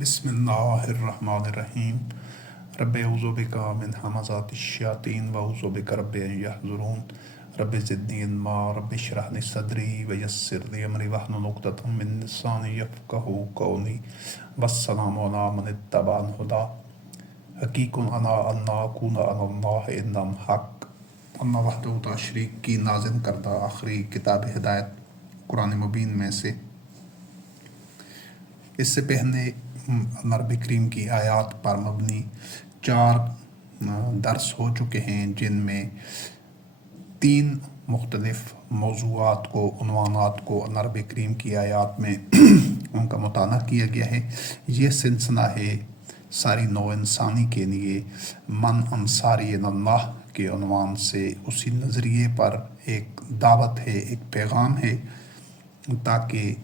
بسم اللہ الرحمن الرحیم رب اعوذ بک من همزات الشیاطین واعوذ بک رب ان یحضرون رب زدنی علما رب اشرح لی صدری ویسر لی امری واحلل عقدۃ من لسانی یفقهوا قولی والسلام علی من اتبع الہدی حقیق انا ان اکون علی اللہ الا الحق اللہ وحدہ لا شریک کی نازل کردہ آخری کتاب ہدایت قرآن مبین میں سے۔ اس سے پہلے نبی کریم کی آیات پر مبنی 4 درس ہو چکے ہیں، جن میں 3 مختلف موضوعات کو، عنوانات کو نبی کریم کی آیات میں ان کا مطالعہ کیا گیا ہے۔ یہ سلسلہ ہے ساری نو انسانی کے لیے من انصاری اللہ کے عنوان سے، اسی نظریے پر ایک دعوت ہے، ایک پیغام ہے، تاکہ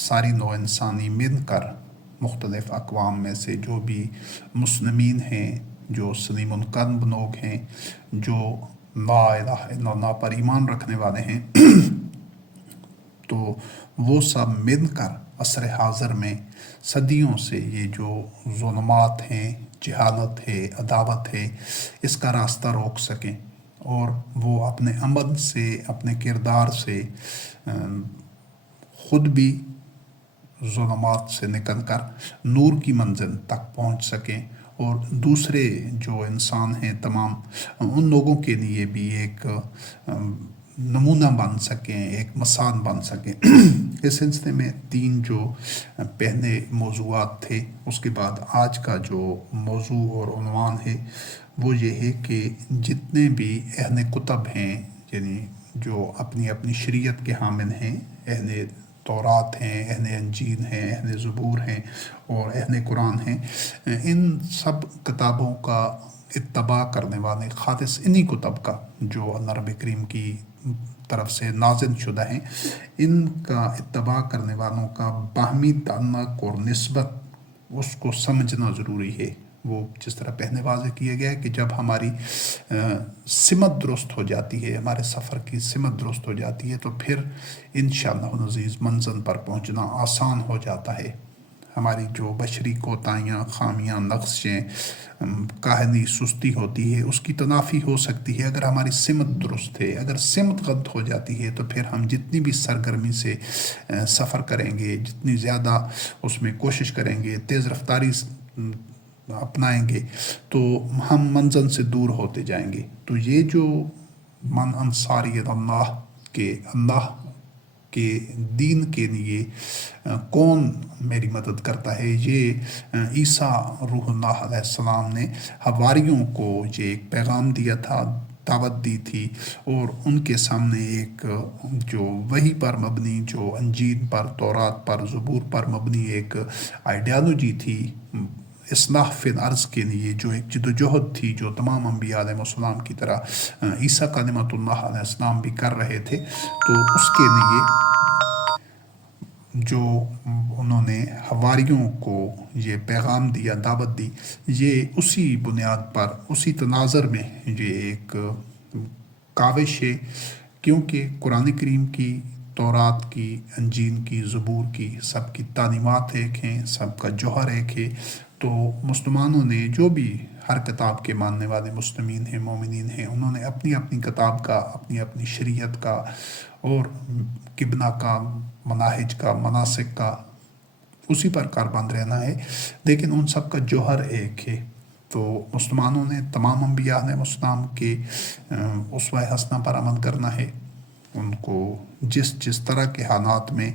ساری نو انسانی مل کر مختلف اقوام میں سے جو بھی مسلمین ہیں، جو سلیم القلب لوگ ہیں، جو لا الہ الا اللہ پر ایمان رکھنے والے ہیں، تو وہ سب مل کر عصر حاضر میں صدیوں سے یہ جو ظلمات ہیں، جہالت ہے، عداوت ہے، اس کا راستہ روک سکیں، اور وہ اپنے عمل سے، اپنے کردار سے خود بھی ظلمات سے نکل کر نور کی منزل تک پہنچ سکیں، اور دوسرے جو انسان ہیں تمام، ان لوگوں کے لیے بھی ایک نمونہ بن سکیں، ایک مثال بن سکیں۔ اس سلسلے میں 3 جو پہلے موضوعات تھے، اس کے بعد آج کا جو موضوع اور عنوان ہے وہ یہ ہے کہ جتنے بھی اہل کتب ہیں، یعنی جو اپنی اپنی شریعت کے حامل ہیں، اہل تورات ہیں، اہل انجیل ہیں، اہل زبور ہیں اور اہل قرآن ہیں، ان سب کتابوں کا اتباع کرنے والے، خالص انہی کتب کا جو اللہ رب کریم کی طرف سے نازل شدہ ہیں، ان کا اتباع کرنے والوں کا باہمی تعلق اور نسبت، اس کو سمجھنا ضروری ہے۔ وہ جس طرح پہلے واضح کیا گیا ہے کہ جب ہماری سمت درست ہو جاتی ہے، ہمارے سفر کی سمت درست ہو جاتی ہے، تو پھر انشاءاللہ العزیز منزل پر پہنچنا آسان ہو جاتا ہے۔ ہماری جو بشری کوتاہیاں، خامیاں، نقصیں، کاہلی، سستی ہوتی ہے، اس کی تلافی ہو سکتی ہے اگر ہماری سمت درست ہے۔ اگر سمت غلط ہو جاتی ہے تو پھر ہم جتنی بھی سرگرمی سے سفر کریں گے، جتنی زیادہ اس میں کوشش کریں گے، تیز رفتاری اپنائیں گے، تو ہم منزل سے دور ہوتے جائیں گے۔ تو یہ جو من انصاری اللہ کے دین کے لیے کون میری مدد کرتا ہے، یہ عیسیٰ روح اللہ علیہ السلام نے حواریوں کو یہ ایک پیغام دیا تھا، دعوت دی تھی، اور ان کے سامنے ایک جو وحی پر مبنی، جو انجیل پر، تورات پر، زبور پر مبنی ایک آئیڈیالوجی تھی اصلاح فی الارض کے لیے، جو ایک جد و جہد تھی، جو تمام انبیاء علیہ السلام کی طرح عیسیٰ کلمۃ اللہ علیہ السلام بھی کر رہے تھے، تو اس کے لیے جو انہوں نے حواریوں کو یہ پیغام دیا، دعوت دی، یہ اسی بنیاد پر، اسی تناظر میں یہ ایک کاوش ہے، کیونکہ قرآن کریم کی، تورات کی، انجیل کی، زبور کی سب کی تعلیمات ایک ہیں، سب کا جوہر ایک ہے۔ تو مسلمانوں نے، جو بھی ہر کتاب کے ماننے والے مسلمین ہیں، مومنین ہیں، انہوں نے اپنی اپنی کتاب کا، اپنی اپنی شریعت کا اور قبلہ کا، مناہج کا، مناسک کا، اسی پر کاربند رہنا ہے، لیکن ان سب کا جوہر ایک ہے۔ تو مسلمانوں نے تمام انبیاء علیہ السلام کے اسوہ حسنہ پر عمل کرنا ہے، ان کو جس طرح کے حالات میں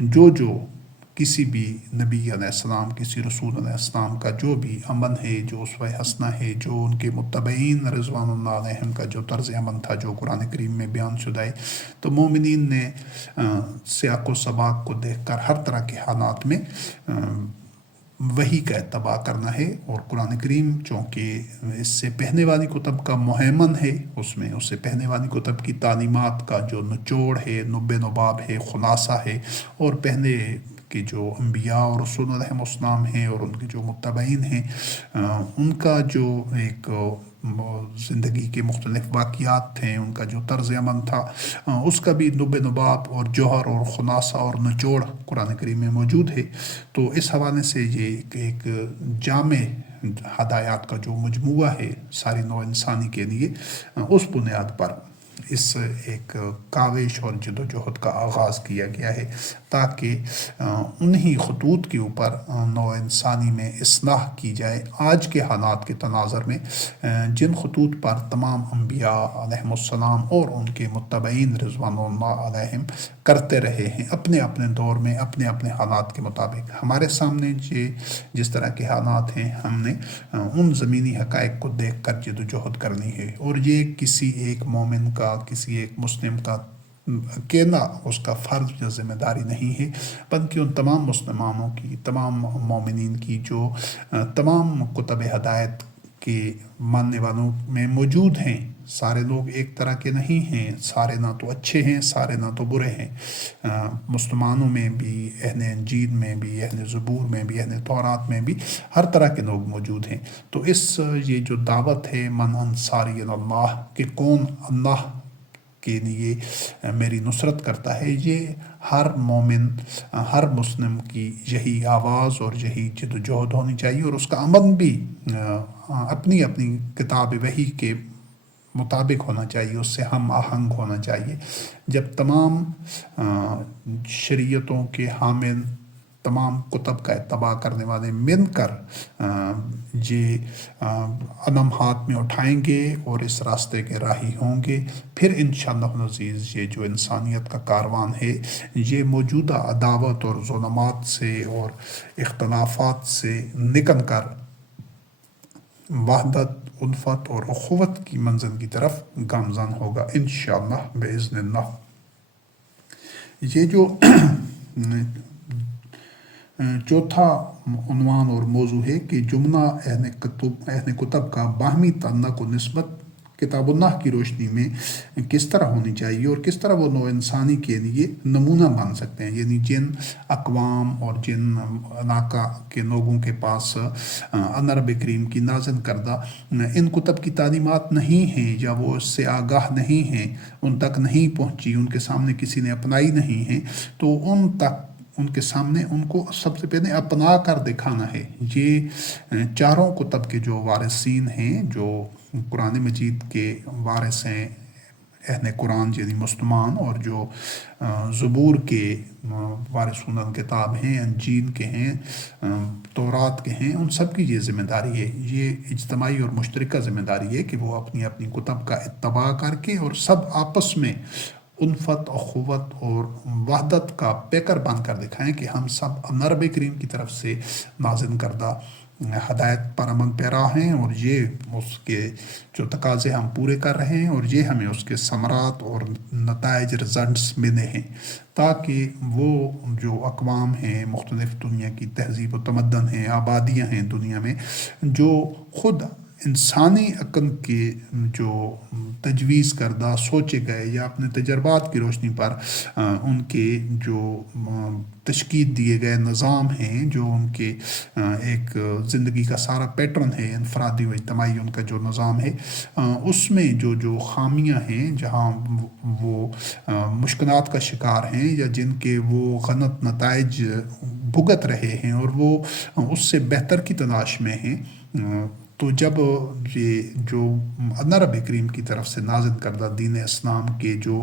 جو کسی بھی نبی علیہ السلام، کسی رسول علیہ السلام کا جو بھی عمل ہے، جو اسوہ حسنہ ہے، جو ان کے متبعین رضوان اللہ علیہم کا جو طرز عمل تھا، جو قرآن کریم میں بیان شدہ ہے، تو مومنین نے سیاق و سباق کو دیکھ کر ہر طرح کے حالات میں وحی کا اتباع کرنا ہے۔ اور قرآن کریم چونکہ اس سے پہلے والی کتب کا مہیمن ہے، اس سے پہلے والی کتب کی تعلیمات کا جو نچوڑ ہے، نب نباب ہے، خلاصہ ہے، اور پہلے کے جو انبیاء اور رسول علیہ السلام ہیں اور ان کے جو متبعین ہیں، ان کا جو ایک زندگی کے مختلف واقعات تھے، ان کا جو طرز عمل تھا، اس کا بھی نب نبات اور جوہر اور خلاصہ اور نچوڑ قرآن کریم میں موجود ہے۔ تو اس حوالے سے یہ ایک جامع ہدایات کا جو مجموعہ ہے ساری نوع انسانی کے لیے، اس بنیاد پر اس ایک کاوش اور جد و جہد کا آغاز کیا گیا ہے، تاکہ انہی خطوط کے اوپر نوع انسانی میں اصلاح کی جائے۔ آج کے حالات کے تناظر میں جن خطوط پر تمام انبیاء علیہم السلام اور ان کے متبعین رضوان اللہ علیہم کرتے رہے ہیں اپنے اپنے دور میں، اپنے اپنے حالات کے مطابق، ہمارے سامنے جس طرح کے حالات ہیں، ہم نے ان زمینی حقائق کو دیکھ کر جد و جہد کرنی ہے۔ اور یہ کسی ایک مومن کا، کسی ایک مسلم کا اکیلا اس کا فرض یا ذمہ داری نہیں ہے، بلکہ ان تمام مسلمانوں کی، تمام مومنین کی جو تمام کتب ہدایت کے ماننے والوں میں موجود ہیں۔ سارے لوگ ایک طرح کے نہیں ہیں، سارے نہ تو اچھے ہیں، سارے نہ تو برے ہیں۔ مسلمانوں میں بھی، اہل انجیل میں بھی، اہل زبور میں بھی، اہل تورات میں بھی ہر طرح کے لوگ موجود ہیں۔ تو یہ جو دعوت ہے من انصاری اللہ، کہ کون اللہ کے لیے میری نصرت کرتا ہے، یہ ہر مومن، ہر مسلم کی یہی آواز اور یہی جد و جہد ہونی چاہیے، اور اس کا عمل بھی اپنی اپنی کتاب وحی کے مطابق ہونا چاہیے، اس سے ہم آہنگ ہونا چاہیے۔ جب تمام شریعتوں کے حامل، تمام کتب کا اتباع کرنے والے مل کر یہ علم ہاتھ میں اٹھائیں گے اور اس راستے کے راہی ہوں گے، پھر انشاءاللہ العزیز یہ جو انسانیت کا کاروان ہے، یہ موجودہ عداوت اور ظلمات سے اور اختلافات سے نکل کر وحدت، الفت اور اخوت کی منزل کی طرف گامزن ہوگا انشاءاللہ باذن اللہ۔ یہ جو چوتھا عنوان اور موضوع ہے کہ جملہ اہل کتب کا باہمی تعلق و نسبت کتاب اللہ کی روشنی میں کس طرح ہونی چاہیے، اور کس طرح وہ نوع انسانی کے لیے نمونہ بن سکتے ہیں۔ یعنی جن اقوام اور جن علاقہ کے لوگوں کے پاس رب کریم کی نازل کردہ ان کتب کی تعلیمات نہیں ہیں، یا وہ اس سے آگاہ نہیں ہیں، ان تک نہیں پہنچی، ان کے سامنے کسی نے اپنائی نہیں ہیں، تو ان کے سامنے ان کو سب سے پہلے اپنا کر دکھانا ہے۔ یہ چاروں کتب کے جو وارثین ہیں، جو قرآن مجید کے وارث ہیں، اہل قرآن یعنی مسلمان، اور جو زبور کے وارثون الکتاب ہیں، انجیل کے ہیں، تورات کے ہیں، ان سب کی یہ ذمہ داری ہے، یہ اجتماعی اور مشترکہ ذمہ داری ہے کہ وہ اپنی اپنی کتب کا اتباع کر کے اور سب آپس میں الفت، اخوت اور وحدت کا پیکر بن کر دکھائیں کہ ہم سب رب کریم کی طرف سے نازل کردہ ہدایت پر عمل پیرا ہیں، اور یہ اس کے جو تقاضے ہم پورے کر رہے ہیں، اور یہ ہمیں اس کے ثمرات اور نتائج، رزلٹس ملے ہیں، تاکہ وہ جو اقوام ہیں، مختلف دنیا کی تہذیب و تمدن ہیں، آبادیاں ہیں دنیا میں، جو خود انسانی عقل کے جو تجویز کردہ، سوچے گئے یا اپنے تجربات کی روشنی پر ان کے جو تشکیل دیے گئے نظام ہیں، جو ان کے ایک زندگی کا سارا پیٹرن ہے، انفرادی و اجتماعی ان کا جو نظام ہے، اس میں جو خامیاں ہیں، جہاں وہ مشکلات کا شکار ہیں، یا جن کے وہ غلط نتائج بھگت رہے ہیں، اور وہ اس سے بہتر کی تلاش میں ہیں، تو جب یہ جو رب کریم کی طرف سے نازل کردہ دین اسلام کے جو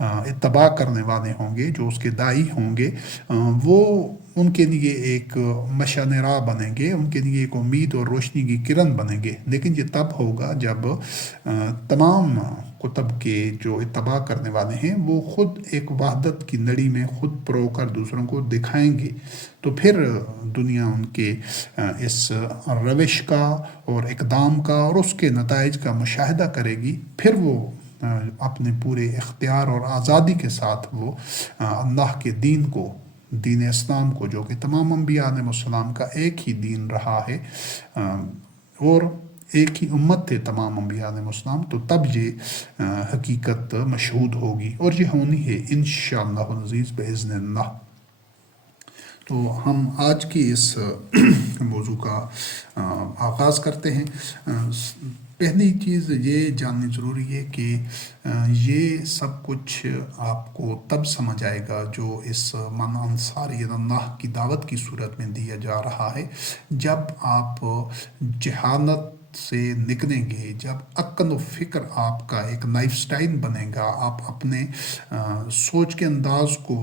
اتباع کرنے والے ہوں گے، جو اس کے داعی ہوں گے، وہ ان کے لیے ایک مشعل راہ بنیں گے، ان کے لیے ایک امید اور روشنی کی کرن بنیں گے۔ لیکن یہ تب ہوگا جب تمام کتب کے جو اتباع کرنے والے ہیں وہ خود ایک وحدت کی لڑی میں خود پرو کر دوسروں کو دکھائیں گے، تو پھر دنیا ان کے اس روش کا اور اقدام کا اور اس کے نتائج کا مشاہدہ کرے گی، پھر وہ اپنے پورے اختیار اور آزادی کے ساتھ وہ اللہ کے دین کو، دین اسلام کو، جو کہ تمام انبیاء علیہ السلام کا ایک ہی دین رہا ہے اور ایک ہی امت تھے تمام انبیاء علیہ السلام، تو تب یہ حقیقت مشہود ہوگی، اور یہ ہونی ہے انشاءاللہ العزیز باذن اللہ۔ تو ہم آج کی اس موضوع کا آغاز کرتے ہیں۔ پہلی چیز یہ جاننی ضروری ہے کہ یہ سب کچھ آپ کو تب سمجھ آئے گا جو اس من انصاری اللہ کی دعوت کی صورت میں دیا جا رہا ہے، جب آپ جہالت سے نکلیں گے، جب عقل و فکر آپ کا ایک لائف سٹائل بنے گا، آپ اپنے سوچ کے انداز کو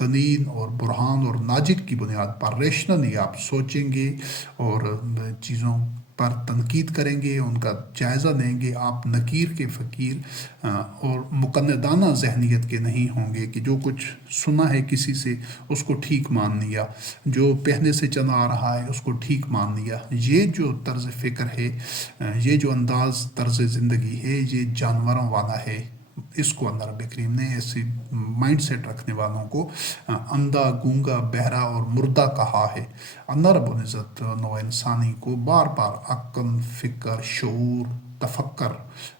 دلیل اور برہان اور لاجک کی بنیاد پر ریشنلی آپ سوچیں گے اور چیزوں پر تنقید کریں گے، ان کا جائزہ لیں گے، آپ نکیر کے فقیر اور مقلدانہ ذہنیت کے نہیں ہوں گے کہ جو کچھ سنا ہے کسی سے اس کو ٹھیک مان لیا، جو پہلے سے چلا آ رہا ہے اس کو ٹھیک مان لیا۔ یہ جو طرز فکر ہے، یہ جو انداز طرز زندگی ہے، یہ جانوروں والا ہے۔ اس کو اللہ رب کریم نے ایسی مائنڈ سیٹ رکھنے والوں کو اندھا، گونگا، بہرا اور مردہ کہا ہے۔ اللہ رب العزت نوع انسانی کو بار بار عقل، فکر، شعور، تفکر،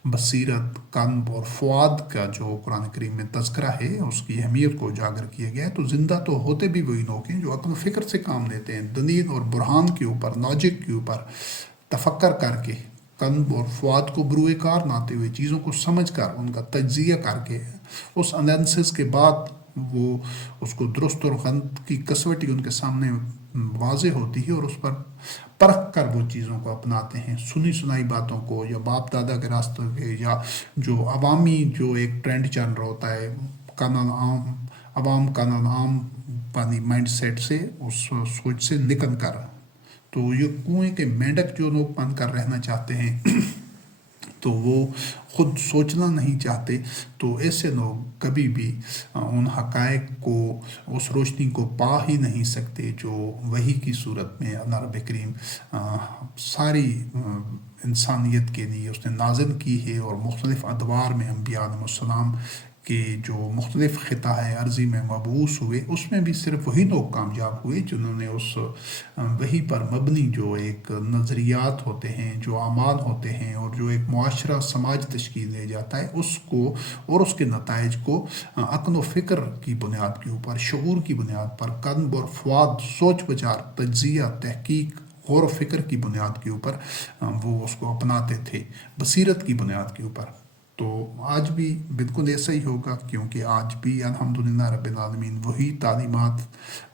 بصیرت، قلب اور فؤاد کا جو قرآن کریم میں تذکرہ ہے اس کی اہمیت کو اجاگر کیا گیا ہے۔ تو زندہ تو ہوتے بھی وہی لوگ ہیں جو عقل و فکر سے کام لیتے ہیں، دلیل اور برہان کے اوپر، لاجک کے اوپر تفکر کر کے، قلب اور فؤاد کو بروئے کار لاتے ہوئے، چیزوں کو سمجھ کر، ان کا تجزیہ کر کے، اس انالیسس کے بعد وہ اس کو درست اور غلط کی کسوٹی ان کے سامنے واضح ہوتی ہے اور اس پر پرکھ کر وہ چیزوں کو اپناتے ہیں، سنی سنائی باتوں کو یا باپ دادا کے راستوں کے یا جو عوامی جو ایک ٹرینڈ چل رہا ہوتا ہے، قانون عام، عوام قانون عام پانی مائنڈ سیٹ سے، اس سوچ سے نکل کر، تو یہ کنویں کے مینڈک جو لوگ بن کر رہنا چاہتے ہیں تو وہ خود سوچنا نہیں چاہتے، تو ایسے لوگ کبھی بھی ان حقائق کو، اس روشنی کو پا ہی نہیں سکتے جو وحی کی صورت میں اللہ رب کریم ساری انسانیت کے لیے اس نے نازل کی ہے، اور مختلف ادوار میں انبیاء علیہ السلام کے جو مختلف خطۂ عرضی میں مبعوث ہوئے، اس میں بھی صرف وہی لوگ کامیاب ہوئے جنہوں نے اس وہی پر مبنی جو ایک نظریات ہوتے ہیں، جو اعمال ہوتے ہیں اور جو ایک معاشرہ سماج تشکیل دے جاتا ہے، اس کو اور اس کے نتائج کو عقل و فکر کی بنیاد کے اوپر، شعور کی بنیاد پر، قلب اور فؤاد، سوچ بچار، تجزیہ، تحقیق، غور و فکر کی بنیاد کے اوپر وہ اس کو اپناتے تھے، بصیرت کی بنیاد کے اوپر۔ تو آج بھی بالکل ایسا ہی ہوگا، کیونکہ آج بھی الحمدللہ رب العالمین وہی تعلیمات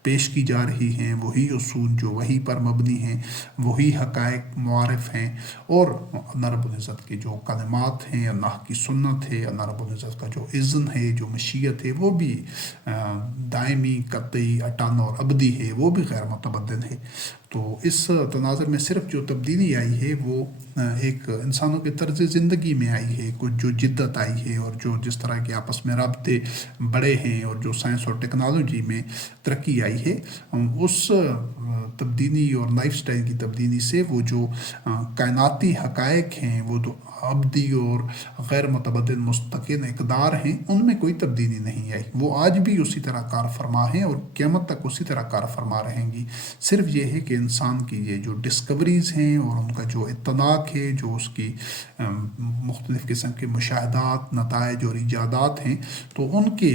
پیش کی جا رہی ہیں، وہی اصول جو وہی پر مبنی ہیں، وہی حقائق معارف ہیں، اور اللہ رب العزت کے جو کلمات ہیں، اللہ کی سنت ہے، اللہ رب العزت کا جو اذن ہے، جو مشیت ہے، وہ بھی دائمی، قطعی، اٹل اور ابدی ہے، وہ بھی غیر متبدل ہے۔ تو اس تناظر میں صرف جو تبدیلی آئی ہے وہ ایک انسانوں کے طرز زندگی میں آئی ہے، کچھ جو جدت آئی ہے، اور جو جس طرح کے آپس میں رابطے بڑے ہیں، اور جو سائنس اور ٹیکنالوجی میں ترقی آئی ہے، اس تبدیلی اور لائف سٹائل کی تبدیلی سے وہ جو کائناتی حقائق ہیں، وہ جو ابدی اور غیر متبدل مستقل اقدار ہیں، ان میں کوئی تبدیلی نہیں آئی، وہ آج بھی اسی طرح کار فرما ہیں اور قیامت تک اسی طرح کار فرما رہیں گی۔ صرف یہ ہے کہ انسان کی یہ جو ڈسکوریز ہیں اور ان کا جو اطلاق ہے، جو اس کی مختلف قسم کے مشاہدات، نتائج اور ایجادات ہیں، تو ان کے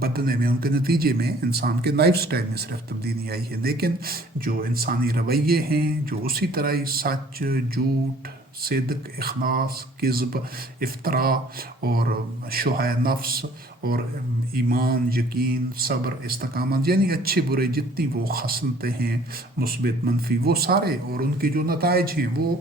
بدلے میں، ان کے نتیجے میں انسان کے لائف سٹائل میں صرف تبدیلی آئی ہے، لیکن جو انسانی رویے ہیں جو اسی طرح ہی سچ، جھوٹ، صدق، اخلاص، کذب، افطراء اور شحۂ نفس اور ایمان، یقین، صبر، استقامت، یعنی اچھے برے جتنی وہ خصلتیں ہیں، مثبت منفی، وہ سارے، اور ان کے جو نتائج ہیں وہ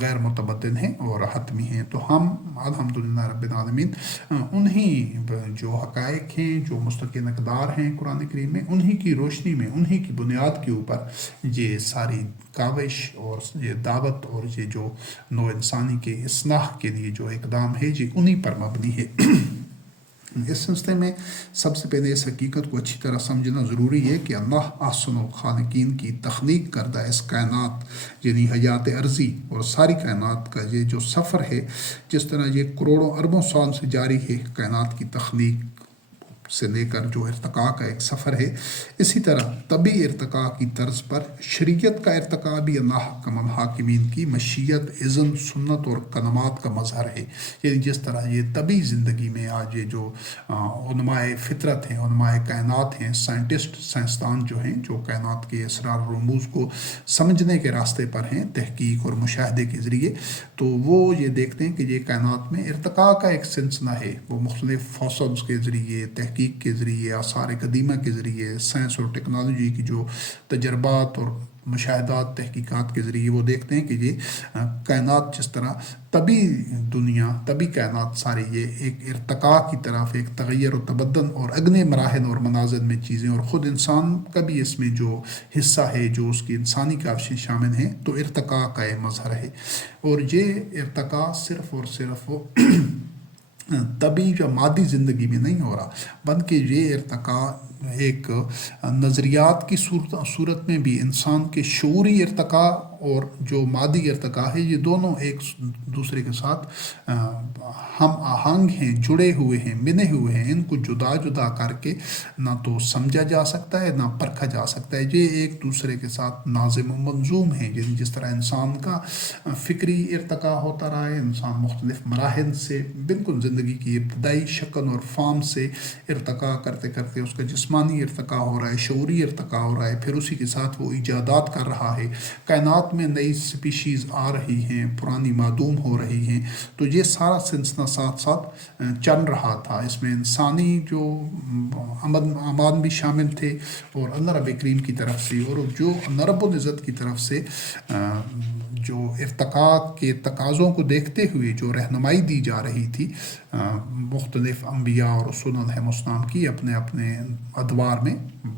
غیر متبدل ہیں اور حتمی ہیں۔ تو ہم الحمدللہ رب العالمین انہی جو حقائق ہیں، جو مستقل اقدار ہیں قرآن کریم میں، انہی کی روشنی میں، انہی کی بنیاد کے اوپر یہ ساری کاوش اور یہ دعوت اور یہ جو نو انسانی کے اصلاح کے لیے جو اقدام ہے، یہ انہی پر مبنی ہے۔ اس سلسلے میں سب سے پہلے اس حقیقت کو اچھی طرح سمجھنا ضروری ہے کہ اللہ احسن الخالقین کی تخلیق کردہ اس کائنات یعنی حیات ارضی اور ساری کائنات کا یہ جو سفر ہے، جس طرح یہ کروڑوں اربوں سال سے جاری ہے، کائنات کی تخلیق سے لے کر جو ارتقاء کا ایک سفر ہے، اسی طرح طبی ارتقاء کی طرز پر شریعت کا ارتقاء بھی اللہ حکم الحاکمین کی مشیت، اذن، سنت اور کلمات کا مظہر ہے۔ یعنی جس طرح یہ طبی زندگی میں آج یہ جو علماء فطرت ہیں، علماء کائنات ہیں، سائنسدان جو ہیں، جو کائنات کے اسرار و رموز کو سمجھنے کے راستے پر ہیں تحقیق اور مشاہدے کے ذریعے، تو وہ یہ دیکھتے ہیں کہ یہ کائنات میں ارتقاء کا ایک سلسلہ ہے۔ وہ مختلف فوسلز کے ذریعے، تحقیق کے ذریعے، آثار قدیمہ کے ذریعے، سائنس اور ٹیکنالوجی کی جو تجربات اور مشاہدات، تحقیقات کے ذریعے وہ دیکھتے ہیں کہ یہ کائنات جس طرح طبی دنیا، طبی کائنات ساری یہ ایک ارتقاء کی طرف، ایک تغیر و تبدل اور اگلے مراحل اور منازل میں چیزیں، اور خود انسان کا بھی اس میں جو حصہ ہے، جو اس کی انسانی کاوشیں شامل ہیں، تو ارتقاء کا یہ مظہر ہے۔ اور یہ ارتقاء صرف اور صرف طبی یا مادی زندگی میں نہیں ہو رہا، بلکہ یہ ارتقاء ایک نظریات کی صورت میں بھی انسان کے شعوری ارتقاء اور جو مادی ارتقاء ہے، یہ دونوں ایک دوسرے کے ساتھ ہم آہنگ ہیں، جڑے ہوئے ہیں، ملے ہوئے ہیں۔ ان کو جدا جدا کر کے نہ تو سمجھا جا سکتا ہے، نہ پرکھا جا سکتا ہے۔ یہ ایک دوسرے کے ساتھ ناظم و منظوم ہیں۔ جس طرح انسان کا فکری ارتقاء ہوتا رہا ہے، انسان مختلف مراحل سے بالکل زندگی کی ابتدائی شکل اور فارم سے ارتقاء کرتے کرتے اس کا جسمانی ارتقاء ہو رہا ہے، شعوری ارتقاء ہو رہا ہے، پھر اسی کے ساتھ وہ ایجادات کر رہا ہے، کائنات میں نئی سپیشیز آ رہی ہیں، پرانی معدوم ہو رہی ہیں۔ تو یہ سارا سلسلہ ساتھ ساتھ چل رہا تھا۔ اس میں انسانی جو اعمال بھی شامل تھے، اور اللہ رب کریم کی طرف سے، اور جو اللہ رب العزت کی طرف سے جو ارتقاء کے تقاضوں کو دیکھتے ہوئے جو رہنمائی دی جا رہی تھی مختلف انبیاء اور رسول علیہ السلام کی اپنے اپنے ادوار میں،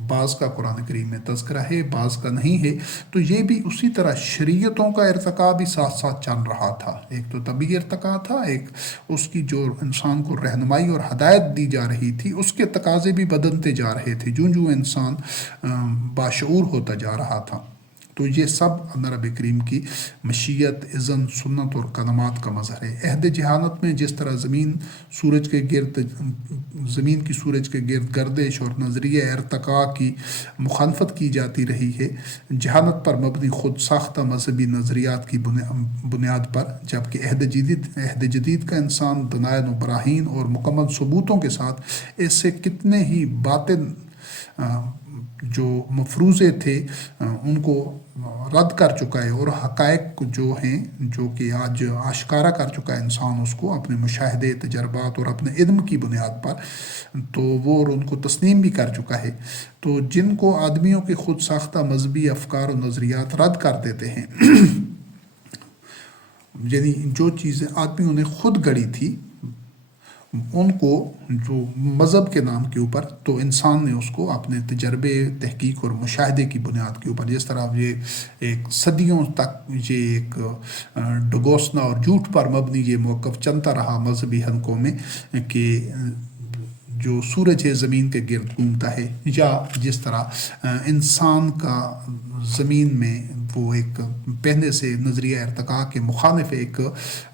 بعض کا قرآن کریم میں تذکرہ ہے، بعض کا نہیں ہے، تو یہ بھی اسی طرح شریعتوں کا ارتقاء بھی ساتھ ساتھ چل رہا تھا۔ ایک تو طبی ارتقاء تھا، ایک اس کی جو انسان کو رہنمائی اور ہدایت دی جا رہی تھی، اس کے تقاضے بھی بدلتے جا رہے تھے جو انسان باشعور ہوتا جا رہا تھا۔ تو یہ سب اللہ رب کریم کی مشیت، اذن، سنت اور کلمات کا مظہر ہے۔ عہد جہالت میں جس طرح زمین کی سورج کے گرد گردش اور نظریہ ارتقاء کی مخالفت کی جاتی رہی ہے، جہالت پر مبنی خود ساختہ مذہبی نظریات کی بنیاد پر، جبکہ عہد جدید کا انسان دلائل و براہین اور مکمل ثبوتوں کے ساتھ ایسے کتنے ہی باطل جو مفروضے تھے ان کو رد کر چکا ہے، اور حقائق جو ہیں، جو کہ آج آشکارا کر چکا ہے انسان اس کو اپنے مشاہدے، تجربات اور اپنے علم کی بنیاد پر، تو وہ ان کو تسلیم بھی کر چکا ہے۔ تو جن کو آدمیوں کے خود ساختہ مذہبی افکار و نظریات رد کر دیتے ہیں، یعنی جو چیزیں آدمیوں نے خود گڑی تھی، ان کو جو مذہب کے نام کے اوپر، تو انسان نے اس کو اپنے تجربے، تحقیق اور مشاہدے کی بنیاد کے اوپر، جس طرح یہ ایک صدیوں تک یہ ایک ڈگوسنا اور جھوٹ پر مبنی یہ موقف چلتا رہا مذہبی حلقوں میں کہ جو سورج ہے زمین کے گرد گھومتا ہے، یا جس طرح انسان کا زمین میں وہ ایک پہلے سے نظریہ ارتقاء کے مخالف ایک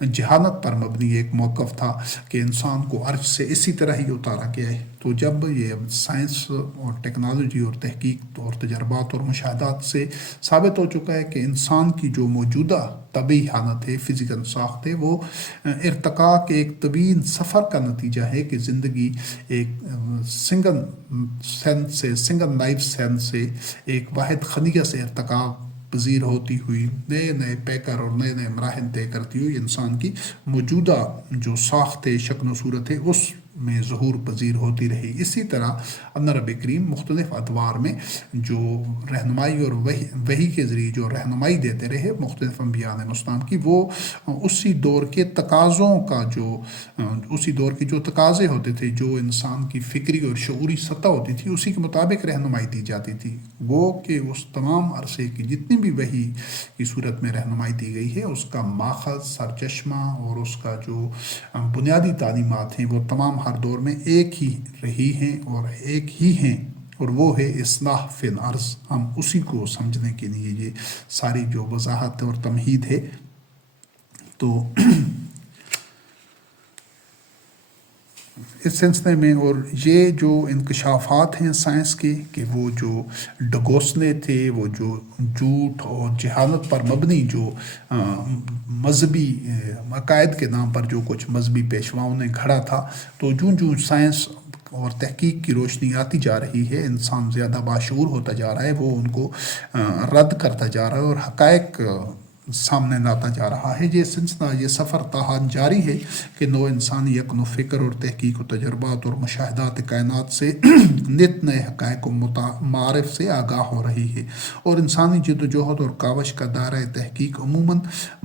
جہالت پر مبنی ایک موقف تھا کہ انسان کو عرش سے اسی طرح ہی اتارا گیا ہے۔ تو جب یہ سائنس اور ٹیکنالوجی اور تحقیق اور تجربات اور مشاہدات سے ثابت ہو چکا ہے کہ انسان کی جو موجودہ طبعی حالت ہے، فزیکل ساخت ہے، وہ ارتقاء کے ایک طویل سفر کا نتیجہ ہے کہ زندگی ایک سنگل لائف سینس سے، ایک واحد خلیہ سے ارتقاء پذیر ہوتی ہوئی نئے نئے پیکر اور نئے نئے مراحل طے کرتی ہوئی انسان کی موجودہ جو ساخت ہے، شکل و صورت ہے، اس میں ظہور پذیر ہوتی رہی۔ اسی طرح اللہ رب کریم مختلف ادوار میں جو رہنمائی اور وحی کے ذریعے جو رہنمائی دیتے رہے مختلف انبیاء علیہ السلام کی، وہ اسی دور کے تقاضوں کا اسی دور کے جو تقاضے ہوتے تھے، جو انسان کی فکری اور شعوری سطح ہوتی تھی، اسی کے مطابق رہنمائی دی جاتی تھی۔ وہ کہ اس تمام عرصے کی جتنی بھی وحی کی صورت میں رہنمائی دی گئی ہے، اس کا ماخذ، سرچشمہ اور اس کا جو بنیادی تعلیمات ہیں، وہ تمام ہر دور میں ایک ہی رہی ہیں اور ایک ہی ہیں، اور وہ ہے اصلاح فی الارض۔ ہم اسی کو سمجھنے کے لیے یہ ساری جو وضاحت اور تمہید ہے، تو اس سلسلے میں، اور یہ جو انکشافات ہیں سائنس کے، کہ وہ جو ڈگوسلے تھے، وہ جو جھوٹ اور جہالت پر مبنی جو مذہبی عقائد کے نام پر جو کچھ مذہبی پیشواؤں نے گھڑا تھا، تو جوں سائنس اور تحقیق کی روشنی آتی جا رہی ہے، انسان زیادہ باشعور ہوتا جا رہا ہے، وہ ان کو رد کرتا جا رہا ہے اور حقائق سامنے لاتا جا رہا ہے۔ یہ سلسلہ، یہ سفر تاحال جاری ہے کہ نو انسانی یقن و فکر اور تحقیق و تجربات اور مشاہدات کائنات سے نت نئے حقائق و معارف سے آگاہ ہو رہی ہے، اور انسانی جد و جہد اور کاوش کا دائرۂ تحقیق عموماً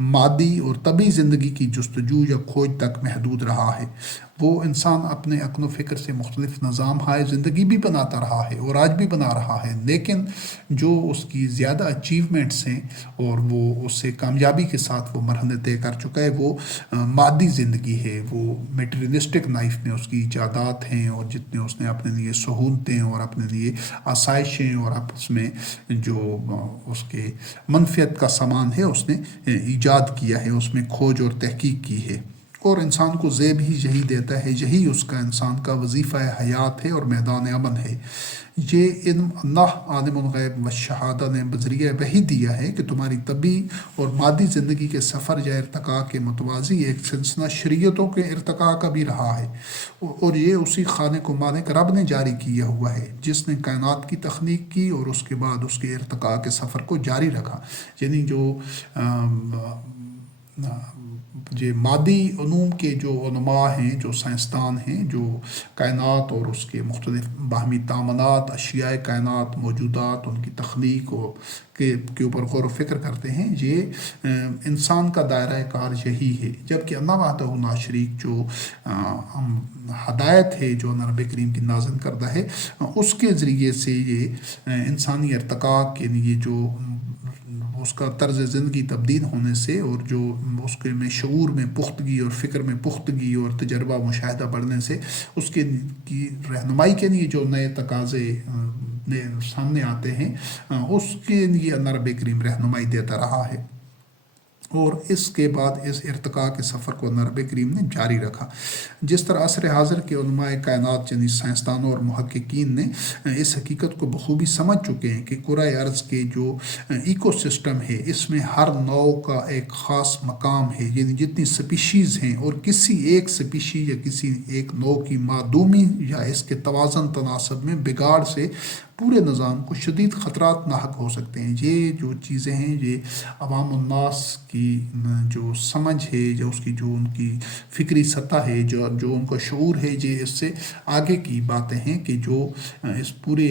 مادی اور طبعی زندگی کی جستجو یا کھوج تک محدود رہا ہے۔ وہ انسان اپنے عقل و فکر سے مختلف نظام ہائے زندگی بھی بناتا رہا ہے اور آج بھی بنا رہا ہے، لیکن جو اس کی زیادہ اچیومنٹس ہیں اور وہ اس سے کامیابی کے ساتھ وہ مرحلے طے کر چکا ہے، وہ مادی زندگی ہے، وہ میٹریلسٹک لائف میں اس کی ایجادات ہیں، اور جتنے اس نے اپنے لیے سہولتیں اور اپنے لیے آسائشیں اور آپس میں جو اس کے منفعت کا سامان ہے اس نے ایجاد کیا ہے، اس میں کھوج اور تحقیق کی ہے، اور انسان کو زیب ہی یہی دیتا ہے، یہی اس کا انسان کا وظیفہ حیات ہے اور میدان امن ہے۔ یہ علم اللہ عالم الغیب و شہادہ نے بذریعہ وحی دیا ہے کہ تمہاری طبعی اور مادی زندگی کے سفر یا ارتقاء کے متوازی ایک سلسلہ شریعتوں کے ارتقاء کا بھی رہا ہے، اور یہ اسی خالق و مالک رب نے جاری کیا ہوا ہے جس نے کائنات کی تخلیق کی اور اس کے بعد اس کے ارتقاء کے سفر کو جاری رکھا۔ یعنی جو یہ مادی علوم کے جو علماء ہیں، جو سائنسدان ہیں، جو کائنات اور اس کے مختلف باہمی تعاملات، اشیاء کائنات، موجودات، ان کی تخلیق کے اوپر غور و فکر کرتے ہیں، یہ انسان کا دائرۂ کار یہی ہے، جبکہ اللہ وحدہ لا شریک جو ہدایت ہے جو نبی کریم کی نازل کردہ ہے، اس کے ذریعے سے یہ انسانی ارتقاء کے لیے جو اس کا طرز زندگی تبدیل ہونے سے، اور جو اس کے میں شعور میں پختگی اور فکر میں پختگی اور تجربہ مشاہدہ بڑھنے سے اس کے کی رہنمائی کے لیے جو نئے تقاضے سامنے آتے ہیں، اس کے لیے اللہ رب کریم رہنمائی دیتا رہا ہے، اور اس کے بعد اس ارتقاء کے سفر کو نبی کریم نے جاری رکھا۔ جس طرح عصر حاضر کے علماء کائنات یعنی سائنسدانوں اور محققین نے اس حقیقت کو بخوبی سمجھ چکے ہیں کہ کرۂ ارض کے جو ایکو سسٹم ہے، اس میں ہر نوع کا ایک خاص مقام ہے، یعنی جتنی سپیشیز ہیں، اور کسی ایک سپیشی یا کسی ایک نوع کی معدومی یا اس کے توازن تناسب میں بگاڑ سے پورے نظام کو شدید خطرات لاحق ہو سکتے ہیں۔ یہ جو چیزیں ہیں، یہ عوام الناس کی جو سمجھ ہے، جو اس کی جو ان کی فکری سطح ہے، جو ان کا شعور ہے، یہ اس سے آگے کی باتیں ہیں کہ جو اس پورے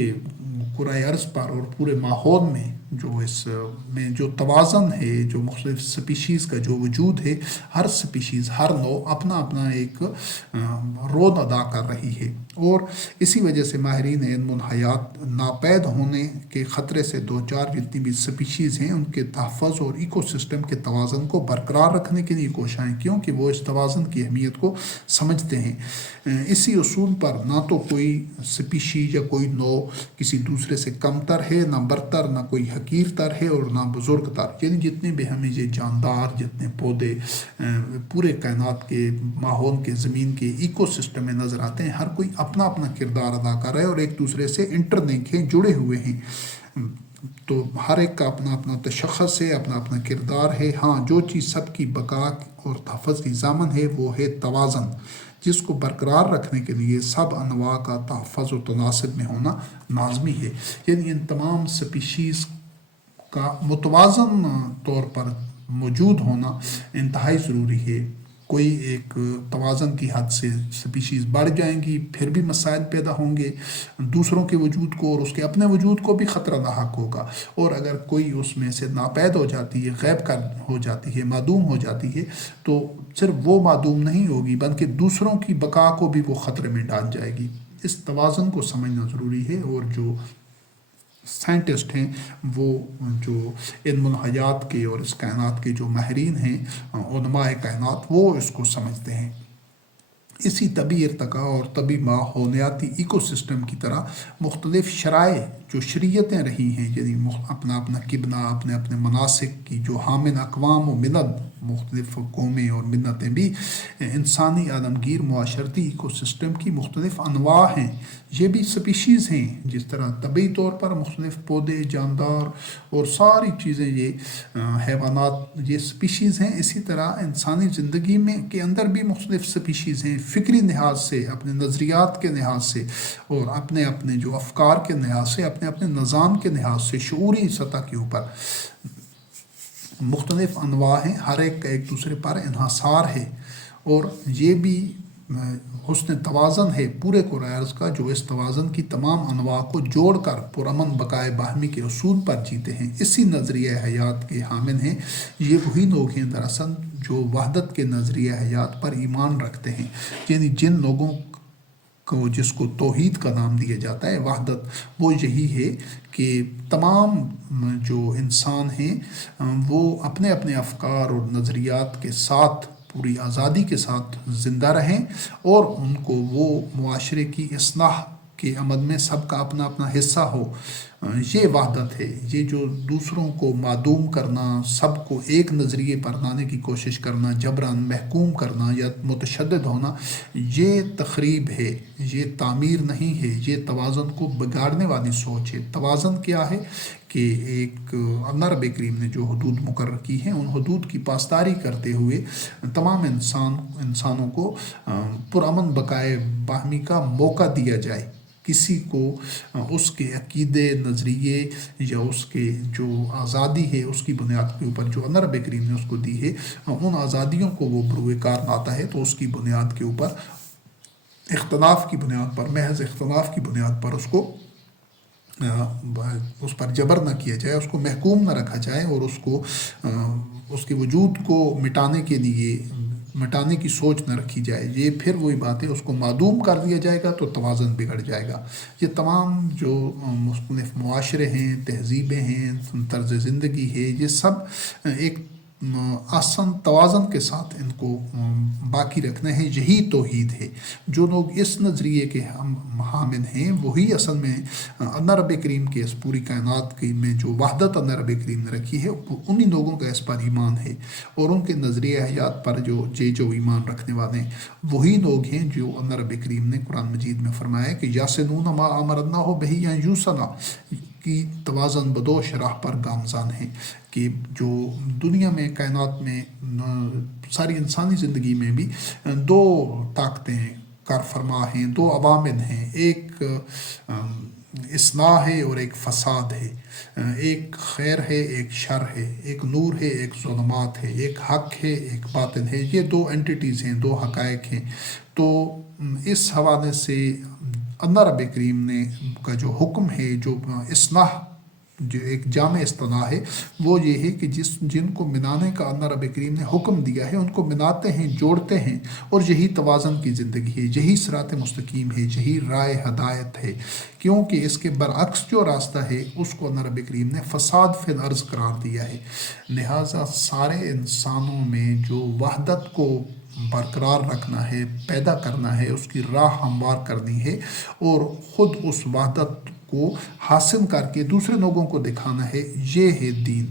کرۂ ارض پر اور پورے ماحول میں جو اس میں جو توازن ہے، جو مختلف سپیشیز کا جو وجود ہے، ہر سپیشیز، ہر نوع اپنا اپنا ایک رول ادا کر رہی ہے، اور اسی وجہ سے ماہرین علم الحیات ناپید ہونے کے خطرے سے دو چار جتنی بھی سپیشیز ہیں ان کے تحفظ اور ایکو سسٹم کے توازن کو برقرار رکھنے کے لیے کوشاں، کیونکہ وہ اس توازن کی اہمیت کو سمجھتے ہیں۔ اسی اصول پر نہ تو کوئی سپیشی یا کوئی نوع کسی دوسرے سے کمتر ہے، نہ برتر، نہ کوئی حقیر تر ہے اور نہ بزرگ تر، یعنی جتنے بھی ہمیں یہ جاندار، جتنے پودے پورے کائنات کے ماحول کے زمین کے ایکو سسٹم میں نظر آتے ہیں، ہر کوئی اپنا اپنا کردار ادا کر رہا ہے اور ایک دوسرے سے انٹرلنک ہیں، جڑے ہوئے ہیں، تو ہر ایک کا اپنا اپنا تشخص ہے، اپنا اپنا کردار ہے۔ ہاں، جو چیز سب کی بقا اور تحفظ کی ضامن ہے وہ ہے توازن، جس کو برقرار رکھنے کے لیے سب انواع کا تحفظ و تناسب میں ہونا لازمی ہے، یعنی ان تمام سپیشیز کا متوازن طور پر موجود ہونا انتہائی ضروری ہے۔ کوئی ایک توازن کی حد سے سپیشیز بڑھ جائیں گی، پھر بھی مسائل پیدا ہوں گے، دوسروں کے وجود کو اور اس کے اپنے وجود کو بھی خطرہ لاحق ہوگا، اور اگر کوئی اس میں سے ناپید ہو جاتی ہے، غائب کر ہو جاتی ہے، معدوم ہو جاتی ہے، تو صرف وہ معدوم نہیں ہوگی بلکہ دوسروں کی بقا کو بھی وہ خطرے میں ڈال جائے گی۔ اس توازن کو سمجھنا ضروری ہے، اور جو سائنٹسٹ ہیں، وہ جو علم الحیات کے اور اس کائنات کے جو ماہرین ہیں، علماء کائنات، وہ اس کو سمجھتے ہیں۔ اسی طبی ارتقاء اور طبی ماحولیاتی ایکو سسٹم کی طرح مختلف شرائع جو شریعتیں رہی ہیں، یعنی اپنا اپنا قبلہ، اپنے اپنے مناسک کی جو حامل اقوام و ملل مختلف قومیں اور ملتیں بھی انسانی عالمگیر معاشرتی ایکو سسٹم کی مختلف انواع ہیں، یہ بھی سپیشیز ہیں۔ جس طرح طبعی طور پر مختلف پودے، جاندار اور ساری چیزیں، یہ حیوانات، یہ سپیشیز ہیں، اسی طرح انسانی زندگی میں کے اندر بھی مختلف سپیشیز ہیں، فکری لحاظ سے، اپنے نظریات کے لحاظ سے، اور اپنے اپنے جو افکار کے لحاظ سے، اپنے اپنے نظام کے لحاظ سے، شعوری سطح کے اوپر مختلف انواع ہیں، ہر ایک کا ایک دوسرے پر انحصار ہے، اور یہ بھی حسن توازن ہے پورے قرآن کا، جو اس توازن کی تمام انواع کو جوڑ کر پرامن بقائے باہمی کے اصول پر جیتے ہیں، اسی نظریہ حیات کے حامل ہیں۔ یہ وہی لوگ ہیں دراصل جو وحدت کے نظریہ حیات پر ایمان رکھتے ہیں، یعنی جن لوگوں کو، جس کو توحید کا نام دیا جاتا ہے، وحدت، وہ یہی ہے کہ تمام جو انسان ہیں وہ اپنے اپنے افکار اور نظریات کے ساتھ پوری آزادی کے ساتھ زندہ رہیں، اور ان کو وہ معاشرے کی اصلاح کے عمل میں سب کا اپنا اپنا حصہ ہو۔ یہ وحدت ہے۔ یہ جو دوسروں کو معدوم کرنا، سب کو ایک نظریے پر لانے کی کوشش کرنا، جبراً محکوم کرنا یا متشدد ہونا، یہ تخریب ہے، یہ تعمیر نہیں ہے، یہ توازن کو بگاڑنے والی سوچ ہے۔ توازن کیا ہے کہ ایک اللہ رب کریم نے جو حدود مقرر کی ہیں، ان حدود کی پاسداری کرتے ہوئے تمام انسانوں کو پرامن بقائے باہمی کا موقع دیا جائے۔ کسی کو اس کے عقیدے، نظریے یا اس کے جو آزادی ہے اس کی بنیاد کے اوپر جو اللہ رب کریم نے اس کو دی ہے، ان آزادیوں کو وہ بروئے کار لاتا ہے، تو اس کی بنیاد کے اوپر، اختلاف کی بنیاد پر، محض اختلاف کی بنیاد پر اس پر جبر نہ کیا جائے، اس کو محکوم نہ رکھا جائے، اور اس کے وجود کو مٹانے کی سوچ نہ رکھی جائے۔ یہ پھر وہی بات ہے، اس کو معدوم کر دیا جائے گا تو توازن بگڑ جائے گا۔ یہ تمام جو مختلف معاشرے ہیں، تہذیبیں ہیں، طرز زندگی ہے، یہ سب ایک آسن توازن کے ساتھ ان کو باقی رکھنا ہے۔ یہی توحید ہے۔ جو لوگ اس نظریے کے حامل ہیں، وہی اصل میں اللہ رب کریم کے اس پوری کائنات کی میں جو وحدت اللہ رب کریم نے رکھی ہے، انہی لوگوں کا اس پر ایمان ہے، اور ان کے نظریہ حیات پر جو ایمان رکھنے والے ہیں، وہی لوگ ہیں جو اللہ رب کریم نے قرآن مجید میں فرمایا کہ یاسنون ما امر اللہ بہ ان یوصل کی توازن بدوش راہ پر گامزن ہیں، کہ جو دنیا میں، کائنات میں، ساری انسانی زندگی میں بھی دو طاقتیں کار فرما ہیں، دو عوامل ہیں، ایک اصلاح ہے اور ایک فساد ہے، ایک خیر ہے، ایک شر ہے، ایک نور ہے، ایک ظلمات ہے، ایک حق ہے، ایک باطل ہے۔ یہ دو اینٹیٹیز ہیں، دو حقائق ہیں۔ تو اس حوالے سے اللہ رب کریم نے کا جو حکم ہے، جو اصلاح، جو ایک جامع اصطلاح ہے، وہ یہ ہے کہ جن کو ملانے کا اللہ رب کریم نے حکم دیا ہے، ان کو ملاتے ہیں، جوڑتے ہیں، اور یہی توازن کی زندگی ہے، یہی صراط مستقیم ہے، یہی رائے ہدایت ہے۔ کیونکہ اس کے برعکس جو راستہ ہے، اس کو اللہ رب کریم نے فساد فی الارض قرار دیا ہے۔ لہٰذا سارے انسانوں میں جو وحدت کو برقرار رکھنا ہے، پیدا کرنا ہے، اس کی راہ ہموار کرنی ہے، اور خود اس وحدت کو حاصل کر کے دوسرے لوگوں کو دکھانا ہے، یہ ہے دین۔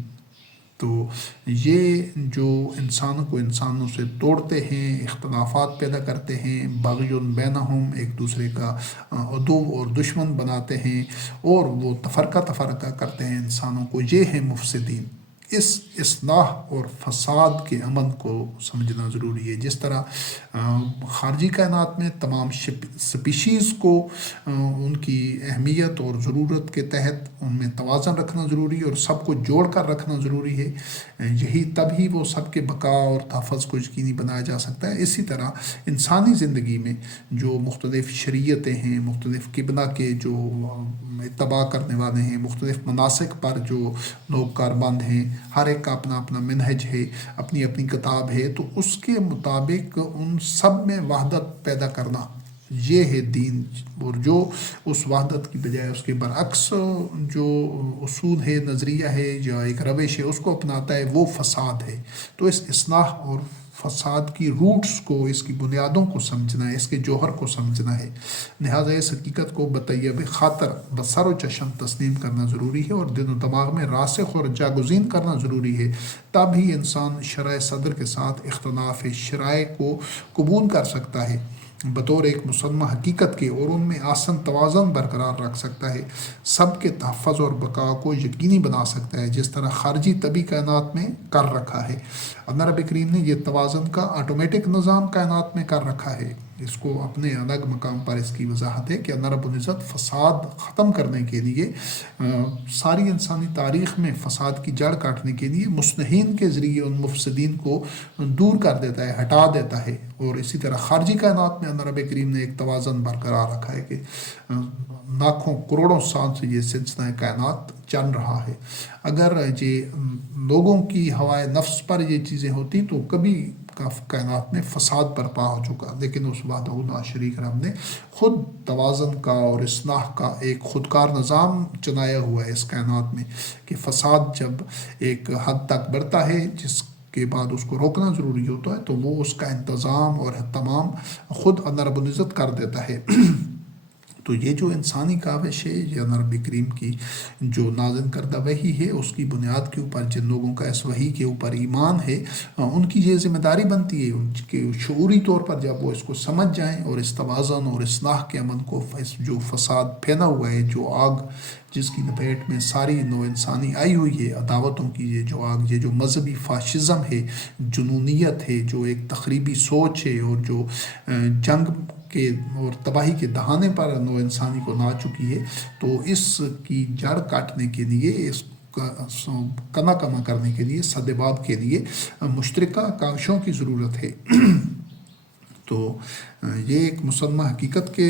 تو یہ جو انسانوں سے توڑتے ہیں، اختلافات پیدا کرتے ہیں، بغی بینہم، ایک دوسرے کا عدو اور دشمن بناتے ہیں، اور وہ تفرقہ کرتے ہیں انسانوں کو، یہ ہے مفسدین۔ اس اصلاح اور فساد کے عمل کو سمجھنا ضروری ہے۔ جس طرح خارجی کائنات میں تمام سپیشیز کو ان کی اہمیت اور ضرورت کے تحت ان میں توازن رکھنا ضروری ہے، اور سب کو جوڑ کر رکھنا ضروری ہے، یہی تب ہی وہ سب کے بقا اور تحفظ کو یقینی بنایا جا سکتا ہے۔ اسی طرح انسانی زندگی میں جو مختلف شریعتیں ہیں، مختلف قبلہ کے جو اتباع کرنے والے ہیں، مختلف مناسک پر جو لوگ کاربند ہیں، ہر ایک کا اپنا اپنا منہج ہے، اپنی اپنی کتاب ہے، تو اس کے مطابق ان سب میں وحدت پیدا کرنا، یہ ہے دین۔ اور جو اس وحدت کی بجائے اس کے برعکس جو اصول ہے، نظریہ ہے، یا ایک روش ہے، اس کو اپناتا ہے، وہ فساد ہے۔ تو اس اصلاح اور فساد کی روٹس کو، اس کی بنیادوں کو سمجھنا ہے، اس کے جوہر کو سمجھنا ہے۔ لہٰذا اس حقیقت کو بطیب خاطر بسر و چشم تسلیم کرنا ضروری ہے اور دل و دماغ میں راسخ اور جاگزین کرنا ضروری ہے، تب ہی انسان شرح صدر کے ساتھ اختلاف شرائع کو قبول کر سکتا ہے بطور ایک مسلمہ حقیقت کے، اور ان میں آسن توازن برقرار رکھ سکتا ہے، سب کے تحفظ اور بقا کو یقینی بنا سکتا ہے، جس طرح خارجی طبی کائنات میں کر رکھا ہے۔ اللہ رب کریم نے یہ توازن کا آٹومیٹک نظام کائنات میں کر رکھا ہے۔ اس کو اپنے الگ مقام پر اس کی وضاحت ہے کہ اللہ رب العزت فساد ختم کرنے کے لیے، ساری انسانی تاریخ میں فساد کی جڑ کاٹنے کے لیے مصلحین کے ذریعے ان مفسدین کو دور کر دیتا ہے، ہٹا دیتا ہے، اور اسی طرح خارجی کائنات میں اللہ رب کریم نے ایک توازن برقرار رکھا ہے کہ لاکھوں کروڑوں سال سے یہ سلسلہ کائنات چل رہا ہے۔ اگر یہ لوگوں کی ہوائے نفس پر یہ چیزیں ہوتی تو کبھی کائنات میں فساد برپا ہو چکا، لیکن اس وحدہ لا شریک رب نے خود توازن کا اور اصلاح کا ایک خودکار نظام چلایا ہوا ہے اس کائنات میں، کہ فساد جب ایک حد تک بڑھتا ہے جس کے بعد اس کو روکنا ضروری ہوتا ہے، تو وہ اس کا انتظام اور اہتمام خود اللہ رب العزت کر دیتا ہے۔ تو یہ جو انسانی کاوش ہے، یہ اللہ رب کریم کی جو نازل کردہ وحی ہے، اس کی بنیاد کے اوپر جن لوگوں کا اس وحی کے اوپر ایمان ہے، ان کی یہ ذمہ داری بنتی ہے، ان کے شعوری طور پر جب وہ اس کو سمجھ جائیں اور اس توازن اور اصلاح کے عمل کو، جو فساد پھیلا ہوا ہے، جو آگ جس کی لپیٹ میں ساری نو انسانی آئی ہوئی ہے، عداوتوں کی یہ جو آگ، یہ جو مذہبی فاشزم ہے، جنونیت ہے، جو ایک تخریبی سوچ ہے، اور جو جنگ کے اور تباہی کے دہانے پر نو انسانی کو لا چکی ہے، تو اس کی جڑ کاٹنے کے لیے، اس کنا کما کرنے کے لیے، سدباب کے لیے مشترکہ کاوشوں کی ضرورت ہے۔ تو یہ ایک مسلمہ حقیقت کے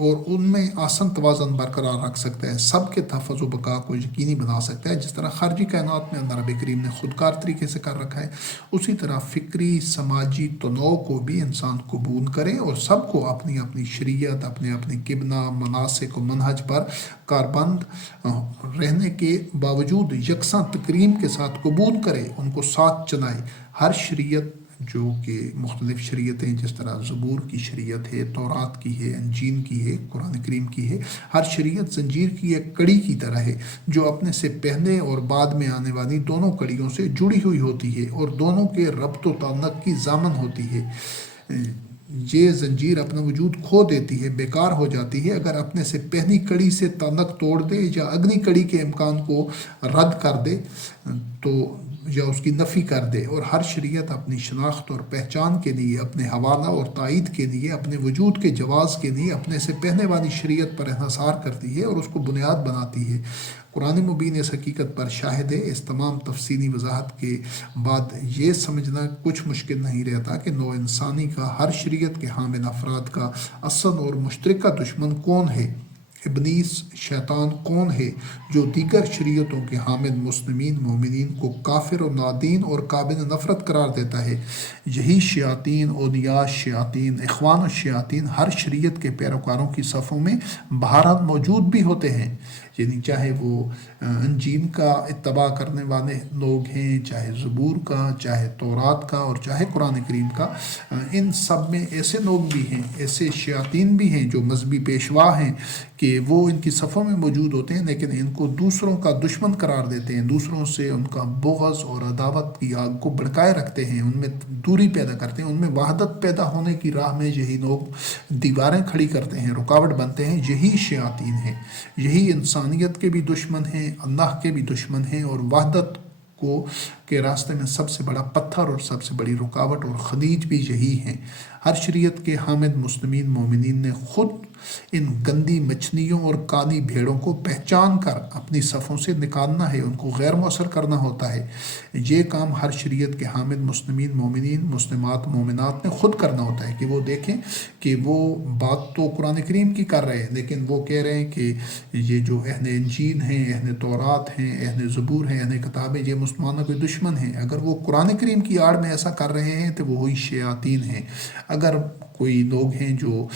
اور ان میں آسن توازن برقرار رکھ سکتا ہے، سب کے تحفظ و بقا کو یقینی بنا سکتا ہے، جس طرح خارجی کائنات میں اللہ رب کریم نے خودکار طریقے سے کر رکھا ہے، اسی طرح فکری سماجی تنوع کو بھی انسان قبول کرے اور سب کو اپنی اپنی شریعت، اپنے اپنے قبلہ، مناسک و منہج پر کاربند رہنے کے باوجود یکساں تکریم کے ساتھ قبول کرے، ان کو ساتھ چلائے۔ ہر شریعت جو کہ مختلف شریعتیں، جس طرح زبور کی شریعت ہے، تورات کی ہے، انجیل کی ہے، قرآن کریم کی ہے، ہر شریعت زنجیر کی ایک کڑی کی طرح ہے، جو اپنے سے پہلے اور بعد میں آنے والی دونوں کڑیوں سے جڑی ہوئی ہوتی ہے اور دونوں کے ربط و تعلق کی ضامن ہوتی ہے۔ یہ زنجیر اپنا وجود کھو دیتی ہے، بیکار ہو جاتی ہے، اگر اپنے سے پہلی کڑی سے تعلق توڑ دے یا اگلی کڑی کے امکان کو رد کر دے تو یا اس کی نفی کر دے۔ اور ہر شریعت اپنی شناخت اور پہچان کے لیے، اپنے حوالہ اور تائید کے لیے، اپنے وجود کے جواز کے لیے اپنے سے پہلے والی شریعت پر انحصار کرتی ہے اور اس کو بنیاد بناتی ہے۔ قرآن مبین اس حقیقت پر شاہد ہے۔ اس تمام تفصیلی وضاحت کے بعد یہ سمجھنا کچھ مشکل نہیں رہتا کہ نو انسانی کا ہر شریعت کے حامل افراد کا اصل اور مشترکہ دشمن کون ہے۔ ابلیس، شیطان کون ہے جو دیگر شریعتوں کے حامل مسلمین مومنین کو کافر و نادین اور قابل نفرت قرار دیتا ہے۔ یہی شیاطین، اولیاء شیاطین، اخوان الشیاطین ہر شریعت کے پیروکاروں کی صفوں میں بہرحال موجود بھی ہوتے ہیں، یعنی چاہے وہ انجیل کا اتباع کرنے والے لوگ ہیں، چاہے زبور کا، چاہے تورات کا، اور چاہے قرآن کریم کا، ان سب میں ایسے لوگ بھی ہیں، ایسے شیاطین بھی ہیں جو مذہبی پیشوا ہیں کہ وہ ان کی صفوں میں موجود ہوتے ہیں، لیکن ان کو دوسروں کا دشمن قرار دیتے ہیں، دوسروں سے ان کا بغض اور عداوت کی آگ کو بھڑکائے رکھتے ہیں، ان میں دوری پیدا کرتے ہیں، ان میں وحدت پیدا ہونے کی راہ میں یہی لوگ دیواریں کھڑی کرتے ہیں، رکاوٹ بنتے ہیں۔ یہی شیاطین ہیں، یہی انسانیت کے بھی دشمن ہیں، اللہ کے بھی دشمن ہیں، اور وحدت کو کے راستے میں سب سے بڑا پتھر اور سب سے بڑی رکاوٹ اور خلیج بھی یہی ہیں۔ ہر شریعت کے حامد مسلمین مومنین نے خود ان گندی مچھلیوں اور کالی بھیڑوں کو پہچان کر اپنی صفوں سے نکالنا ہے، ان کو غیر مؤثر کرنا ہوتا ہے۔ یہ کام ہر شریعت کے حامد مسلمین مومنین، مسلمات، مومنات نے خود کرنا ہوتا ہے، کہ وہ دیکھیں کہ وہ بات تو قرآن کریم کی کر رہے ہیں، لیکن وہ کہہ رہے ہیں کہ یہ جو اہل انجیل ہیں، اہل تورات ہیں، اہل زبور ہیں، اہل کتابیں، یہ مسلمانوں کے دشمن ہیں۔ اگر وہ قرآن کریم کی آڑ میں ایسا کر رہے ہیں تو وہ وہی شیاطین ہیں۔ اگر کوئی لوگ ہیں جو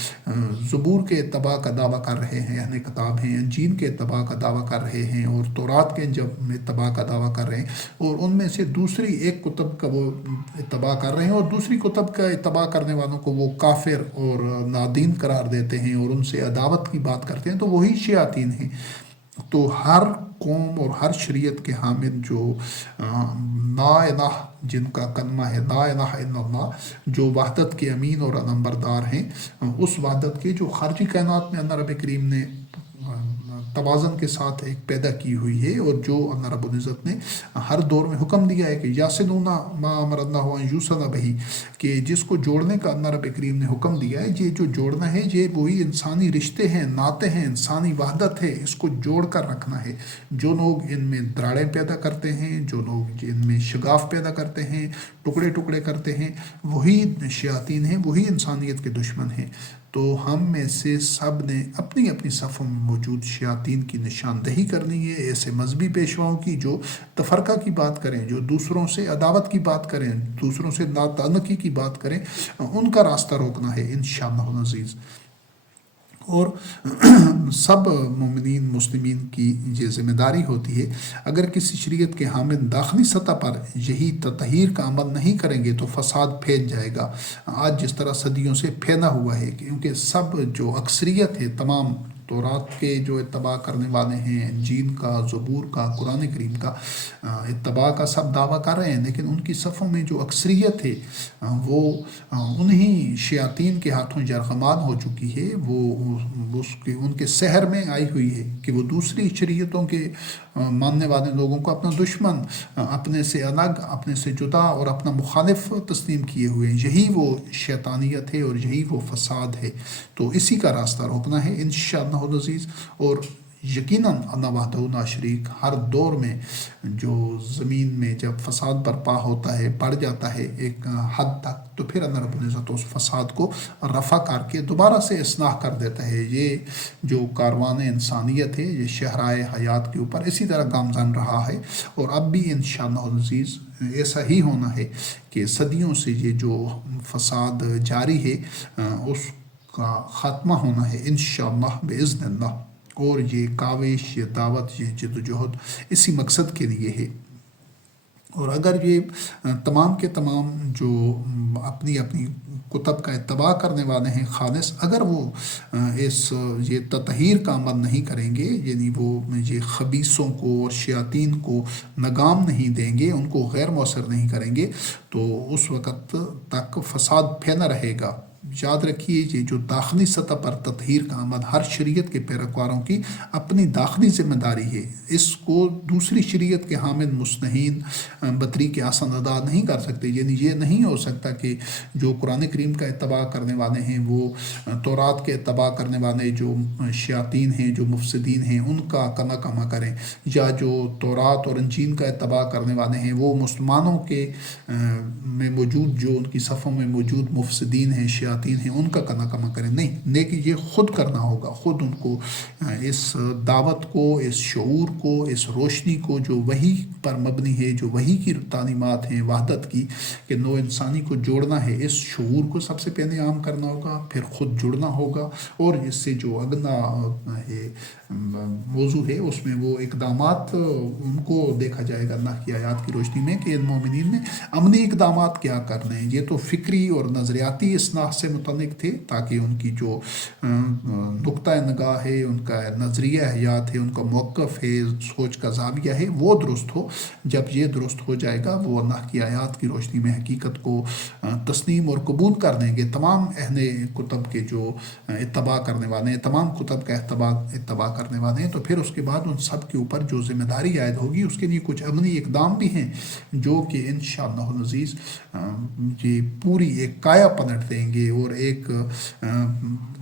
زبور کے اتباع کا دعویٰ کر رہے ہیں، یعنی کتاب ہیں، انجیل کے اتباع کا دعویٰ کر رہے ہیں، اور تورات کے جب اتباع کا دعویٰ کر رہے ہیں، اور ان میں سے دوسری ایک کتب کا وہ اتباع کر رہے ہیں، اور دوسری کتب کا اتباع کرنے والوں کو وہ کافر اور نادین قرار دیتے ہیں اور ان سے عداوت کی بات کرتے ہیں، تو وہی شیاطین ہیں۔ تو ہر قوم اور ہر شریعت کے حامل جو لا الہ، جن کا کلمہ ہے لا الہ الا اللہ، جو وحدت کے امین اور نمبردار ہیں، اس وحدت کے جو خارجی کائنات میں اللہ رب کریم نے توازن کے ساتھ ایک پیدا کی ہوئی ہے، اور جو اللہ رب العزت نے ہر دور میں حکم دیا ہے کہ یاسلون ما امر اللہ ان یوصل بہ، کہ جس کو جوڑنے کا اللہ رب کریم نے حکم دیا ہے، یہ جو جوڑنا ہے یہ وہی انسانی رشتے ہیں، ناطے ہیں، انسانی وحدت ہے، اس کو جوڑ کر رکھنا ہے۔ جو لوگ ان میں دراڑیں پیدا کرتے ہیں، جو لوگ ان میں شگاف پیدا کرتے ہیں، ٹکڑے ٹکڑے کرتے ہیں، وہی شیاطین ہیں، وہی انسانیت کے دشمن ہیں۔ تو ہم میں سے سب نے اپنی اپنی صفوں میں موجود شیاطین کی نشاندہی کرنی ہے، ایسے مذہبی پیشواؤں کی جو تفرقہ کی بات کریں، جو دوسروں سے عداوت کی بات کریں، دوسروں سے ناتعلقی کی بات کریں، ان کا راستہ روکنا ہے انشاءاللہ العزیز۔ اور سب مومنین مسلمین کی یہ ذمہ داری ہوتی ہے، اگر کسی شریعت کے حامل داخلی سطح پر یہی تطہیر کا عمل نہیں کریں گے تو فساد پھیل جائے گا، آج جس طرح صدیوں سے پھیلا ہوا ہے، کیونکہ سب جو اکثریت ہے، تمام تورات کے جو اتباع کرنے والے ہیں، انجیل کا، زبور کا، قرآن کریم کا اتباع کا سب دعویٰ کر رہے ہیں، لیکن ان کی صفوں میں جو اکثریت ہے وہ انہی شیاطین کے ہاتھوں یرغمال ہو چکی ہے، وہ ان کے سحر میں آئی ہوئی ہے کہ وہ دوسری شریعتوں کے ماننے والے لوگوں کو اپنا دشمن، اپنے سے الگ، اپنے سے جدا اور اپنا مخالف تسلیم کیے ہوئے ہیں۔ یہی وہ شیطانیت ہے اور یہی وہ فساد ہے۔ تو اسی کا راستہ روکنا ہے انشاءاللہ العزیز۔ اور یقیناً اللہ وحدہ لا شریک ہر دور میں جو زمین میں جب فساد برپا ہوتا ہے، بڑھ جاتا ہے ایک حد تک، تو پھر اللہ رب العزت اس فساد کو رفع کر کے دوبارہ سے اصلاح کر دیتا ہے۔ یہ جو کاروان انسانیت ہے، یہ شہرائے حیات کے اوپر اسی طرح گامزن رہا ہے، اور اب بھی انشاءاللہ العزیز ایسا ہی ہونا ہے کہ صدیوں سے یہ جو فساد جاری ہے اس کا خاتمہ ہونا ہے انشاءاللہ باذن اللہ۔ اور یہ کاوش، یہ دعوت، یہ جدوجہد اسی مقصد کے لیے ہے۔ اور اگر یہ تمام کے تمام جو اپنی اپنی کتب کا اتباع کرنے والے ہیں خالص، اگر وہ یہ تطہیر کا عمل نہیں کریں گے، یعنی وہ یہ خبیثوں کو اور شیاطین کو لگام نہیں دیں گے، ان کو غیر مؤثر نہیں کریں گے، تو اس وقت تک فساد پھیلا رہے گا۔ یاد رکھیے، یہ جو داخلی سطح پر تطہیر کا عمل ہر شریعت کے پیروکاروں کی اپنی داخلی ذمہ داری ہے، اس کو دوسری شریعت کے حامل مصلحین بطری کے آسان ادا نہیں کر سکتے۔ یعنی یہ نہیں ہو سکتا کہ جو قرآن کریم کا اتباع کرنے والے ہیں، وہ تورات کے اتباع کرنے والے جو شیاطین ہیں، جو مفسدین ہیں، ان کا کما کما کریں، یا جو تورات اور انجیل کا اتباع کرنے والے ہیں وہ مسلمانوں کے میں موجود، جو ان کی صفوں میں موجود مفسدین ہیں، شیاطین ہیں، ان کا کنا کما کریں۔ نہیں، لیکن یہ خود کرنا ہوگا، خود ان کو اس دعوت کو، اس شعور کو، اس روشنی کو جو وحی پر مبنی ہے، جو وحی کی تعلیمات ہیں وحدت کی، کہ نو انسانی کو جوڑنا ہے، اس شعور کو سب سے پہلے عام کرنا ہوگا، پھر خود جڑنا ہوگا، اور اس سے جو اگلا ہے موضوع ہے اس میں وہ اقدامات ان کو دیکھا جائے گا اللہ کی آیات کی روشنی میں کہ ان مومنین نے عملی اقدامات کیا کرنے ہیں۔ یہ تو فکری اور نظریاتی اصلاح سے متعلق تھے، تاکہ ان کی جو نقطۂ نگاہ ہے، ان کا نظریہ حیات ہے، ان کا موقف ہے، سوچ کا زاویہ ہے، وہ درست ہو۔ جب یہ درست ہو جائے گا، وہ اللہ کی آیات کی روشنی میں حقیقت کو تسلیم اور قبول کر دیں گے۔ تمام اہل کتب کے جو اتباع کرنے والے ہیں، تمام کتب کا اتباع کرنے والے ہیں، تو پھر اس کے بعد ان سب کے اوپر جو ذمہ داری عائد ہوگی، اس کے لیے کچھ عملی اقدام بھی ہیں جو کہ انشاءاللہ العزیز یہ پوری ایک کایا پلٹ دیں گے، اور ایک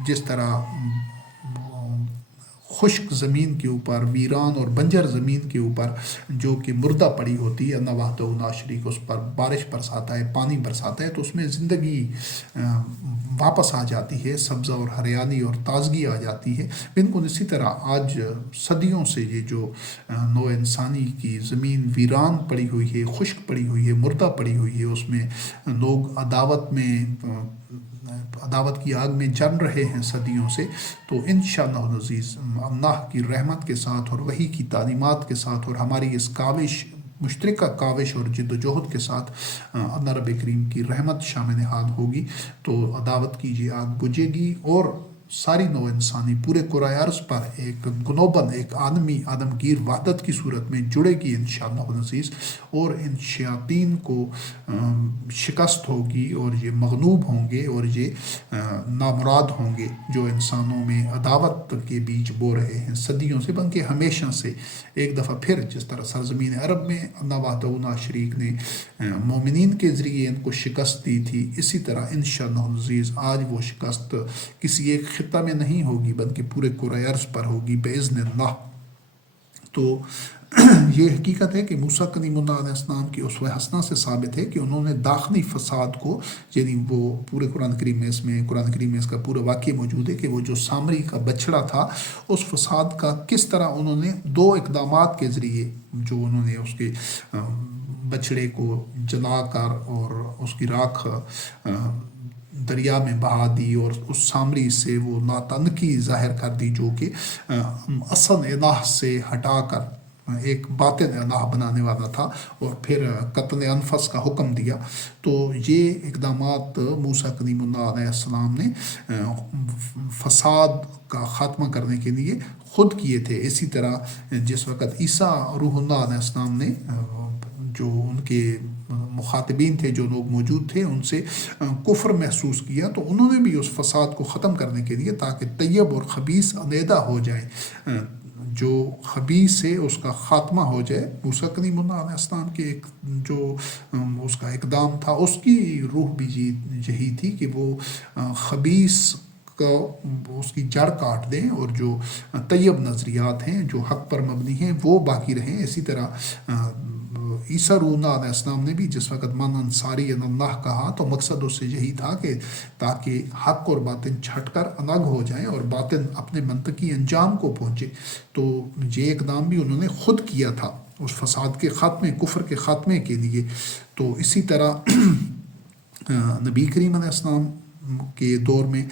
جس طرح خشک زمین کے اوپر، ویران اور بنجر زمین کے اوپر جو کہ مردہ پڑی ہوتی ہے، اللہ وحدہ لا شریک اس پر بارش برساتا ہے، پانی برساتا ہے، تو اس میں زندگی واپس آ جاتی ہے، سبزہ اور ہریالی اور تازگی آ جاتی ہے۔ بالکل اسی طرح آج صدیوں سے یہ جو نو انسانی کی زمین ویران پڑی ہوئی ہے، خشک پڑی ہوئی ہے، مردہ پڑی ہوئی ہے، اس میں لوگ عداوت میں عداوت کی آگ میں جل رہے ہیں صدیوں سے، تو انشاءاللہ العزیز اللہ کی رحمت کے ساتھ اور وحی کی تعلیمات کے ساتھ اور ہماری اس کاوش، مشترکہ کاوش اور جد و جہد کے ساتھ اللہ رب کریم کی رحمت شامل حال ہوگی، تو عداوت کی یہ آگ بجھے گی اور ساری نو انسانی پورے کرۂ ارض پر ایک گلوبل، ایک عالمی عالمگیر وحدت کی صورت میں جڑے گی انشاءاللہ العزیز، اور ان شیاطین کو شکست ہوگی اور یہ مغلوب ہوں گے اور یہ نامراد ہوں گے جو انسانوں میں عداوت کے بیج بو رہے ہیں صدیوں سے، بلکہ ہمیشہ سے۔ ایک دفعہ پھر جس طرح سرزمین عرب میں اللہ وحدہ لا شریک نے مومنین کے ذریعے ان کو شکست دی تھی، اسی طرح انشاءاللہ العزیز آج وہ شکست کسی ایک خطہ میں نہیں ہوگی بلکہ پورے کرۂ ارض پر ہوگی باذن اللہ۔ تو یہ حقیقت ہے کہ موسیٰ کلیم اللہ علیہ السلام کی اسوہ حسنہ سے ثابت ہے کہ انہوں نے داخلی فساد کو، یعنی وہ پورے قرآن کریم میں اس کا پورا واقعہ موجود ہے کہ وہ جو سامری کا بچڑا تھا، اس فساد کا کس طرح انہوں نے 2 اقدامات کے ذریعے، جو انہوں نے اس کے بچڑے کو جلا کر اور اس کی راکھ دریا میں بہا دی اور اس سامری سے وہ ناتنکی ظاہر کر دی، جو کہ اصل الہ سے ہٹا کر ایک باطن الہ بنانے والا تھا، اور پھر قتل انفس کا حکم دیا۔ تو یہ اقدامات موسیٰ کلیم اللہ علیہ السلام نے فساد کا خاتمہ کرنے کے لیے خود کیے تھے۔ اسی طرح جس وقت عیسیٰ روح اللہ علیہ السلام نے، جو ان کے مخاطبین تھے، جو لوگ موجود تھے، ان سے کفر محسوس کیا، تو انہوں نے بھی اس فساد کو ختم کرنے کے لیے، تاکہ طیب اور خبیث علیحدہ ہو جائیں، جو خبیث ہے اس کا خاتمہ ہو جائے، موسیٰ کلیم اللہ علیہ السلام کے ایک جو اس کا اقدام تھا، اس کی روح بھی یہی تھی کہ وہ خبیث کو اس کی جڑ کاٹ دیں اور جو طیب نظریات ہیں جو حق پر مبنی ہیں وہ باقی رہیں۔ اسی طرح عیسیٰ روح اللہ علیہ السلام نے بھی جس وقت من انصاری اللہ کہا، تو مقصد اس سے یہی تھا کہ تاکہ حق اور باطن چھٹ کر الگ ہو جائیں اور باطن اپنے منطقی انجام کو پہنچے۔ تو یہ اقدام بھی انہوں نے خود کیا تھا اس فساد کے خاتمے، کفر کے خاتمے کے لیے۔ تو اسی طرح نبی کریم علیہ السلام کے دور میں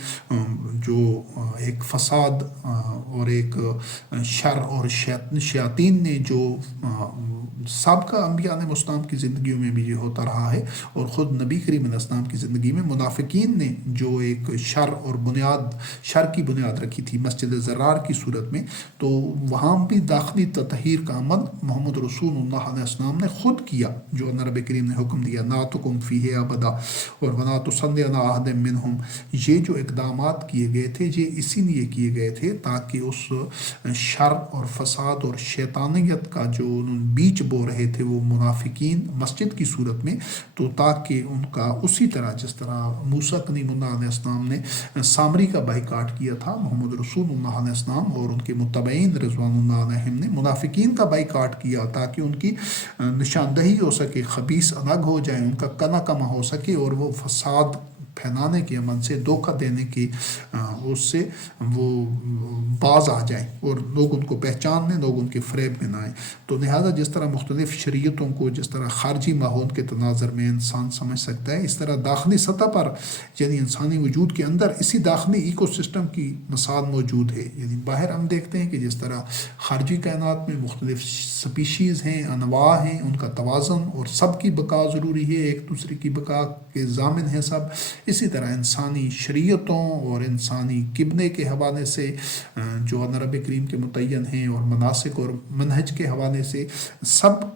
جو ایک فساد اور ایک شر اور شیاطین نے جو سابقہ انبیاء علیہ السلام کی زندگیوں میں بھی یہ ہوتا رہا ہے، اور خود نبی کریم علیہ السلام کی زندگی میں منافقین نے جو ایک شر کی بنیاد رکھی تھی مسجد زرار کی صورت میں، تو وہاں بھی داخلی تطہیر کا عمل محمد رسول اللہ علیہ السلام نے خود کیا، جو اللہ رب کریم نے حکم دیا، لا تقم فیہ ابدا اور ولا تصلی علی احد منہم۔ یہ جو اقدامات کیے گئے تھے، یہ اسی لیے کیے گئے تھے تاکہ اس شر اور فساد اور شیطانیت کا جو بیچ بو رہے تھے وہ منافقین مسجد کی صورت میں، تو تاکہ ان کا اسی طرح جس طرح موسیٰ کلیم اللہ علیہ السلام نے سامری کا بائیکاٹ کیا تھا، محمد رسول اللہ علیہ السلام اور ان کے متبعین رضوان اللہ علیہم نے منافقین کا بائیکاٹ کیا، تاکہ ان کی نشاندہی ہو سکے، خبیث الگ ہو جائیں، ان کا کنا کما ہو سکے، اور وہ فساد پھیلانے کے عمل سے، دھوکہ دینے کی اس سے وہ باز آ جائیں اور لوگ ان کو پہچان لیں، لوگ ان کے فریب میں نہ آئیں۔ تو لہٰذا جس طرح مختلف شریعتوں کو جس طرح خارجی ماحول کے تناظر میں انسان سمجھ سکتا ہے، اس طرح داخلی سطح پر یعنی انسانی وجود کے اندر اسی داخلی ایکو سسٹم کی مثال موجود ہے۔ یعنی باہر ہم دیکھتے ہیں کہ جس طرح خارجی کائنات میں مختلف سپیشیز ہیں، انواع ہیں، ان کا توازن اور سب کی بقا ضروری ہے، ایک دوسرے کی بقا کے ضامن ہیں سب، اسی طرح انسانی شریعتوں اور انسانی قبلے کے حوالے سے جو اللہ رب کریم کے متعین ہیں اور مناسک اور منہج کے حوالے سے سب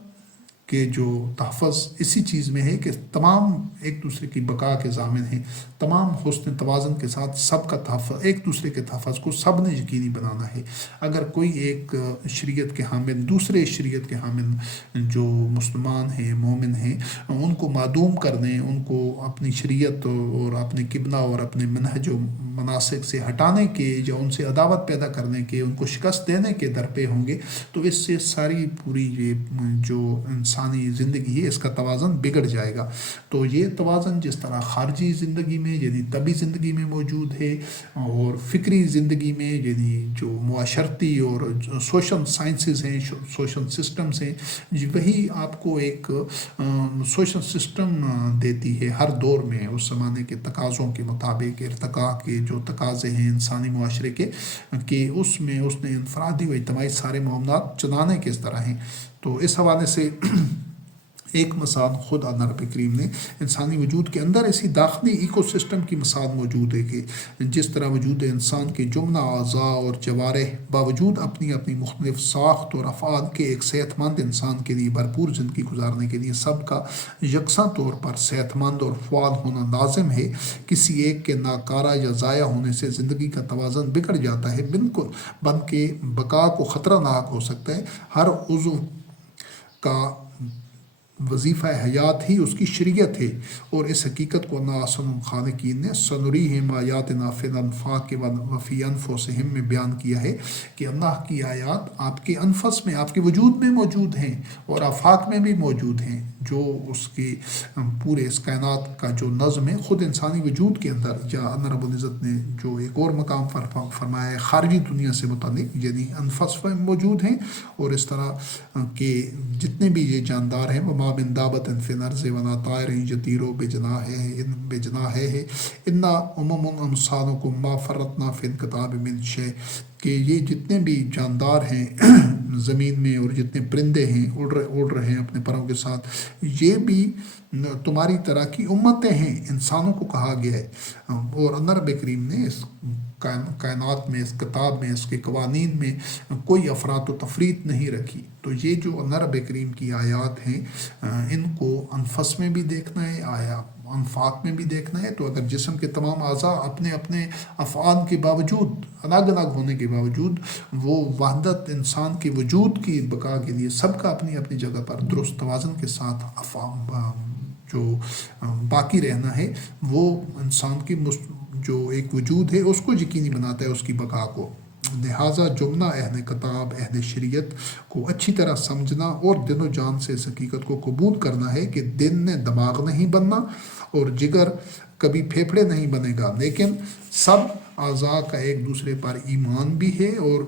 کے جو تحفظ اسی چیز میں ہے کہ تمام ایک دوسرے کی بقا کے ضامن ہیں، تمام حسن توازن کے ساتھ سب کا تحفظ، ایک دوسرے کے تحفظ کو سب نے یقینی بنانا ہے۔ اگر کوئی ایک شریعت کے حامل دوسرے شریعت کے حامل جو مسلمان ہیں، مومن ہیں، ان کو معدوم کر دیں، ان کو اپنی شریعت اور اپنے قبلہ اور اپنے منہج و مناسک سے ہٹانے کے یا ان سے عداوت پیدا کرنے کے، ان کو شکست دینے کے در پہ ہوں گے، تو اس سے ساری پوری یہ جو انسانی زندگی ہے اس کا توازن بگڑ جائے گا۔ تو یہ توازن جس طرح خارجی زندگی میں یعنی طبی زندگی میں موجود ہے، اور فکری زندگی میں یعنی جو معاشرتی اور سوشل سائنسز ہیں، سوشل سسٹمز ہیں، وہی آپ کو ایک سوشل سسٹم دیتی ہے ہر دور میں اس زمانے کے تقاضوں کے مطابق، ارتقاء کے جو تقاضے ہیں انسانی معاشرے کے، کہ اس میں اس نے انفرادی و اجتماعی سارے معاملات چلانے کس طرح ہیں۔ تو اس حوالے سے ایک مثال خود رب کریم نے انسانی وجود کے اندر ایسی داخلی ایکو سسٹم کی مثال موجود ہے کہ جس طرح وجود انسان کے جملہ اعضاء اور جوارح باوجود اپنی اپنی مختلف ساخت اور افعال کے ایک صحت مند انسان کے لیے بھرپور زندگی گزارنے کے لیے سب کا یکساں طور پر صحت مند اور فعال ہونا لازم ہے، کسی ایک کے ناکارہ یا ضائع ہونے سے زندگی کا توازن بگڑ جاتا ہے، بالکل بلکہ بقا کو خطرہ لاحق ہو سکتا ہے۔ ہر عضو کا وظیفہ حیات ہی اس کی شریعت ہے، اور اس حقیقت کو اللہ احسن الخالقین نے سنریہم آیاتنا فی الآفاق وفی انفسہم میں بیان کیا ہے کہ اللہ کی آیات آپ کے انفس میں، آپ کے وجود میں موجود ہیں اور آفاق میں بھی موجود ہیں، جو اس کے پورے اس کائنات کا جو نظم ہے خود انسانی وجود کے اندر، یا اللہ رب العزت نے جو ایک اور مقام پر فرمایا ہے خارجی دنیا سے متعلق، یعنی انفس میں موجود ہیں، اور اس طرح کہ جتنے بھی یہ جاندار ہیں وما من دابۃ فی الارض ولا طائر یطیر بجناحیہ انا امم امثالکم ما فرطنا فی الکتاب من شیء، کہ یہ جتنے بھی جاندار ہیں زمین میں اور جتنے پرندے ہیں اڑ رہے ہیں اپنے پروں کے ساتھ، یہ بھی تمہاری طرح کی امتیں ہیں، انسانوں کو کہا گیا ہے۔ اور اللہ رب کریم نے اس کائنات میں، اس کتاب میں، اس کے قوانین میں کوئی افراط و تفریط نہیں رکھی۔ تو یہ جو اللہ رب کریم کی آیات ہیں، ان کو انفس میں بھی دیکھنا ہے، انفاق میں بھی دیکھنا ہے۔ تو اگر جسم کے تمام اعضاء اپنے اپنے افعال کے باوجود، الگ الگ ہونے کے باوجود، وہ وحدت انسان کے وجود کی بقا کے لیے سب کا اپنی اپنی جگہ پر درست توازن کے ساتھ جو باقی رہنا ہے، وہ انسان کی جو ایک وجود ہے اس کو یقینی بناتا ہے، اس کی بقا کو۔ لہٰذا جملہ اہل کتاب، اہل شریعت کو اچھی طرح سمجھنا اور دل و جان سے اس حقیقت کو قبول کرنا ہے کہ دل نے دماغ نہیں بننا اور جگر کبھی پھیپھڑے نہیں بنے گا، لیکن سب اعضاء کا ایک دوسرے پر ایمان بھی ہے، اور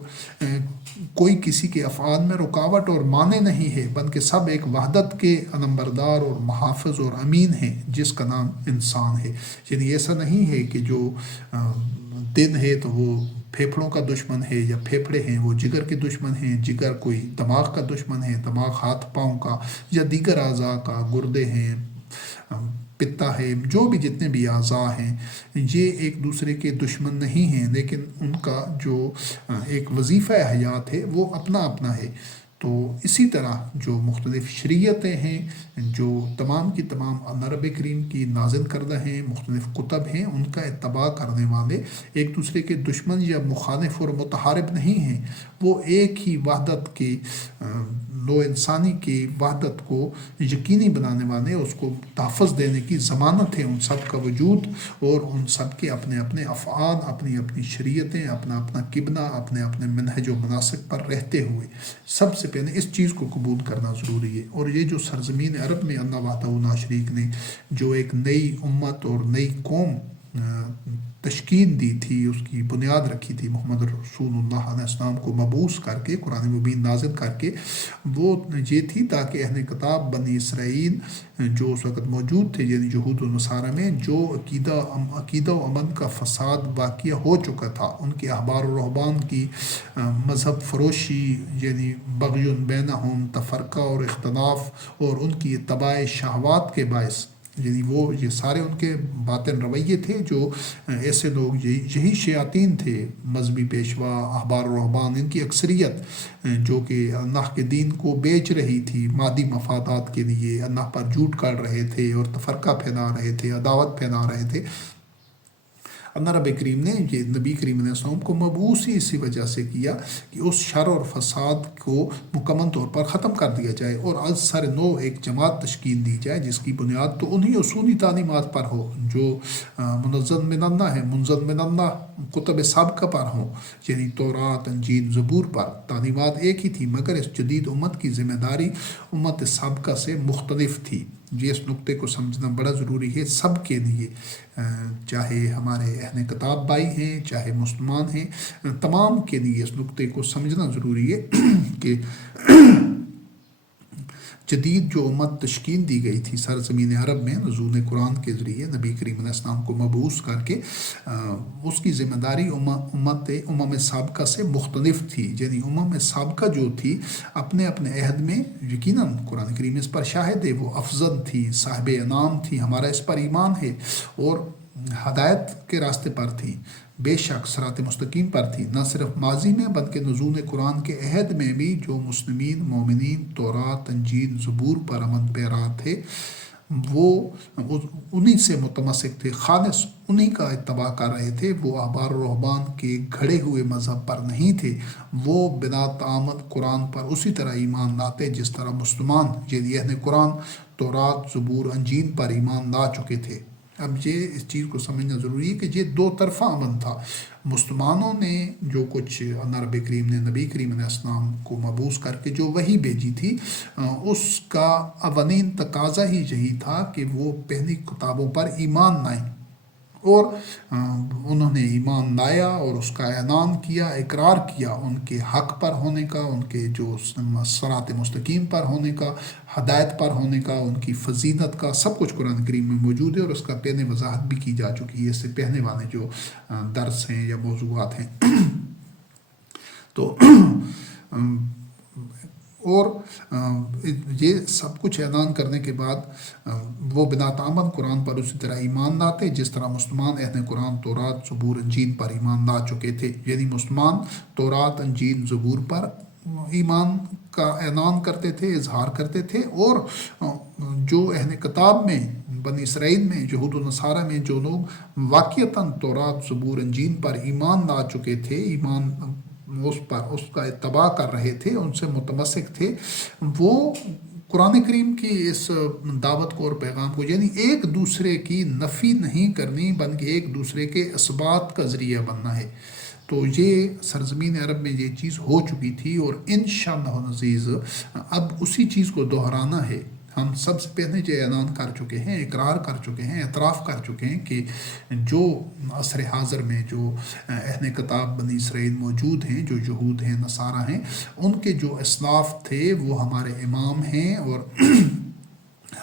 کوئی کسی کے افعال میں رکاوٹ اور مانع نہیں ہے، بلکہ سب ایک وحدت کے علمبردار اور محافظ اور امین ہیں جس کا نام انسان ہے۔ یعنی ایسا نہیں ہے کہ جو دل ہے تو وہ پھیپھڑوں کا دشمن ہے، یا پھیپھڑے ہیں وہ جگر کے دشمن ہیں، جگر کوئی دماغ کا دشمن ہے، دماغ ہاتھ پاؤں کا یا دیگر اعضاء کا، گردے ہیں، پتا ہے، جو بھی جتنے بھی اعضاء ہیں، یہ ایک دوسرے کے دشمن نہیں ہیں، لیکن ان کا جو ایک وظیفہ حیات ہے وہ اپنا اپنا ہے۔ تو اسی طرح جو مختلف شریعتیں ہیں، جو تمام کی تمام اللہ رب کریم کی نازل کردہ ہیں، مختلف کتب ہیں، ان کا اتباع کرنے والے ایک دوسرے کے دشمن یا مخالف اور متحارب نہیں ہیں، وہ ایک ہی وحدت کے نوع انسانی کی وحدت کو یقینی بنانے والے، اس کو تحفظ دینے کی ضمانت ہے ان سب کا وجود، اور ان سب کے اپنے اپنے افعال، اپنی اپنی شریعتیں، اپنا اپنا قبلہ، اپنے اپنے منہج و مناسک پر رہتے ہوئے سب سے پہلے اس چیز کو قبول کرنا ضروری ہے۔ اور یہ جو سرزمین عرب میں اللہ وحدہ لا شریک نے جو ایک نئی امت اور نئی قوم تشکیل دی تھی، اس کی بنیاد رکھی تھی محمد رسول اللہ علیہ السلام کو مبعوث کر کے، قرآن مبین نازل کر کے، وہ یہ تھی تاکہ اہل کتاب بنی اسرائیل جو اس وقت موجود تھے، یعنی یہود و نصارہ میں جو عقیدہ و عمل کا فساد واقع ہو چکا تھا، ان کے احبار و رہبان کی مذہب فروشی، یعنی بغی بینہم، تفرقہ اور اختلاف، اور ان کی اتباع شہوات کے باعث، یعنی وہ یہ سارے ان کے باطن رویے تھے، جو ایسے لوگ یہی شیاطین تھے، مذہبی پیشوا، احبار و رہبان، ان کی اکثریت جو کہ اللہ کے دین کو بیچ رہی تھی مادی مفادات کے لیے، اللہ پر جھوٹ کر رہے تھے اور تفرقہ پھیلا رہے تھے، عداوت پھیلا رہے تھے۔ اللہ رب کریم نے یہ نبی کریم علیہ السلام کو مبعوث ہی اسی وجہ سے کیا کہ اس شر اور فساد کو مکمل طور پر ختم کر دیا جائے اور از سر نو ایک جماعت تشکیل دی جائے جس کی بنیاد تو انہی اصولی تعلیمات پر ہو جو منزل من اللہ ہے، منزل من اللہ کتب سابقہ پر ہوں، یعنی تورات، انجیل، زبور پر تعلیمات ایک ہی تھی، مگر اس جدید امت کی ذمہ داری امت سابقہ سے مختلف تھی۔ یہ اس نقطے کو سمجھنا بڑا ضروری ہے سب کے لیے، چاہے ہمارے اہل کتاب بھائی ہیں، چاہے مسلمان ہیں، تمام کے لیے اس نقطے کو سمجھنا ضروری ہے کہ جدید جو امت تشکیل دی گئی تھی سرزمین عرب میں نزول قرآن کے ذریعے نبی کریم علیہ السلام کو مبعوث کر کے، اس کی ذمہ داری امم سابقہ سے مختلف تھی، یعنی امم سابقہ جو تھی اپنے اپنے عہد میں یقیناً قرآن کریم اس پر شاہد ہے، وہ افضل تھی، صاحب انعام تھی، ہمارا اس پر ایمان ہے اور ہدایت کے راستے پر تھی، بے شک صراط مستقیم پر تھی، نہ صرف ماضی میں بلکہ نزول قرآن کے عہد میں بھی جو مسلمین مومنین تورات، انجیل، زبور پر عمل پیرا تھے وہ انہی سے متمسک تھے، خالص انہی کا اتباع کر رہے تھے، وہ احبار و رہبان کے گھڑے ہوئے مذہب پر نہیں تھے، وہ بنا تعمد قرآن پر اسی طرح ایمان لاتے جس طرح مسلمان یعنی اہل قرآن تورات، زبور، انجیل پر ایمان لا چکے تھے۔ اب یہ اس چیز کو سمجھنا ضروری ہے کہ یہ دو طرفہ عمل تھا، مسلمانوں نے جو کچھ اللہ رب کریم نے نبی کریم علیہ السلام کو مبعوث کر کے جو وحی بھیجی تھی، اس کا اولین تقاضا ہی یہی تھا کہ وہ پہلی کتابوں پر ایمان لائیں، اور انہوں نے ایمان لایا اور اس کا اعلان کیا، اقرار کیا ان کے حق پر ہونے کا، ان کے جو صراط مستقیم پر ہونے کا، ہدایت پر ہونے کا، ان کی فضیلت کا، سب کچھ قرآن کریم میں موجود ہے اور اس کا پہلے وضاحت بھی کی جا چکی ہے، اس سے پہلے والے جو درس ہیں یا موضوعات ہیں۔ تو اور یہ سب کچھ اعلان کرنے کے بعد وہ بنا تعمد قرآن پر اسی طرح ایمان لاتے جس طرح مسلمان اہل قرآن تورات، زبور، انجیل پر ایمان لا چکے تھے، یعنی مسلمان تورات، انجیل، زبور پر ایمان کا اعلان کرتے تھے، اظہار کرتے تھے، اور جو اہل کتاب میں بنی اسرائیل میں یہود و نصارہ میں جو لوگ واقعتاً تورات، زبور، انجیل پر ایمان لا چکے تھے، ایمان اس کا اتباع کر رہے تھے، ان سے متمسک تھے، وہ قرآن کریم کی اس دعوت کو اور پیغام کو یعنی ایک دوسرے کی نفی نہیں کرنی بلکہ ایک دوسرے کے اثبات کا ذریعہ بننا ہے۔ تو یہ سرزمین عرب میں یہ چیز ہو چکی تھی اور انشاءاللہ العزیز اب اسی چیز کو دہرانا ہے۔ ہم سب سے پہلے جو اعلان کر چکے ہیں، اقرار کر چکے ہیں، اعتراف کر چکے ہیں کہ جو عصر حاضر میں جو اہل کتاب بنی اسرائیل موجود ہیں، جو یہود ہیں، نصارہ ہیں، ان کے جو اسلاف تھے وہ ہمارے امام ہیں اور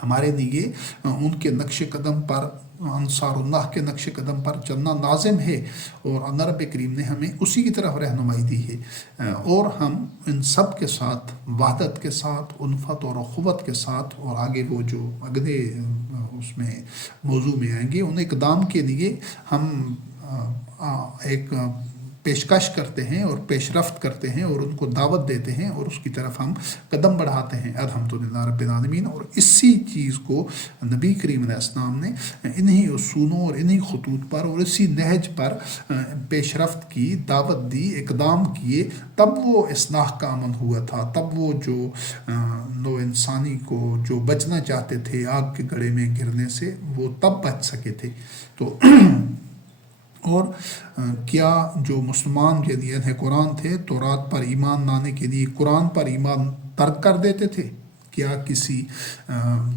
ہمارے لیے ان کے نقش قدم پر، انصار اللہ کے نقش قدم پر چلنا لازم ہے، اور اللہ رب کریم نے ہمیں اسی کی طرف رہنمائی دی ہے، اور ہم ان سب کے ساتھ وحدت کے ساتھ، الفت اور اخوت کے ساتھ، اور آگے وہ جو اگلے اس میں موضوع میں آئیں گے ان اقدام کے لیے ہم ایک پیشکش کرتے ہیں اور پیش رفت کرتے ہیں اور ان کو دعوت دیتے ہیں اور اس کی طرف ہم قدم بڑھاتے ہیں الحمدللہ رب العالمین۔ اور اسی چیز کو نبی کریم علیہ السلام نے انہی اصولوں اور انہی خطوط پر اور اسی نہج پر پیش رفت کی، دعوت دی، اقدام کیے، تب وہ اصلاح کا عمل ہوا تھا، تب وہ جو نو انسانی کو جو بچنا چاہتے تھے آگ کے گڑھے میں گرنے سے وہ تب بچ سکے تھے۔ تو اور کیا جو مسلمان یعنی اہل قرآن تھے تورات پر ایمان لانے کے لیے قرآن پر ایمان ترک کر دیتے تھے؟ کیا کسی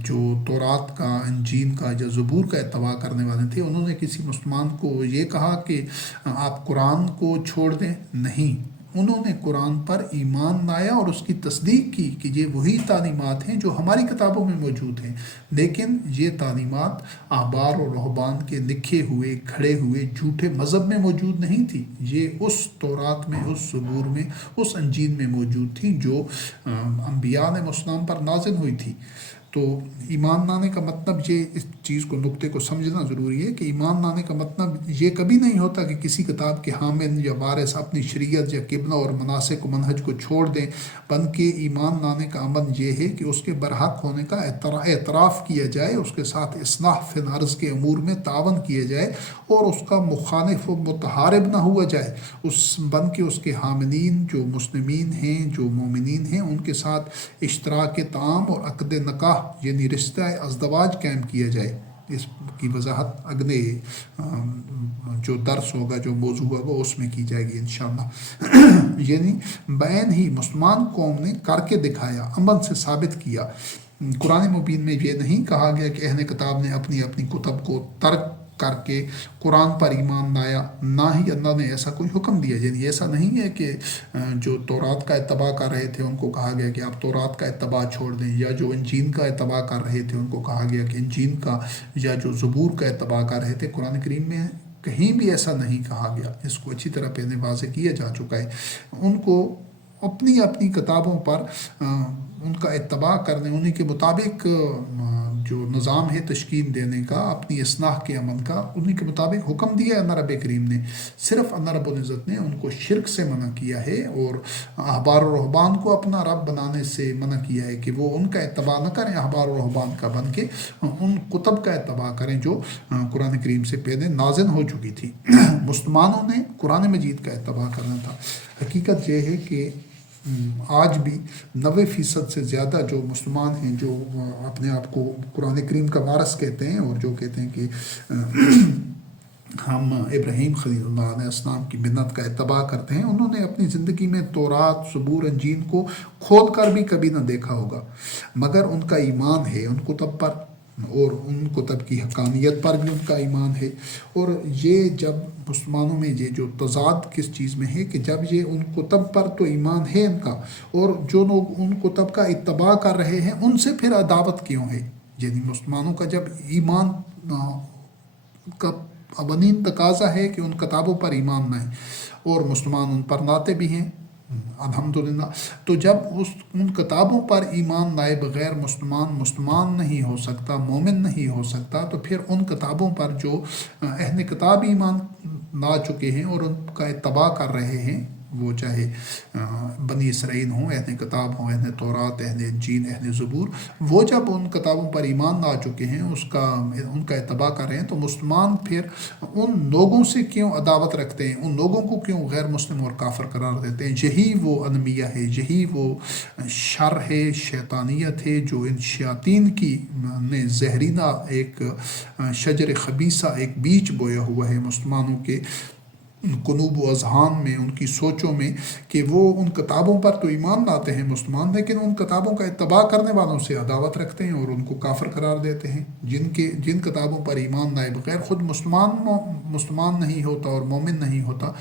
جو تورات کا، انجیل کا یا زبور کا اتباع کرنے والے تھے انہوں نے کسی مسلمان کو یہ کہا کہ آپ قرآن کو چھوڑ دیں؟ نہیں، انہوں نے قرآن پر ایمان لایا اور اس کی تصدیق کی کہ یہ وہی تعلیمات ہیں جو ہماری کتابوں میں موجود ہیں، لیکن یہ تعلیمات احبار اور رہبان کے لکھے ہوئے کھڑے ہوئے جھوٹے مذہب میں موجود نہیں تھی، یہ اس تورات میں، اس زبور میں، اس انجیل میں موجود تھی جو انبیاء علیہ السلام پر نازل ہوئی تھی۔ تو ایمان لانے کا مطلب یہ، اس چیز کو نقطے کو سمجھنا ضروری ہے کہ ایمان لانے کا مطلب یہ کبھی نہیں ہوتا کہ کسی کتاب کے حامل یا وارث اپنی شریعت یا قبلہ اور مناسک و منہج کو چھوڑ دیں، بلکہ ایمان لانے کا عمل یہ ہے کہ اس کے برحق ہونے کا اعتراف کیا جائے، اس کے ساتھ اصلاح فی الارض کے امور میں تعاون کیا جائے اور اس کا مخالف و متحارب نہ ہوا جائے، بلکہ اس کے حاملین جو مسلمین ہیں، جو مومنین ہیں، ان کے ساتھ اشتراک تعام اور عقد نکاح یعنی رشتہ ازدواج قائم کیا جائے۔ اس کی وضاحت اگلے جو درس ہوگا، جو موضوع ہوگا، اس میں کی جائے گی انشاءاللہ۔ یعنی بعین ہی مسلمان قوم نے کر کے دکھایا، عمل سے ثابت کیا۔ قرآن مبین میں یہ نہیں کہا گیا کہ اہل کتاب نے اپنی کتب کو ترک کر کے قرآن پر ایمان لایا، نہ ہی اللہ نے ایسا کوئی حکم دیا۔ یعنی ایسا نہیں ہے کہ جو تورات کا اتباع کر رہے تھے ان کو کہا گیا کہ آپ تورات کا اتباع چھوڑ دیں، یا جو انجیل کا اتباع کر رہے تھے ان کو کہا گیا کہ انجیل کا یا جو زبور کا اتباع کر رہے تھے۔ قرآن کریم میں کہیں بھی ایسا نہیں کہا گیا، اس کو اچھی طرح پہلے واضح کیا جا چکا ہے۔ ان کو اپنی کتابوں پر ان کا اتباع کرنے، انہی کے مطابق جو نظام ہے تشکیل دینے کا، اپنی اصلاح کے عمل کا، انہی کے مطابق حکم دیا ہے اللہ رب کریم نے۔ صرف اللہ رب العزت نے ان کو شرک سے منع کیا ہے اور احبار و رہبان کو اپنا رب بنانے سے منع کیا ہے کہ وہ ان کا اتباع نہ کریں احبار و رہبان کا، بن کے ان کتب کا اتباع کریں جو قرآن کریم سے پہلے نازل ہو چکی تھی۔ مسلمانوں نے قرآن مجید کا اتباع کرنا تھا۔ حقیقت یہ ہے کہ آج بھی 90% سے زیادہ جو مسلمان ہیں، جو اپنے آپ کو قرآن کریم کا وارث کہتے ہیں اور جو کہتے ہیں کہ ہم ابراہیم خلیل اللہ علیہ السلام کی ملت کا اتباع کرتے ہیں، انہوں نے اپنی زندگی میں تورات، زبور، انجیل کو کھول کر بھی کبھی نہ دیکھا ہوگا، مگر ان کا ایمان ہے ان کتب پر، اور ان کتب کی حقانیت پر بھی ان کا ایمان ہے۔ اور یہ جب مسلمانوں میں یہ جو تضاد کس چیز میں ہے کہ جب یہ ان کتب پر تو ایمان ہے ان کا، اور جو لوگ ان کتب کا اتباع کر رہے ہیں ان سے پھر عداوت کیوں ہے؟ یعنی مسلمانوں کا جب ایمان کا اولین تقاضا ہے کہ ان کتابوں پر ایمان لائیں، اور مسلمان ان پر لاتے بھی ہیں الحمدللہ، تو جب ان کتابوں پر ایمان لائے بغیر مسلمان نہیں ہو سکتا، مومن نہیں ہو سکتا، تو پھر ان کتابوں پر جو اہل کتاب ایمان لا چکے ہیں اور ان کا اتباع کر رہے ہیں، وہ چاہے بنی اسرائیل ہوں، اہل کتاب ہوں، اہل تورات، اہل انجیل، اہل زبور، وہ جب ان کتابوں پر ایمان لا چکے ہیں، ان کا اتباع کر رہے ہیں، تو مسلمان پھر ان لوگوں سے کیوں عداوت رکھتے ہیں، ان لوگوں کو کیوں غیر مسلم اور کافر قرار دیتے ہیں؟ یہی وہ انمیہ ہے، یہی وہ شر ہے، شیطانیت ہے، جو ان شیاطین کی نے زہریلا ایک شجر خبیثہ، ایک بیج بویا ہوا ہے مسلمانوں کے قلوب و اذہان میں، ان کی سوچوں میں، کہ وہ ان کتابوں پر تو ایمان لاتے ہیں مسلمان، لیکن ان کتابوں کا اتباع کرنے والوں سے عداوت رکھتے ہیں اور ان کو کافر قرار دیتے ہیں۔ جن کتابوں پر ایمان لائے بغیر خود مسلمان نہیں ہوتا اور مومن نہیں ہوتا،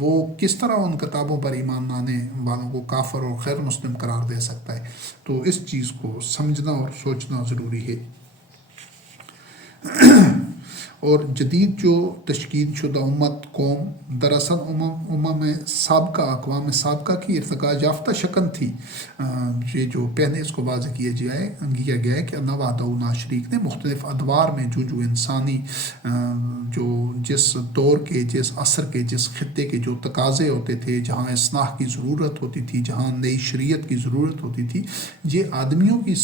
وہ کس طرح ان کتابوں پر ایمان لانے والوں کو کافر اور غیر مسلم قرار دے سکتا ہے؟ تو اس چیز کو سمجھنا اور سوچنا ضروری ہے۔ اور جدید جو تشکیل شدہ امت قوم دراصل اقوام سابقہ کی ارتقاء یافتہ شکل تھی۔ یہ جو پہلے اس کو واضح کیا گیا ہے کہ اللہ وحدہ لا شریک نے مختلف ادوار میں جو انسانی جو جس دور کے، جس عصر کے، جس خطے کے جو تقاضے ہوتے تھے، جہاں اصلاح کی ضرورت ہوتی تھی، جہاں نئی شریعت کی ضرورت ہوتی تھی، یہ آدمیوں کی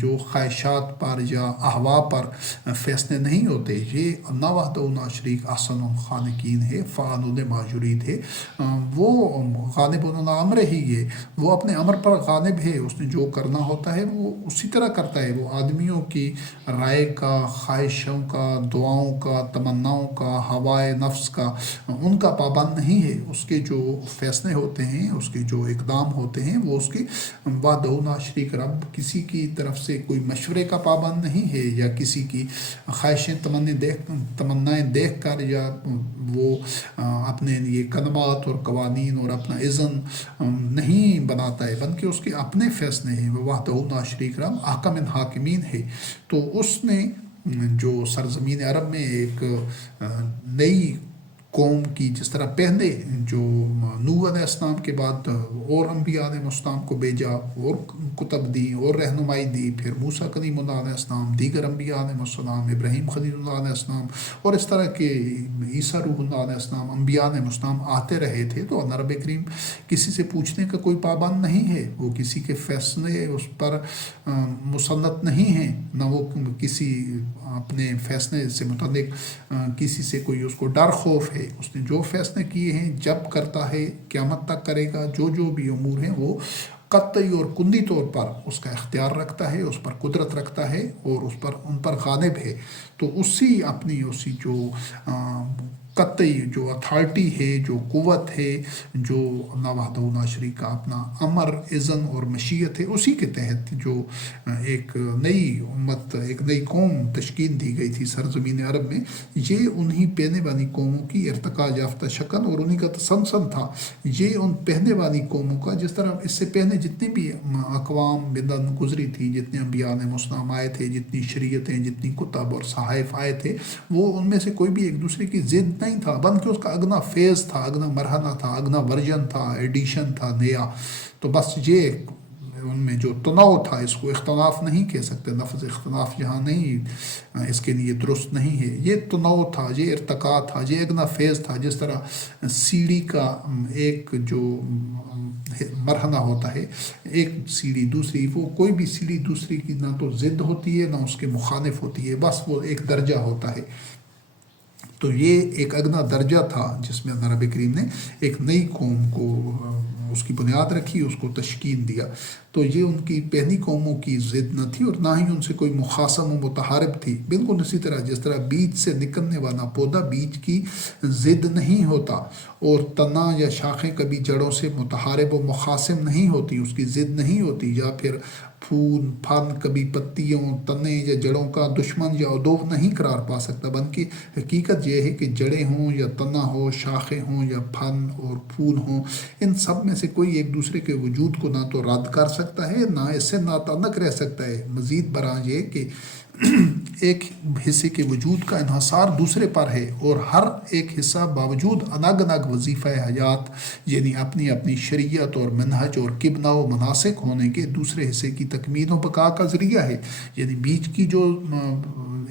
جو خواہشات پر یا احوا پر فیصلے نہیں ہوتے، یہ اللہ وحدہ لا شریک احسن الخالقین ہے، فعال لما یرید ہے، وہ غالب علی امر ہی ہے، وہ اپنے امر پر غالب ہے، اس نے جو کرنا ہوتا ہے وہ اسی طرح کرتا ہے، وہ آدمیوں کی رائے کا، خواہشوں کا، دعاؤں کا، تمناؤں کا، ہوائے نفس کا، ان کا پابند نہیں ہے۔ اس کے جو فیصلے ہوتے ہیں، اس کے جو اقدام ہوتے ہیں، وہ اس کے وحدہ لا شریک رب کسی کی طرف سے کوئی مشورے کا پابند نہیں ہے، یا کسی کی خواہشیں تمنائیں دیکھ کر، یا وہ اپنے لیے کلمات اور قوانین اور اپنا اذن نہیں بناتا ہے، بلکہ اس کے اپنے فیصلے ہیں۔ وہ وحدہ لا شریک رب احکم الحاکمین ہے۔ تو اس نے جو سرزمین عرب میں ایک نئی قوم کی جس طرح پہلے جو نوح علیہ السلام کے بعد اور انبیاء علیہ السلام کو بھیجا اور کتب دی اور رہنمائی دی، پھر موسیٰ کلیم اللہ علیہ السلام، دیگر انبیاء علیہ السلام، ابراہیم خلیل اللہ علیہ السلام، اور اس طرح کے عیسیٰ روح اللہ علیہ السلام، انبیاء علیہ السلام آتے رہے تھے، تو اللہ رب کریم کسی سے پوچھنے کا کوئی پابند نہیں ہے، وہ کسی کے فیصلے اس پر مسلط نہیں ہیں، نہ وہ کسی اپنے فیصلے سے متعلق کسی سے کوئی اس کو ڈر خوف ہے۔ اس نے جو فیصلے کیے ہیں جب کرتا ہے قیامت تک کرے گا، جو بھی امور ہیں وہ قطعی اور کلی طور پر اس کا اختیار رکھتا ہے، اس پر قدرت رکھتا ہے اور ان پر غالب ہے۔ تو اسی جو قطعی جو اتھارٹی ہے، جو قوت ہے، جو اللہ وحدہ لا شریک کا اپنا امر، اذن اور مشیت ہے، اسی کے تحت جو ایک نئی امت، ایک نئی قوم تشکیل دی گئی تھی سرزمین عرب میں، یہ انہی پہنے والی قوموں کی ارتقا یافتہ شکل اور انہی کا تسلسل تھا۔ یہ ان پہنے والی قوموں کا، جس طرح اس سے پہلے جتنی بھی اقوام ملت گزری تھی، جتنے انبیاء علیہ السلام آئے تھے، جتنی شریعتیں، جتنی کتب اور صحائف آئے تھے، وہ ان میں سے کوئی بھی ایک دوسرے کی ضد نہیں تھا، بلکہ اس کا اگنا فیز تھا، اگنا مرحلہ تھا، اگنا ورژن تھا، ایڈیشن تھا نیا۔ تو بس یہ ان میں جو تنوع تھا، اس کو اختلاف نہیں کہہ سکتے، لفظ اختلاف یہاں نہیں، اس کے لیے درست نہیں ہے۔ یہ تنوع تھا، یہ ارتقا تھا، یہ اگنا فیز تھا۔ جس طرح سیڑھی کا ایک جو مرحلہ ہوتا ہے، ایک سیڑھی دوسری، وہ کوئی بھی سیڑھی دوسری کی نہ تو ضد ہوتی ہے نہ اس کے مخالف ہوتی ہے، بس وہ ایک درجہ ہوتا ہے۔ تو یہ ایک اگنا درجہ تھا جس میں اللہ رب کریم نے ایک نئی قوم کو اس کی بنیاد رکھی، اس کو تشکیل دیا۔ تو یہ ان کی پہلی قوموں کی ضد نہ تھی اور نہ ہی ان سے کوئی مخاصم و متحارب تھی۔ بالکل اسی طرح جس طرح بیج سے نکلنے والا پودا بیج کی ضد نہیں ہوتا، اور تنا یا شاخیں کبھی جڑوں سے متحارب و مخاصم نہیں ہوتی، اس کی ضد نہیں ہوتی، یا پھر پھول پھل کبھی پتیوں، تنے یا جڑوں کا دشمن یا عدو نہیں قرار پا سکتا، بلکہ حقیقت یہ ہے کہ جڑیں ہوں یا تنا ہو، شاخیں ہوں یا پھل اور پھول ہوں، ان سب میں سے کوئی ایک دوسرے کے وجود کو نہ تو رد کر سکتا ہے، نہ اس سے ناتعلق رہ سکتا ہے۔ مزید برآں یہ کہ ایک حصے کے وجود کا انحصار دوسرے پر ہے، اور ہر ایک حصہ باوجود الگ الگ وظیفہ حیات، یعنی اپنی اپنی شریعت اور منہج اور قبلہ و مناسک ہونے کے، دوسرے حصے کی تکمیل و بقا کا ذریعہ ہے۔ یعنی بیج کی جو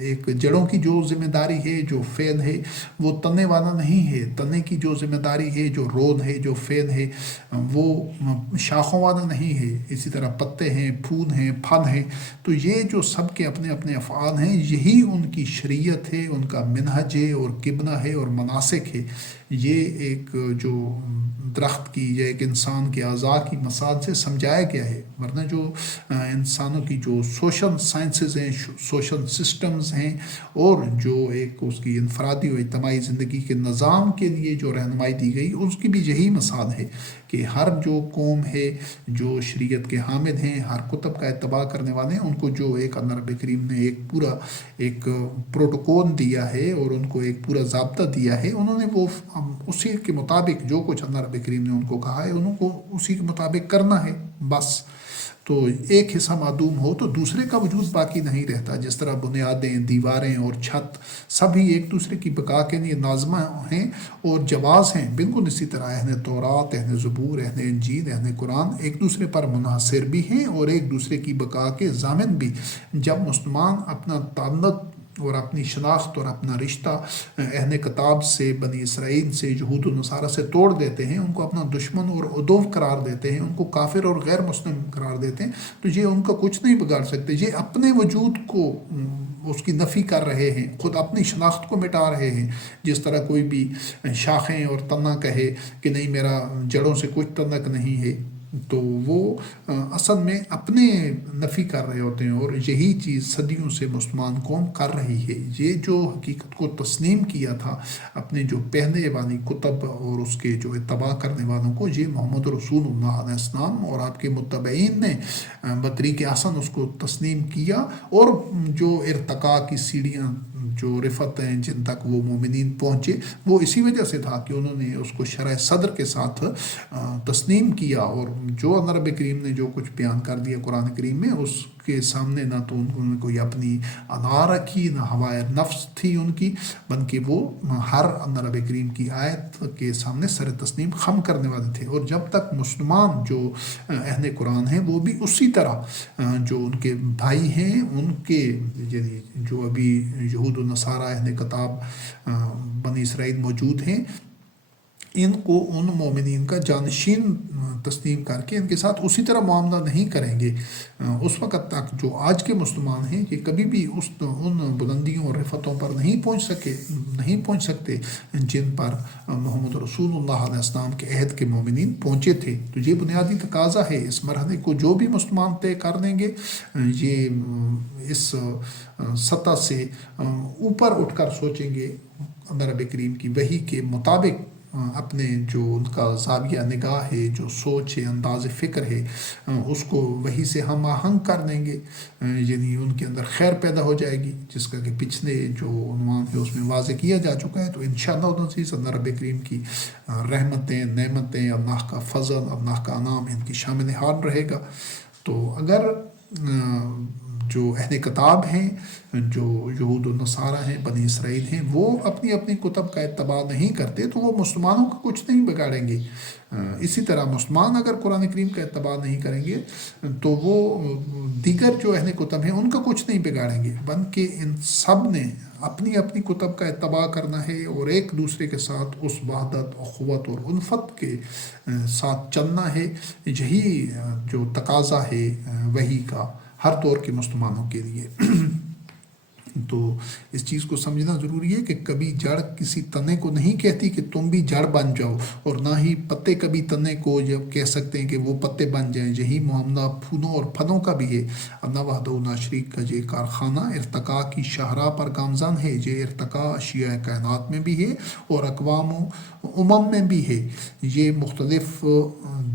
ایک جڑوں کی جو ذمہ داری ہے، جو فعل ہے، وہ تنے والا نہیں ہے۔ تنے کی جو ذمہ داری ہے، جو رول ہے، جو فعل ہے، وہ شاخوں والا نہیں ہے۔ اسی طرح پتے ہیں، پھول ہیں، پھل ہیں، تو یہ جو سب کے اپنے اپنے افعال ہیں، یہی ان کی شریعت ہے، ان کا منہج ہے اور قبلہ ہے اور مناسک ہے۔ یہ ایک جو درخت کی یا ایک انسان کے اعضاء کی مثال سے سمجھایا گیا ہے، ورنہ جو انسانوں کی جو سوشل سائنسز ہیں، سوشل سسٹمز ہیں، اور جو ایک اس کی انفرادی و اجتماعی زندگی کے نظام کے لیے جو رہنمائی دی گئی، اس کی بھی یہی مثال ہے کہ ہر جو قوم ہے جو شریعت کے حامد ہیں، ہر کتب کا اتباع کرنے والے ہیں، ان کو جو ایک اللہ رب کریم نے ایک پورا ایک پروٹوکول دیا ہے اور ان کو ایک پورا ضابطہ دیا ہے، انہوں نے وہ اسی کے مطابق جو کچھ اللہ رب کریم نے ان کو کہا ہے، انہوں کو اسی کے مطابق کرنا ہے بس۔ تو ایک حصہ معدوم ہو تو دوسرے کا وجود باقی نہیں رہتا۔ جس طرح بنیادیں، دیواریں اور چھت سبھی ایک دوسرے کی بقا کے لیے نازمہ ہیں اور جواز ہیں، بالکل اسی طرح اہل تورات، اہل زبور، اہل انجیل، اہل قرآن ایک دوسرے پر منحصر بھی ہیں اور ایک دوسرے کی بقا کے ضامن بھی۔ جب مسلمان اپنا تعلق اور اپنی شناخت اور اپنا رشتہ اہل کتاب سے، بنی اسرائیل سے، یہود و نصارہ سے توڑ دیتے ہیں، ان کو اپنا دشمن اور عدو قرار دیتے ہیں، ان کو کافر اور غیر مسلم قرار دیتے ہیں، تو یہ ان کا کچھ نہیں بگاڑ سکتے۔ یہ اپنے وجود کو اس کی نفی کر رہے ہیں، خود اپنی شناخت کو مٹا رہے ہیں۔ جس طرح کوئی بھی شاخیں اور تنا کہے کہ نہیں میرا جڑوں سے کچھ تعلق نہیں ہے، تو وہ اصل میں اپنے نفی کر رہے ہوتے ہیں، اور یہی چیز صدیوں سے مسلمان قوم کر رہی ہے۔ یہ جو حقیقت کو تسلیم کیا تھا اپنے جو پہلے والی کتب اور اس کے جو اتباع کرنے والوں کو، یہ محمد رسول اللہ علیہ السلام اور آپ کے متبعین نے بطریق حسن اس کو تسلیم کیا، اور جو ارتقاء کی سیڑھیاں، جو رفت ہیں جن تک وہ مومنین پہنچے، وہ اسی وجہ سے تھا کہ انہوں نے اس کو شرح صدر کے ساتھ تسلیم کیا، اور جو اللہ رب کریم نے جو کچھ بیان کر دیا قرآن کریم میں، اس کے سامنے نہ تو انہوں نے کوئی اپنی انا رکھی، نہ ہوائے نفس تھی ان کی، بلکہ وہ ہر رب کریم کی آیت کے سامنے سر تسلیم خم کرنے والے تھے۔ اور جب تک مسلمان جو اہل قرآن ہیں وہ بھی اسی طرح جو ان کے بھائی ہیں ان کے یعنی جو ابھی یہود و نصارہ اہل کتاب بنی اسرائیل موجود ہیں، ان کو ان مومنین کا جانشین تسلیم کر کے ان کے ساتھ اسی طرح معاملہ نہیں کریں گے اس وقت تک جو آج کے مسلمان ہیں کہ کبھی بھی ان بلندیوں اور رفتوں پر نہیں پہنچ سکتے جن پر محمد رسول اللہ علیہ السلام کے عہد کے مومنین پہنچے تھے۔ تو یہ بنیادی تقاضا ہے، اس مرحلے کو جو بھی مسلمان طے کر لیں گے یہ اس سطح سے اوپر اٹھ کر سوچیں گے، رب کریم کی وحی کے مطابق اپنے جو ان کا زاویہ نگاہ ہے، جو سوچ ہے، انداز فکر ہے، اس کو وہی سے ہم آہنگ کر لیں گے، یعنی ان کے اندر خیر پیدا ہو جائے گی، جس کا کہ پچھلے جو عنوان ہے اس میں واضح کیا جا چکا ہے۔ تو انشاءاللہ العزیز اللہ رب کریم کی رحمتیں، نعمتیں، اللہ کا فضل، اللہ کا انعام ان کی شامل حال رہے گا۔ تو اگر جو اہل کتاب ہیں، جو یہود و نصارہ ہیں، بنی اسرائیل ہیں، وہ اپنی اپنی کتب کا اتباع نہیں کرتے تو وہ مسلمانوں کا کچھ نہیں بگاڑیں گے۔ اسی طرح مسلمان اگر قرآن کریم کا اتباع نہیں کریں گے تو وہ دیگر جو اہل کتب ہیں ان کا کچھ نہیں بگاڑیں گے، بلکہ ان سب نے اپنی اپنی کتب کا اتباع کرنا ہے اور ایک دوسرے کے ساتھ اس وحدت، اخوت اور الفت کے ساتھ چلنا ہے۔ یہی جو تقاضا ہے وحی کا ہر دور کے مسلمانوں کے لیے۔ تو اس چیز کو سمجھنا ضروری ہے کہ کبھی جڑ کسی تنے کو نہیں کہتی کہ تم بھی جڑ بن جاؤ، اور نہ ہی پتے کبھی تنے کو جب کہہ سکتے ہیں کہ وہ پتے بن جائیں۔ یہی معاملہ پھولوں اور پھلوں کا بھی ہے۔ اللہ وحدہ لا شریک کا یہ کارخانہ ارتقاء کی شاہراہ پر گامزن ہے۔ یہ ارتقاء اشیاء کائنات میں بھی ہے اور اقوام و امم میں بھی ہے۔ یہ مختلف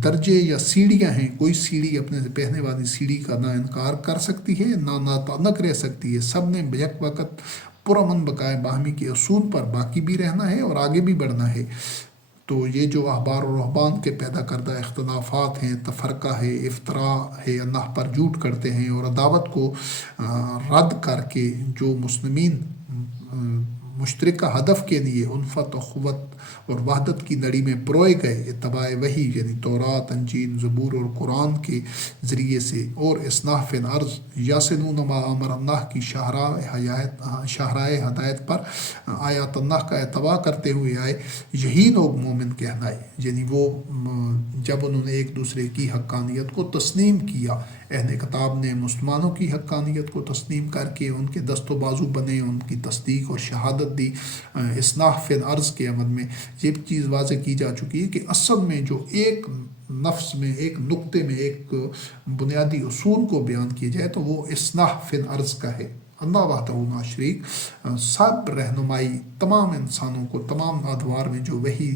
درجے یا سیڑھیاں ہیں، کوئی سیڑھی اپنے سے پہنے والی سیڑھی کا نہ انکار کر سکتی ہے نہ تعلق رہ سکتی ہے۔ سب نے بیک وقت پرامن بقائے باہمی کے اصول پر باقی بھی رہنا ہے اور آگے بھی بڑھنا ہے۔ تو یہ جو احبار و رہبان کے پیدا کردہ اختلافات ہیں، تفرقہ ہے، افتراء ہے، اللہ پر جھوٹ کرتے ہیں اور عداوت کو رد کر کے جو مسلمین مشترکہ ہدف کے لیے الفت، اخوت اور وحدت کی لڑی میں پروئے گئے، اتباع وحی یعنی تورات، انجیل، زبور اور قرآن کے ذریعے سے، اور اصلاح فی الارض یاسنون ما امر اللہ کی شاہراہ ہدایت پر آیات اللہ کا اتباع کرتے ہوئے آئے، یہی لوگ مومن کہلائے۔ یعنی وہ جب انہوں نے ایک دوسرے کی حقانیت کو تسلیم کیا، اہل کتاب نے مسلمانوں کی حقانیت کو تسلیم کر کے ان کے دست و بازو بنے، ان کی تصدیق اور شہادت دی۔ اصلاح فی الارض کے عمل میں یہ چیز واضح کی جا چکی ہے کہ اصل میں جو ایک نفس میں، ایک نقطے میں، ایک بنیادی اصول کو بیان کیا جائے تو وہ اصلاح فی الارض کا ہے۔ اللہ وحدہ لا شریک سب رہنمائی تمام انسانوں کو تمام ادوار میں جو وحی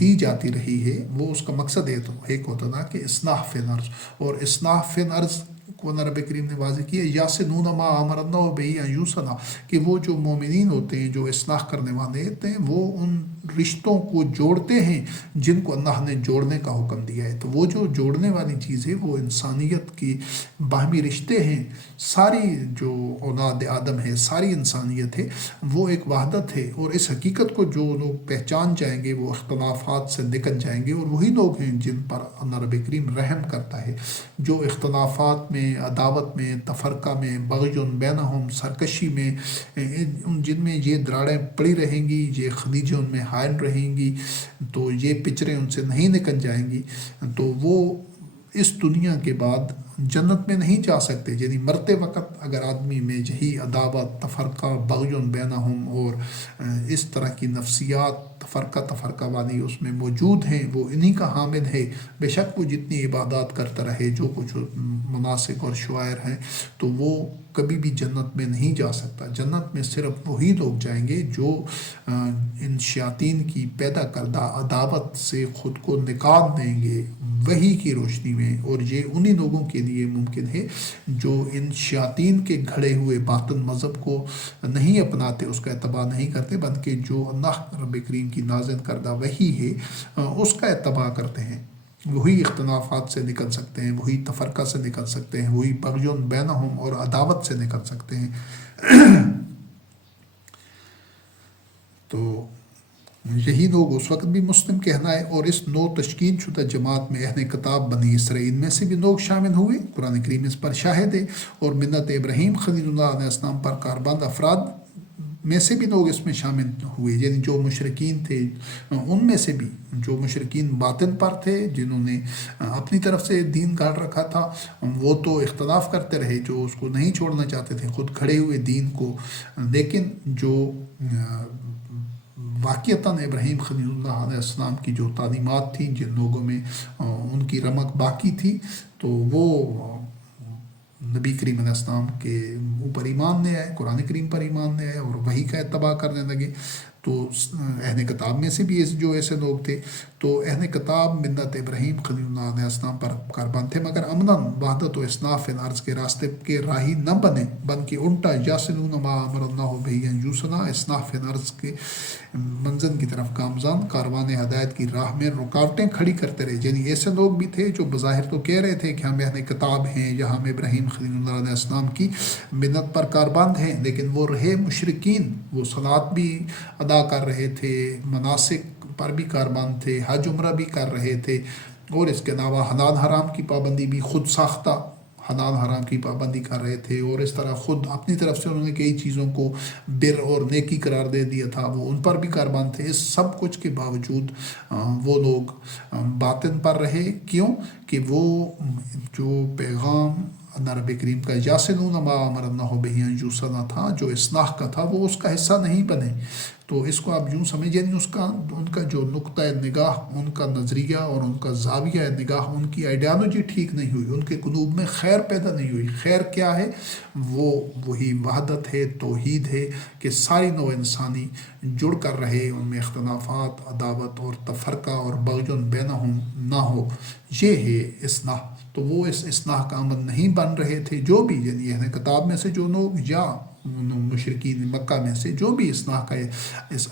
دی جاتی رہی ہے وہ اس کا مقصد ہے تو ایک ہوتا تھا کہ اصلاح فی الارض، اور اصلاح فی الارض کو رب کریم نے واضح کیا یاسنون ما امر اللہ بہ ان یوصل، کہ وہ جو مومنین ہوتے ہیں، جو اصلاح کرنے والے ہوتے ہیں، وہ ان رشتوں کو جوڑتے ہیں جن کو اللہ نے جوڑنے کا حکم دیا ہے۔ تو وہ جو جوڑنے والی چیز ہے وہ انسانیت کی باہمی رشتے ہیں، ساری جو اولاد آدم ہے، ساری انسانیت ہے، وہ ایک وحدت ہے۔ اور اس حقیقت کو جو لوگ پہچان جائیں گے وہ اختلافات سے نکل جائیں گے، اور وہی لوگ ہیں جن پر اللہ رب کریم رحم کرتا ہے۔ جو اختلافات میں، عداوت میں، تفرقہ میں، بغی بینہم، سرکشی میں، جن میں یہ دراڑیں پڑی رہیں گی، یہ خلیجیں ان میں حائل رہیں گی، تو یہ پچریں ان سے نہیں نکل جائیں گی، تو وہ اس دنیا کے بعد جنت میں نہیں جا سکتے۔ یعنی مرتے وقت اگر آدمی میں یہی عداوت، تفرقہ، بغی بینہم اور اس طرح کی نفسیات تفرقہ والی اس میں موجود ہیں، وہ انہی کا حامل ہے، بے شک وہ جتنی عبادات کرتا رہے، جو کچھ مناسک اور شعائر ہیں، تو وہ کبھی بھی جنت میں نہیں جا سکتا۔ جنت میں صرف وہی لوگ جائیں گے جو ان شیاطین کی پیدا کردہ عداوت سے خود کو نکال دیں گے وحی کی روشنی میں، اور یہ انہی لوگوں کے لیے ممکن ہے جو ان شیاطین کے گھڑے ہوئے باطن مذہب کو نہیں اپناتے، اس کا اتباع نہیں کرتے، بلکہ جو اللہ رب کریم کی نازل کردہ وحی ہے اس کا اتباع کرتے ہیں۔ وہی اختلافات سے نکل سکتے ہیں، وہی تفرقہ سے نکل سکتے ہیں، وہی بغض بینہم اور عداوت سے نکل سکتے ہیں۔ تو یہی لوگ اس وقت بھی مسلم کہلائے، اور اس نو تشکیل شدہ جماعت میں اہل کتاب بنی اسرائیل میں سے بھی لوگ شامل ہوئے۔ قرآن کریم اس پر شاہد ہے، اور ملت ابراہیم خلیل اللہ علیہ السلام پر کاربند افراد میں سے بھی لوگ اس میں شامل ہوئے، یعنی جو مشرکین تھے ان میں سے بھی، جو مشرکین باطن پر تھے، جنہوں نے اپنی طرف سے دین گاڑ رکھا تھا، وہ تو اختلاف کرتے رہے، جو اس کو نہیں چھوڑنا چاہتے تھے، خود کھڑے ہوئے دین کو، لیکن جو واقعتاً ابراہیم خلیل اللہ علیہ السلام کی جو تعلیمات تھیں، جن لوگوں میں ان کی رمق باقی تھی، تو وہ نبی کریم علیہ السلام کے اوپر ایمان لے آئے، قرآن کریم پر ایمان لے آئے اور وہی کا اتباع کرنے لگے۔ تو اہل کتاب میں سے بھی جو ایسے لوگ تھے، تو اہل کتاب ملت ابراہیم خلیل اللہ علیہ السلام پر کاربند تھے، مگر امناً وحدت و اصلاح فی الارض کے راستے کے راہی نہ بنے، بلکہ الٹا یاسنون ما امر اللہ بہ ان یوصلا، اصلاح فی الارض کے منزل کی طرف گامزن کاروان ہدایت کی راہ میں رکاوٹیں کھڑی کرتے رہے۔ یعنی ایسے لوگ بھی تھے جو بظاہر تو کہہ رہے تھے کہ ہم اہل کتاب ہیں یا ہم ابراہیم خلیل اللہ علیہ السلام کی ملت پر کاربند ہیں، لیکن وہ رہے مشرکین، وہ صلات بھی ادا کر رہے تھے، مناسک پر بھی کاربند تھے، حج عمرہ بھی کر رہے تھے، اور اس کے علاوہ حلال حرام کی پابندی بھی خود ساختہ حلال حرام کی پابندی کر رہے تھے، اور اس طرح خود اپنی طرف سے انہوں نے کئی چیزوں کو بر اور نیکی قرار دے دیا تھا، وہ ان پر بھی کاربند تھے۔ اس سب کچھ کے باوجود وہ لوگ باطن پر رہے، کیوں کہ وہ جو پیغام نبی کریم کا یاسنون ما امر اللہ بہ ان یوصلا تھا، جو اصلاح کا تھا، وہ اس کا حصہ نہیں بنے۔ تو اس کو آپ یوں سمجھیں، یعنی ان کا جو نقطہ نگاہ، ان کا نظریہ اور ان کا زاویہ نگاہ، ان کی آئیڈیالوجی ٹھیک نہیں ہوئی، ان کے قلوب میں خیر پیدا نہیں ہوئی۔ خیر کیا ہے؟ وہ وہی وحدت ہے، توحید ہے، کہ ساری نوع انسانی جڑ کر رہے، ان میں اختلافات، عداوت اور تفرقہ اور بغض بینہم نہ ہو، یہ ہے اصلاح۔ تو وہ اس اصلاح کا عمل نہیں بن رہے تھے، جو بھی، یعنی اہل کتاب میں سے جو لوگ یا مشرکین مکہ میں سے جو بھی اصلاح کا اس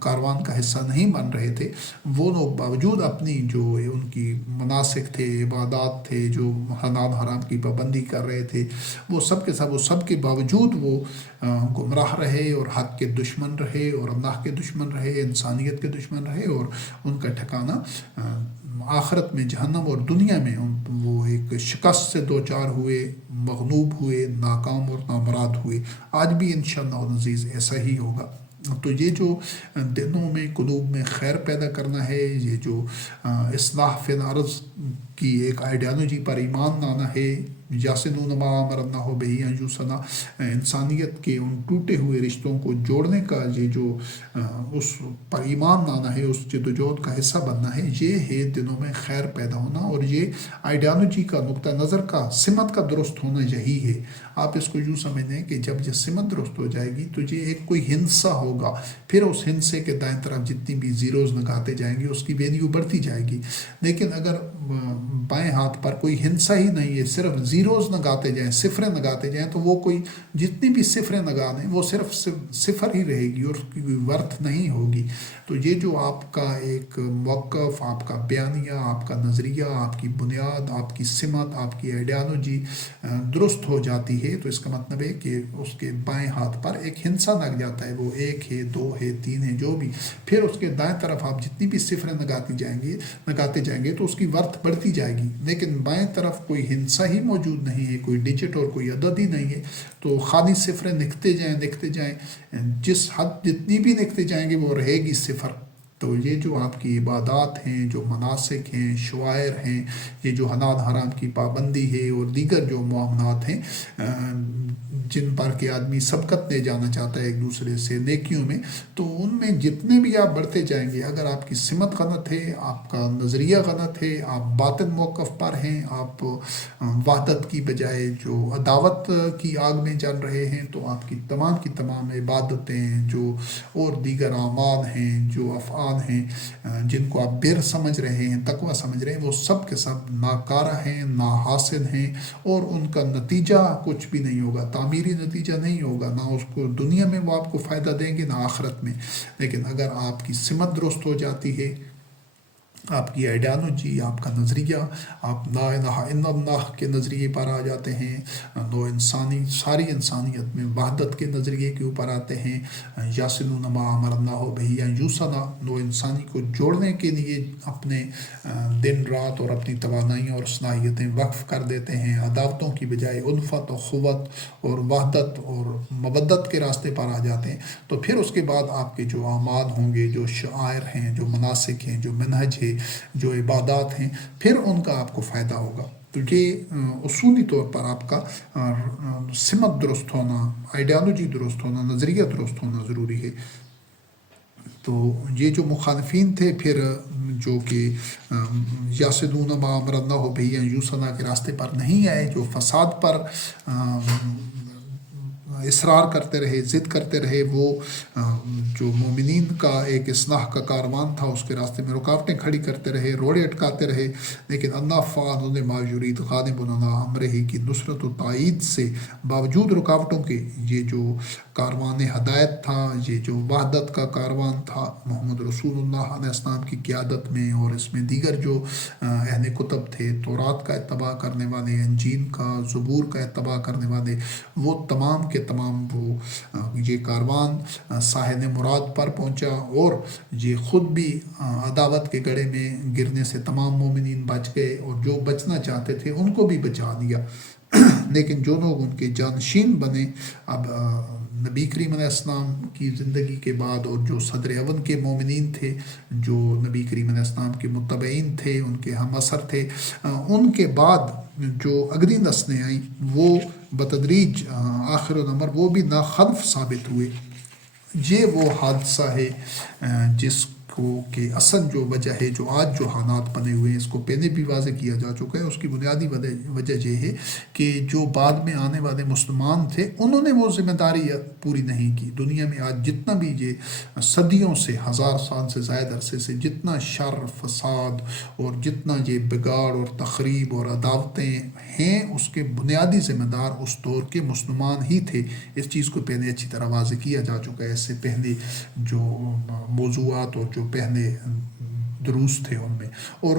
کاروان کا حصہ نہیں بن رہے تھے، وہ لوگ باوجود اپنی جو ان کی مناسک تھے، عبادات تھے، جو حلال حرام کی پابندی کر رہے تھے، وہ سب کے باوجود وہ گمراہ رہے اور حق کے دشمن رہے اور اللہ کے دشمن رہے، انسانیت کے دشمن رہے، اور ان کا ٹھکانہ آخرت میں جہنم اور دنیا میں وہ ایک شکست سے دوچار ہوئے، مغلوب ہوئے، ناکام اور نامراد ہوئے۔ آج بھی انشاءاللہ العزیز ایسا ہی ہوگا۔ تو یہ جو دلوں میں، قلوب میں خیر پیدا کرنا ہے، یہ جو اصلاح فی الارض کی ایک آئیڈیالوجی پر ایمان لانا ہے، یاسنون ما امر اللہ بہ ان یوصلا، انسانیت کے ان ٹوٹے ہوئے رشتوں کو جوڑنے کا یہ جو اس پر ایمان لانا ہے، اس جدوجہد کا حصہ بننا ہے، یہ ہے دلوں میں خیر پیدا ہونا، اور یہ آئیڈیالوجی کا نقطہ نظر کا، سمت کا درست ہونا یہی ہے۔ آپ اس کو یوں سمجھ لیں کہ جب یہ سمت درست ہو جائے گی تو یہ ایک کوئی ہنسا ہوگا، پھر اس ہنسے کے دائیں طرف جتنی بھی زیروز لگاتے جائیں گے اس کی ویلیو بڑھتی جائے گی۔ لیکن اگر بائیں ہاتھ پر کوئی ہنسا ہی نہیں ہے، صرف زیروز لگاتے جائیں، صفریں لگاتے جائیں، تو وہ کوئی جتنی بھی صفریں لگا دیں وہ صرف صفر ہی رہے گی اور اس کی کوئی ورتھ نہیں ہوگی۔ تو یہ جو آپ کا ایک موقف، آپ کا بیانیہ، آپ کا نظریہ، آپ کی بنیاد، آپ کی سمت، آپ کی آئیڈیالوجی درست ہو جاتی ہے، تو اس کا مطلب ہے کہ اس کے بائیں ہاتھ پر ایک ہنسا لگ جاتا ہے، وہ 1 ہے، 2 ہے، 3 ہے، جو بھی، پھر اس کے دائیں طرف آپ جتنی بھی صفریں لگاتے جائیں گے تو اس کی ورتھ بڑھتی جائے گی۔ لیکن بائیں طرف کوئی ہنسا ہی موجود نہیں ہے، کوئی ڈیجٹ اور کوئی عدد ہی نہیں ہے، تو خالی صفریں لکھتے جائیں، جس حد جتنی بھی لکھتے جائیں گے وہ رہے گی صفر۔ تو یہ جو آپ کی عبادات ہیں، جو مناسک ہیں، شعائر ہیں، یہ جو حلال حرام کی پابندی ہے اور دیگر جو معاملات ہیں جن پر کہ آدمی سبقت لے جانا چاہتا ہے ایک دوسرے سے نیکیوں میں، تو ان میں جتنے بھی آپ بڑھتے جائیں گے، اگر آپ کی سمت غلط ہے، آپ کا نظریہ غلط ہے، آپ باطن موقف پر ہیں، آپ وحدت کی بجائے جو عداوت کی آگ میں جل رہے ہیں، تو آپ کی تمام عبادتیں، جو اور دیگر اعمال ہیں، جو افعال ہیں، جن کو آپ بر سمجھ رہے ہیں، تقوی سمجھ رہے ہیں، وہ سب کے سب ناکارہ ہیں، ناحاصل ہیں، اور ان کا نتیجہ کچھ بھی نہیں ہوگا، تعمیری نتیجہ نہیں ہوگا، نہ اس کو دنیا میں وہ آپ کو فائدہ دیں گے، نہ آخرت میں۔ لیکن اگر آپ کی سمت درست ہو جاتی ہے، آپ کی آئیڈیالوجی، آپ کا نظریہ، آپ لا الہ الا اللہ کے نظریے پر آ جاتے ہیں، نو انسانی ساری انسانیت میں وحدت کے نظریے کے اوپر آتے ہیں، یاسنون ما امر اللہ بہ ان یوصل، نو انسانی کو جوڑنے کے لیے اپنے دن رات اور اپنی توانائیاں اور صلاحیتیں وقف کر دیتے ہیں، عداوتوں کی بجائے الفت و قوت اور وحدت اور مودت کے راستے پر آ جاتے ہیں، تو پھر اس کے بعد آپ کے جو اعمال ہوں گے، جو شعائر ہیں، جو مناسک ہیں، جو منہج ہے، جو عبادات ہیں، پھر ان کا آپ کو فائدہ ہوگا، کیونکہ اصولی طور پر آپ کا سمت درست ہونا، آئیڈیالوجی درست ہونا، نظریہ درست ہونا ضروری ہے۔ تو یہ جو مخالفین تھے پھر جو کہ یاسدون ما امر اللہ بہ ان یوصل کے راستے پر نہیں آئے، جو فساد پر اصرار کرتے رہے، ضد کرتے رہے، وہ جو مومنین کا ایک اصلاح کا کاروان تھا اس کے راستے میں رکاوٹیں کھڑی کرتے رہے، روڑے اٹکاتے رہے، لیکن اللہ فعال ما یرید غالب علی امرہ کی نصرت و تائید سے باوجود رکاوٹوں کے یہ جو کاروان ہدایت تھا، یہ جو وحدت کا کاروان تھا محمد رسول اللہ علیہ السلام کی قیادت میں، اور اس میں دیگر جو اہل کتب تھے، تورات کا اتباع کرنے والے، انجیل کا، زبور کا اتباع کرنے والے، وہ تمام کے تمام وہ یہ کاروان ساحل مراد پر پہنچا، اور یہ خود بھی عداوت کے گڑھے میں گرنے سے تمام مومنین بچ گئے، اور جو بچنا چاہتے تھے ان کو بھی بچا دیا۔ لیکن جو لوگ ان کے جانشین بنے، اب نبی کریم علیہ السلام کی زندگی کے بعد، اور جو صدر اول کے مومنین تھے، جو نبی کریم علیہ السلام کے متبعین تھے، ان کے ہم اثر تھے، ان کے بعد جو اگلی نسلیں آئیں وہ بتدریج آخر العمر وہ بھی ناخلف ثابت ہوئے۔ یہ وہ حادثہ ہے جس کو کہ اصل جو وجہ ہے، جو آج جو حالات بنے ہوئے ہیں، اس کو پہلے بھی واضح کیا جا چکا ہے، اس کی بنیادی وجہ یہ ہے کہ جو بعد میں آنے والے مسلمان تھے انہوں نے وہ ذمہ داری پوری نہیں کی۔ دنیا میں آج جتنا بھی یہ صدیوں سے، 1000 سال سے زائد عرصے سے جتنا شر، فساد اور جتنا یہ بگاڑ اور تخریب اور عداوتیں ہیں، اس کے بنیادی ذمہ دار اس دور کے مسلمان ہی تھے۔ اس چیز کو پہلے اچھی طرح واضح کیا جا چکا ہے، اس سے پہلے جو موضوعات اور جو پہلے دروس تھے ان میں، اور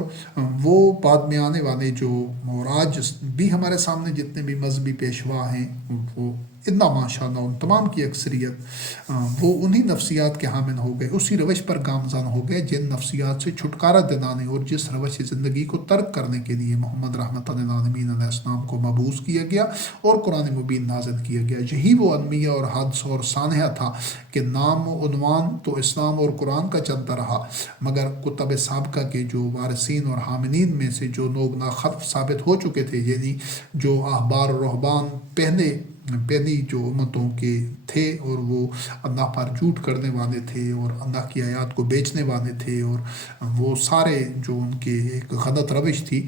وہ بعد میں آنے والے جو، اور آج بھی ہمارے سامنے جتنے بھی مذہبی پیشوا ہیں، وہ اتنا ماشاء اللہ ان تمام کی اکثریت وہ انہی نفسیات کے حامل ہو گئے، اسی روش پر گامزن ہو گئے جن نفسیات سے چھٹکارا دلانے اور جس روش زندگی کو ترک کرنے کے لیے محمد رحمت للعالمین علیہ السلام کو مبعوث کیا گیا اور قرآن مبین نازل کیا گیا۔ یہی وہ انبیاء اور حادثہ اور سانحہ تھا کہ نام و عنوان تو اسلام اور قرآن کا چلتا رہا، مگر کتب سابقہ کے جو وارثین اور حاملین میں سے جو لوگ ناخلف ثابت ہو چکے تھے، یعنی جو احبار و رہبان پہلی جو امتوں کے تھے، اور وہ اللہ پر جھوٹ کرنے والے تھے اور اللہ کی آیات کو بیچنے والے تھے، اور وہ سارے جو ان کے ایک غلط روش تھی،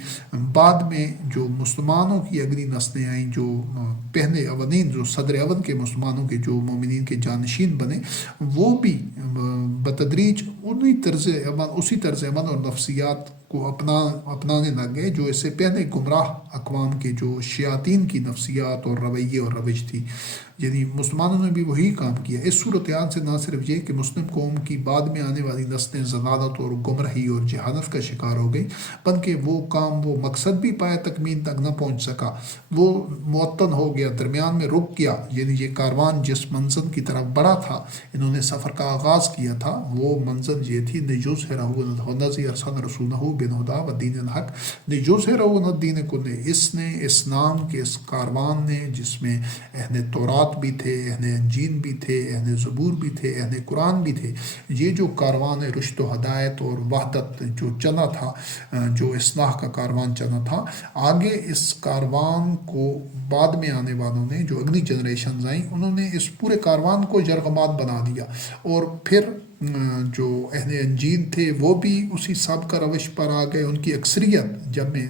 بعد میں جو مسلمانوں کی اگلی نسلیں آئیں، جو پہلے اولین جو صدر اول کے مسلمانوں کے جو مومنین کے جانشین بنے، وہ بھی بتدریج اسی طرز عمل اور نفسیات کو اپنانے لگ گئے جو اس سے پہلے گمراہ اقوام کے جو شیاطین کی نفسیات اور رویے اور روش تھی۔ یعنی مسلمانوں نے بھی وہی کام کیا۔ اس صورتحال سے نہ صرف یہ کہ مسلم قوم کی بعد میں آنے والی نسلیں ضلالت اور گمراہی اور جہالت کا شکار ہو گئی، بلکہ وہ کام، وہ مقصد بھی پایا تکمیل تک نہ پہنچ سکا، وہ معطل ہو گیا، درمیان میں رک گیا۔ یعنی یہ کاروان جس منزل کی طرف بڑھا تھا، انہوں نے سفر کا آغاز کیا تھا، وہ منزل یہ تھی لیظہرہ ارسل رسولہ بالہدی ودین الحق لیظہرہ علی الدین کلہ۔ اس نے، اسلام کے اس کاروان نے، جس میں اہل تورات بھی تھے، اہل انجیل بھی تھے، اہل زبور بھی تھے، اہل قرآن بھی تھے، یہ جو کاروان رشد و ہدایت اور وحدت جو چلا تھا، جو اصلاح کا کاروان چلا تھا، آگے اس کاروان کو بعد میں آنے والوں نے، جو اگلی جنریشنز آئیں، انہوں نے اس پورے کاروان کو جرغمات بنا دیا، اور پھر جو اہل انجیل تھے وہ بھی اسی سابقہ روش پر آ گئے۔ ان کی اکثریت، جب میں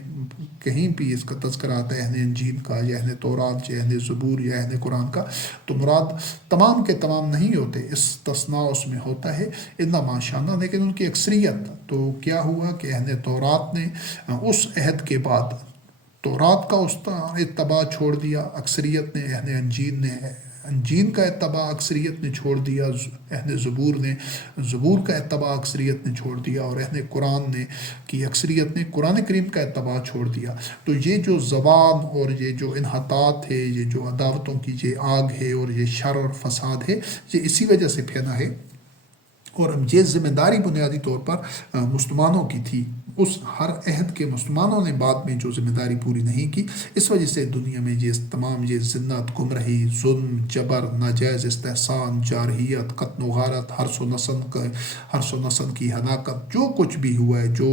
کہیں بھی اس کا تذکرہ آتا ہے اہل انجیل کا یا اہل تورات یا اہل زبور یا اہل قرآن کا، تو مراد تمام کے تمام نہیں ہوتے، استثناء اس میں ہوتا ہے الا ماشاء اللہ، لیکن ان کی اکثریت۔ تو کیا ہوا کہ اہل تورات نے اس عہد کے بعد تورات کا اتباع چھوڑ دیا، اکثریت نے، اہل انجیل نے انجیل کا اتباع اکثریت نے چھوڑ دیا، اہل زبور نے زبور کا اتباع اکثریت نے چھوڑ دیا، اور اہل قرآن نے کی اکثریت نے قرآن کریم کا اتباع چھوڑ دیا۔ تو یہ جو زبان اور یہ جو انحطاط ہے، یہ جو عداوتوں کی یہ آگ ہے اور یہ شر اور فساد ہے، یہ اسی وجہ سے پھیلا ہے۔ اور یہ ذمہ داری بنیادی طور پر مسلمانوں کی تھی۔ اس ہر عہد کے مسلمانوں نے بعد میں جو ذمہ داری پوری نہیں کی، اس وجہ سے دنیا میں یہ تمام یہ ذلت، گمراہی، ظلم، جبر، ناجائز استحصال، جارحیت، قتل و غارت، حرص و نسل کی ہلاکت، جو کچھ بھی ہوا ہے، جو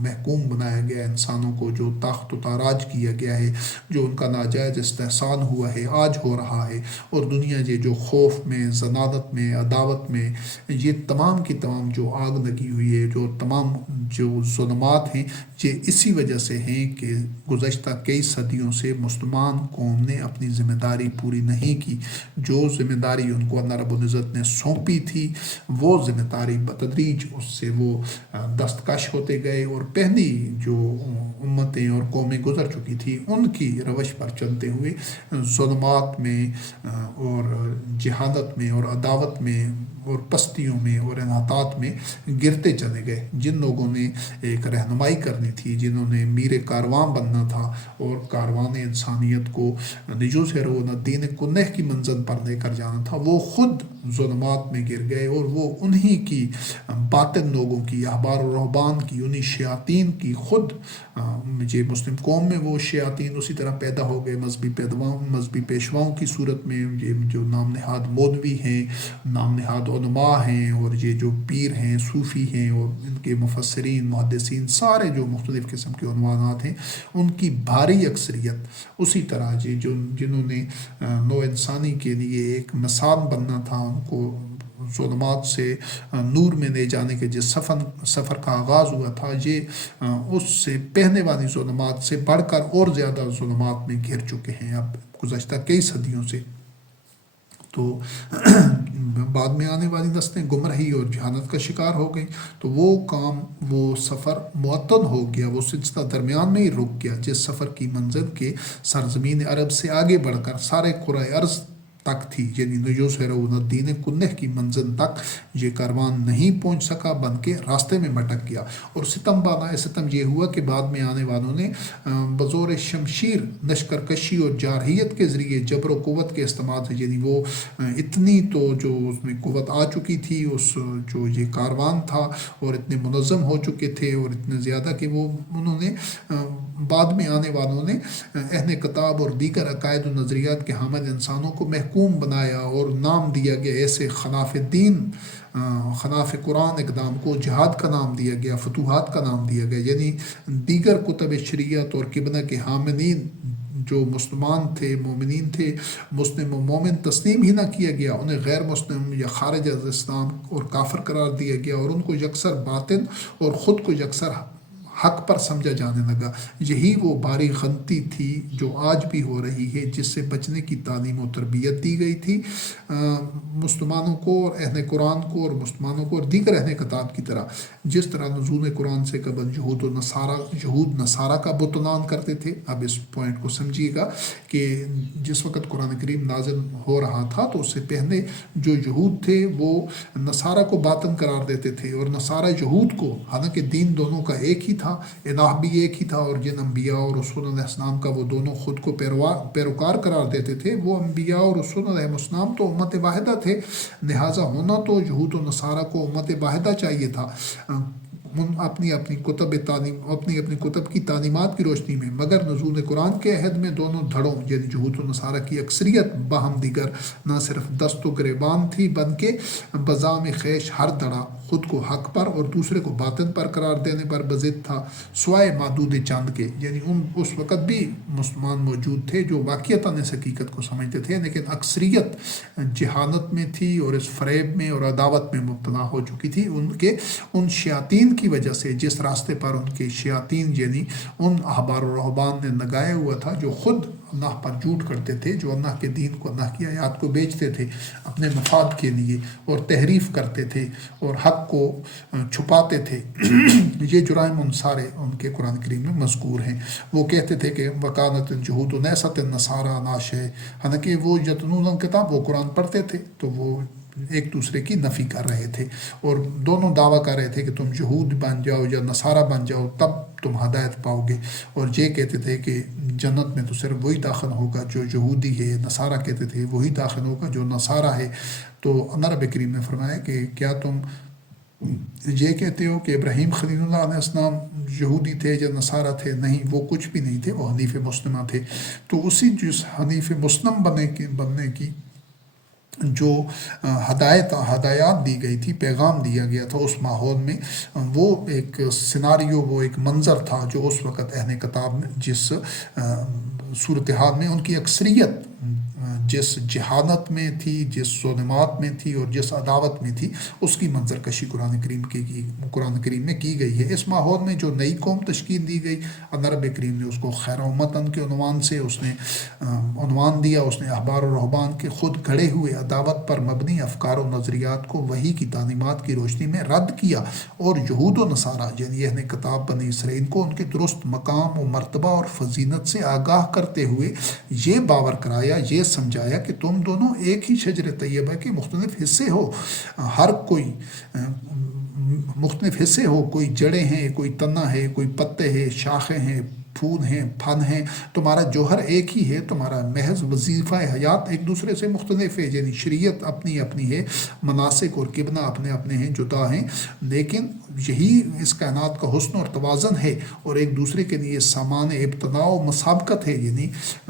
محکوم بنایا گیا انسانوں کو، جو تاخت و تاراج کیا گیا ہے، جو ان کا ناجائز استحصال ہوا ہے، آج ہو رہا ہے۔ اور دنیا یہ جو خوف میں، ذلالت میں، عداوت میں، یہ تمام کی تمام جو آگ لگی ہوئی ہے، جو تمام جو ظلمات ہیں، یہ اسی وجہ سے ہیں کہ گزشتہ کئی صدیوں سے مسلمان قوم نے اپنی ذمہ داری پوری نہیں کی۔ جو ذمہ داری ان کو اللہ رب العزت نے سونپی تھی، وہ ذمہ داری بتدریج اس سے وہ دستکش ہوتے گئے، اور پہلی جو امتیں اور قومیں گزر چکی تھی ان کی روش پر چلتے ہوئے ظلمات میں اور جہالت میں اور عداوت میں اور پستیوں میں اور انحطاط میں گرتے چلے گئے۔ جن لوگوں نے ایک رہنمائی کرنی تھی، جنہوں نے میر کاروان بننا تھا اور کاروان انسانیت کو نجوز رون دین کنہ کی منزل پر لے کر جانا تھا، وہ خود ظلمات میں گر گئے، اور وہ انہی کی باطن لوگوں کی، احبار و رہبان کی، انہی شیاطین کی خود یہ مسلم قوم میں وہ شیاطین اسی طرح پیدا ہو گئے، مذہبی پیشواؤں کی صورت میں، یہ جو نام نہاد مولوی ہیں، نام نہاد علماء ہیں، اور یہ جو پیر ہیں، صوفی ہیں، اور ان کے مفسرین، محدثین، سارے جو مختلف قسم کے عنوانات ہیں، ان کی بھاری اکثریت اسی طرح جنہوں نے نوع انسانی کے لیے ایک مثال بننا تھا، ان کو ظلمات سے نور میں لے جانے کے جس سفر کا آغاز ہوا تھا، یہ اس سے پہنے والی ظلمات سے بڑھ کر اور زیادہ ظلمات میں گھر چکے ہیں اب گزشتہ کئی صدیوں سے۔ تو بعد میں آنے والی نسلیں گمراہی اور جہالت کا شکار ہو گئی، تو وہ کام، وہ سفر معطل ہو گیا، وہ سلسلہ درمیان میں ہی رک گیا، جس سفر کی منزل کے سرزمین عرب سے آگے بڑھ کر سارے قرۂ ارض تک تھی، یعنی نجوز رون دین کنہ کی منزل تک یہ کاروان نہیں پہنچ سکا، بلکہ راستے میں بھٹک گیا۔ اور ستم یہ ہوا کہ بعد میں آنے والوں نے بزور شمشیر لشکر کشی اور جارحیت کے ذریعے جبر و قوت کے استعمال سے، یعنی وہ اتنی تو جو اس میں قوت آ چکی تھی، اس جو یہ کاروان تھا، اور اتنے منظم ہو چکے تھے اور اتنے زیادہ کہ وہ انہوں نے بعد میں آنے والوں نے اہل کتاب اور دیگر عقائد و نظریات کے حامل انسانوں کو محکوم بنایا، اور نام دیا گیا ایسے خلاف دین، خلاف قرآن اقدام کو جہاد کا نام دیا گیا، فتوحات کا نام دیا گیا، یعنی دیگر کتب شریعت اور قبلہ کے حاملین جو مسلمان تھے، مومنین تھے، مسلم و مومن تسلیم ہی نہ کیا گیا، انہیں غیر مسلم یا خارج از اسلام اور کافر قرار دیا گیا، اور ان کو یکسر باطن اور خود کو یکسر حق پر سمجھا جانے لگا۔ یہی وہ باری غلطی تھی جو آج بھی ہو رہی ہے، جس سے بچنے کی تعلیم و تربیت دی گئی تھی مسلمانوں کو اور اہل قرآن کو اور مسلمانوں کو اور دیگر اہل کتاب کی طرح۔ جس طرح نزول قرآن سے قبل یہود نصارہ کا بطلان کرتے تھے۔ اب اس پوائنٹ کو سمجھیے گا کہ جس وقت قرآن کریم نازل ہو رہا تھا تو اس سے پہلے جو یہود تھے وہ نصارہ کو باطن قرار دیتے تھے، اور نصارہ یہود کو، حالانکہ دین دونوں کا ایک ہی تھا، الہ بھی ایک ہی تھا، اور جن انبیاء اور رسول علیہ السلام کا وہ دونوں خود کو پیروکار قرار دیتے تھے، وہ انبیاء اور رسول علیہ السلام تو امت واحدہ تھے، لہٰذا ہونا تو یہود و نصارہ کو امت واحدہ چاہیے تھا اپنی کتب تعلیم، اپنی کتب کی تعلیمات کی روشنی میں۔ مگر نزول قرآن کے عہد میں دونوں دھڑوں، یعنی یہود و نصارہ کی اکثریت باہم دیگر نہ صرف دست و گریبان تھی، بلکہ بزام خیش ہر دھڑا خود کو حق پر اور دوسرے کو باطن پر قرار دینے پر بضد تھا، سوائے معدود چند کے، یعنی اس وقت بھی مسلمان موجود تھے جو واقعتاً اس حقیقت کو سمجھتے تھے، لیکن اکثریت جہالت میں تھی اور اس فریب میں اور عداوت میں مبتلا ہو چکی تھی ان شیاطین کی وجہ سے، جس راستے پر ان کے شیاطین یعنی ان احبار و رہبان نے لگایا ہوا تھا، جو خود اللہ پر جھوٹ کرتے تھے، جو اللہ کے دین کو، اللہ کی آیات کو بیچتے تھے اپنے مفاد کے لیے اور تحریف کرتے تھے اور حق کو چھپاتے تھے، یہ جرائم ان سارے ان کے قرآن کریم میں مذکور ہیں۔ وہ کہتے تھے کہ وکانت الجہود نیست النصارى ناشئ، حالانکہ وہ یتلون الکتاب، وہ قرآن پڑھتے تھے تو وہ ایک دوسرے کی نفی کر رہے تھے اور دونوں دعویٰ کر رہے تھے کہ تم یہود بن جاؤ یا نصارہ بن جاؤ تب تم ہدایت پاؤ گے، اور یہ کہتے تھے کہ جنت میں تو صرف وہی داخل ہوگا جو یہودی ہے، نصارہ کہتے تھے وہی داخل ہوگا جو نصارہ ہے۔ تو اللہ رب کریم نے فرمایا کہ کیا تم یہ کہتے ہو کہ ابراہیم خلیل اللہ علیہ السلام یہودی تھے یا نصارہ تھے؟ نہیں، وہ کچھ بھی نہیں تھے، وہ حنیف مسلمہ تھے۔ تو اسی جس حنیف مسلم بننے کی جو ہدایات دی گئی تھی، پیغام دیا گیا تھا اس ماحول میں، وہ ایک سیناریو، وہ ایک منظر تھا جو اس وقت اہل کتاب میں جس صورتحال میں ان کی اکثریت جس جہالت میں تھی، جس ظلمات میں تھی اور جس عداوت میں تھی، اس کی منظر کشی قرآن کریم میں کی گئی ہے۔ اس ماحول میں جو نئی قوم تشکیل دی گئی، اللہ رب کریم نے اس کو خیر امتن کے عنوان سے اس نے عنوان دیا۔ اس نے احبار و رہبان کے خود گھڑے ہوئے عداوت پر مبنی افکار و نظریات کو وحی کی تعلیمات کی روشنی میں رد کیا، اور یہود و نصارہ یعنی اہل کتاب بنی اسرائیل کو ان کے درست مقام و مرتبہ اور فضیلت سے آگاہ کرتے ہوئے یہ باور کرایا، یہ سمجھایا کہ تم دونوں ایک ہی شجر طیبہ کے مختلف حصے ہو، ہر کوئی مختلف حصے ہو، کوئی جڑیں ہیں، کوئی تنا ہے، کوئی پتے ہیں، شاخیں ہیں، پھول ہیں، پھن ہیں، تمہارا جوہر ایک ہی ہے، تمہارا محض وظیفہ حیات ایک دوسرے سے مختلف ہے، یعنی شریعت اپنی اپنی ہے، مناسک اور قبلہ اپنے اپنے ہیں، جدا ہیں، لیکن یہی اس کائنات کا حسن اور توازن ہے، اور ایک دوسرے کے لیے سامان ابتداء و مسابقت ہے، یعنی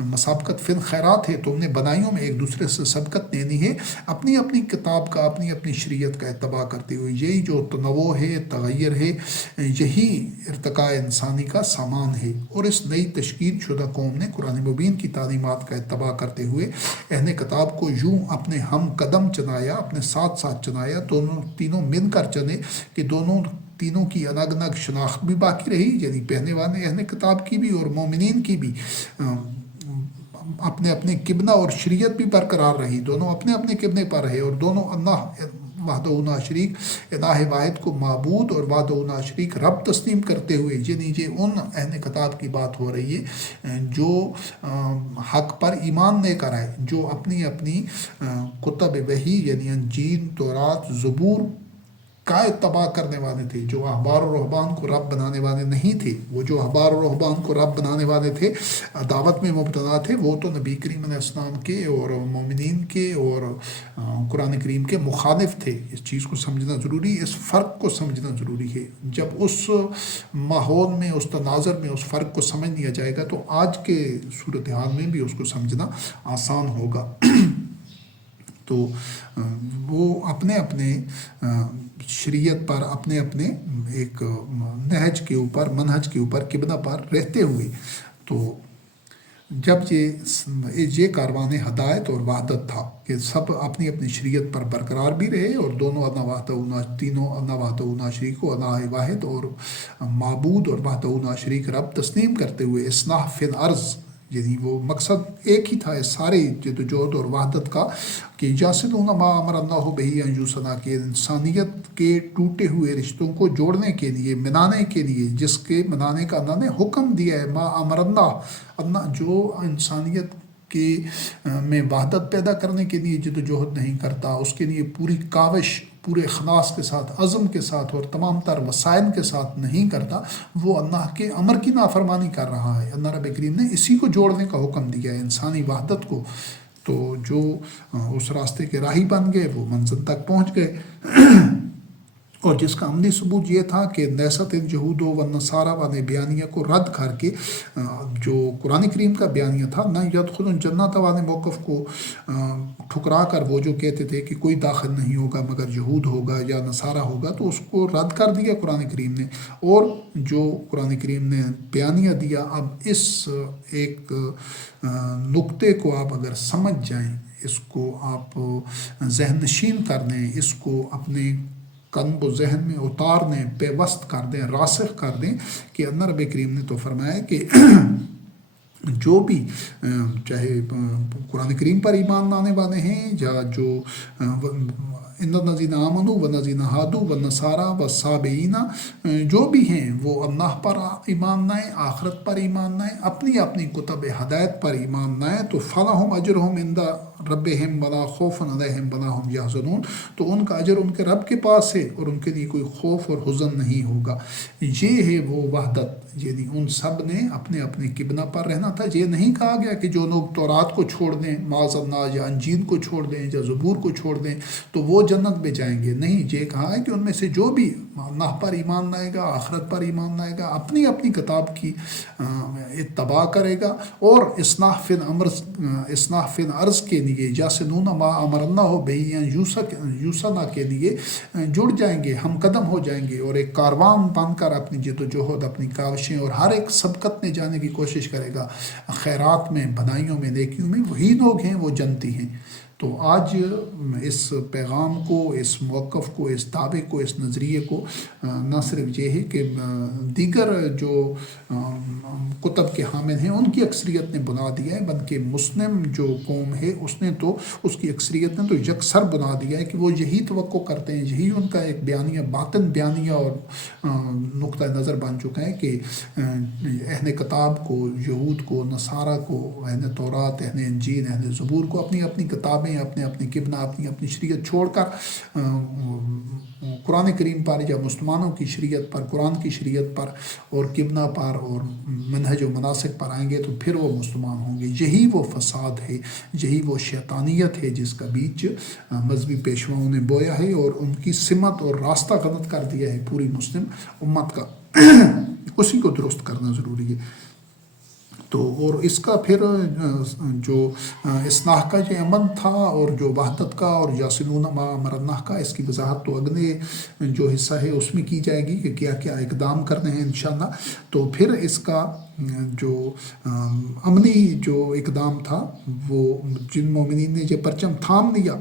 مسابقت فی الخیرات ہے۔ تم نے بنائیوں میں ایک دوسرے سے سبقت لینی ہے، اپنی اپنی کتاب کا، اپنی اپنی شریعت کا اتباع کرتے ہوئے۔ یہی جو تنوع ہے، تغیر ہے، یہی ارتقاء انسانی کا سامان ہے۔ اور اس نئی تشکیل شدہ قوم نے قرآن مبین کی تعلیمات کا اتباع کرتے ہوئے اہل کتاب کو یوں اپنے ہم قدم چنایا، اپنے ساتھ ساتھ چنایا، تینوں مل کر چنے کہ تینوں کی الگ الگ شناخت بھی باقی رہی، یعنی پہنے والے اہل کتاب کی بھی اور مومنین کی بھی اپنے اپنے قبلہ اور شریعت بھی برقرار رہی، دونوں اپنے اپنے قبلے پر رہے، اور دونوں اللہ وحدہ لا شریک الہ واحد کو معبود اور وحدہ لا شریک رب تسلیم کرتے ہوئے، یعنی یہ ان اہل کتاب کی بات ہو رہی ہے جو حق پر ایمان لے کر آئے، جو اپنی اپنی کتب وحی یعنی انجیل، تورات، زبور کا اتباع کرنے والے تھے، جو احبار و رہبان کو رب بنانے والے نہیں تھے۔ وہ جو احبار و رہبان کو رب بنانے والے تھے، دعوت میں مبتلا تھے، وہ تو نبی کریم علیہ السلام کے اور مومنین کے اور قرآن کریم کے مخالف تھے۔ اس چیز کو سمجھنا ضروری، اس فرق کو سمجھنا ضروری ہے۔ جب اس ماحول میں، اس تناظر میں اس فرق کو سمجھ لیا جائے گا تو آج کے صورتحال میں بھی اس کو سمجھنا آسان ہوگا۔ تو وہ اپنے اپنے شریعت پر، اپنے اپنے ایک نہج کے اوپر، منہج کے اوپر، قبلہ پر رہتے ہوئے، تو جب یہ کاروان ہدایت اور وحدت تھا کہ سب اپنی اپنی شریعت پر برقرار بھی رہے، اور تینوں اللہ وحدہ لا شریک کو الہ واحد اور معبود اور وحدہ لا شریک رب تسلیم کرتے ہوئے اصلاح فی الارض، یعنی وہ مقصد ایک ہی تھا اس سارے جدوجہد اور وحدت کا کہ یصلون ما امر اللہ بہ ان یوصل، کہ انسانیت کے ٹوٹے ہوئے رشتوں کو جوڑنے کے لیے، منانے کے لیے، جس کے منانے کا اللہ نے حکم دیا ہے، ما امر اللہ جو انسانیت کے میں وحدت پیدا کرنے کے لیے جدوجہد نہیں کرتا، اس کے لیے پوری کاوش، پورے اخلاص کے ساتھ، عزم کے ساتھ اور تمام تر وسائل کے ساتھ نہیں کرتا، وہ اللہ کے امر کی نافرمانی کر رہا ہے۔ اللہ رب کریم نے اسی کو جوڑنے کا حکم دیا ہے، انسانی وحدت کو۔ تو جو اس راستے کے راہی بن گئے وہ منزل تک پہنچ گئے، اور جس کا عملی ثبوت یہ تھا کہ نیست الجہود والنصارى والے بیانیہ کو رد کر کے جو قرآن کریم کا بیانیہ تھا، نہ یدخل الجنت والے موقف کو ٹھکرا کر وہ جو کہتے تھے کہ کوئی داخل نہیں ہوگا مگر یہود ہوگا یا نصارہ ہوگا، تو اس کو رد کر دیا قرآن کریم نے، اور جو قرآن کریم نے بیانیہ دیا، اب اس ایک نقطے کو آپ اگر سمجھ جائیں، اس کو آپ ذہن نشین کر لیں، اس کو اپنے قلب و ذہن میں اتار دیں، پیوست کر دیں، راسخ کر دیں کہ اللہ رب کریم نے تو فرمایا کہ جو بھی چاہے قرآن کریم پر ایمان لانے والے ہیں یا جو ان الذین آمنوا والذین ہادوا والنصارى والصابئین، جو بھی ہیں وہ اللہ پر ایمان لائیں، آخرت پر ایمان لائیں، اپنی اپنی کتب ہدایت پر ایمان لائیں، تو فلہم اجرہم عند ربہم ولا خوف علیہم ولا ہم یحزنون، تو ان کا اجر ان کے رب کے پاس ہے اور ان کے لیے کوئی خوف اور حزن نہیں ہوگا۔ یہ ہے وہ وحدت، یعنی ان سب نے اپنے اپنے کبنا پر رہنا تھا۔ یہ نہیں کہا گیا کہ جو لوگ تورات کو چھوڑ دیں معاذ اللہ، یا انجیل کو چھوڑ دیں یا زبور کو چھوڑ دیں تو وہ جنت میں جائیں گے، نہیں، یہ کہا ہے کہ ان میں سے جو بھی اللہ پر ایمان لائے گا، آخرت پر ایمان لائے گا، اپنی اپنی کتاب کی اتباع کرے گا اور اصلاح فی الارض کے لیے یاسنون ما امر اللہ بہ یوصلہ کے لیے جڑ جائیں گے، ہم قدم ہو جائیں گے، اور ایک کاروان بن کر اپنی جد و جہد، اپنی کاوشیں، اور ہر ایک سبقت میں جانے کی کوشش کرے گا، خیرات میں، بھلائیوں میں، نیکیوں میں، وہی لوگ ہیں وہ جنتی ہیں۔ تو آج اس پیغام کو، اس موقف کو، اس دعوے کو، اس نظریے کو نہ صرف یہ ہے کہ دیگر جو کتب کے حامل ہیں ان کی اکثریت نے بنا دیا ہے، بلکہ مسلم جو قوم ہے اس نے تو، اس کی اکثریت نے تو یکسر بنا دیا ہے کہ وہ یہی توقع کرتے ہیں، یہی ان کا ایک بیانیہ، باطن بیانیہ اور نقطہ نظر بن چکا ہے کہ اہل کتاب کو، یہود کو، نصارہ کو، اہل تورات، اہل انجیل، اہل زبور کو اپنی اپنی کتابیں، اپنے اپنی کبنا، اپنی اپنی شریعت چھوڑ کر قرآن کریم پر یا مسلمانوں کی شریعت پر، قرآن کی شریعت پر اور کبنا پر اور منہج و مناسک پر آئیں گے تو پھر وہ مسلمان ہوں گے۔ یہی وہ فساد ہے، یہی وہ شیطانیت ہے جس کا بیج مذہبی پیشواؤں نے بویا ہے اور ان کی سمت اور راستہ غلط کر دیا ہے پوری مسلم امت کا۔ اسی کو درست کرنا ضروری ہے۔ تو اور اس کا پھر جو اصلاح کا جو عمل تھا اور جو وحدت کا اور یاسنون ما امر اللہ کا، اس کی وضاحت تو اگلے جو حصہ ہے اس میں کی جائے گی کہ کیا کیا اقدام کرنے ہیں انشاءاللہ۔ تو پھر اس کا جو عملی جو اقدام تھا، وہ جن مومنین نے یہ پرچم تھام لیا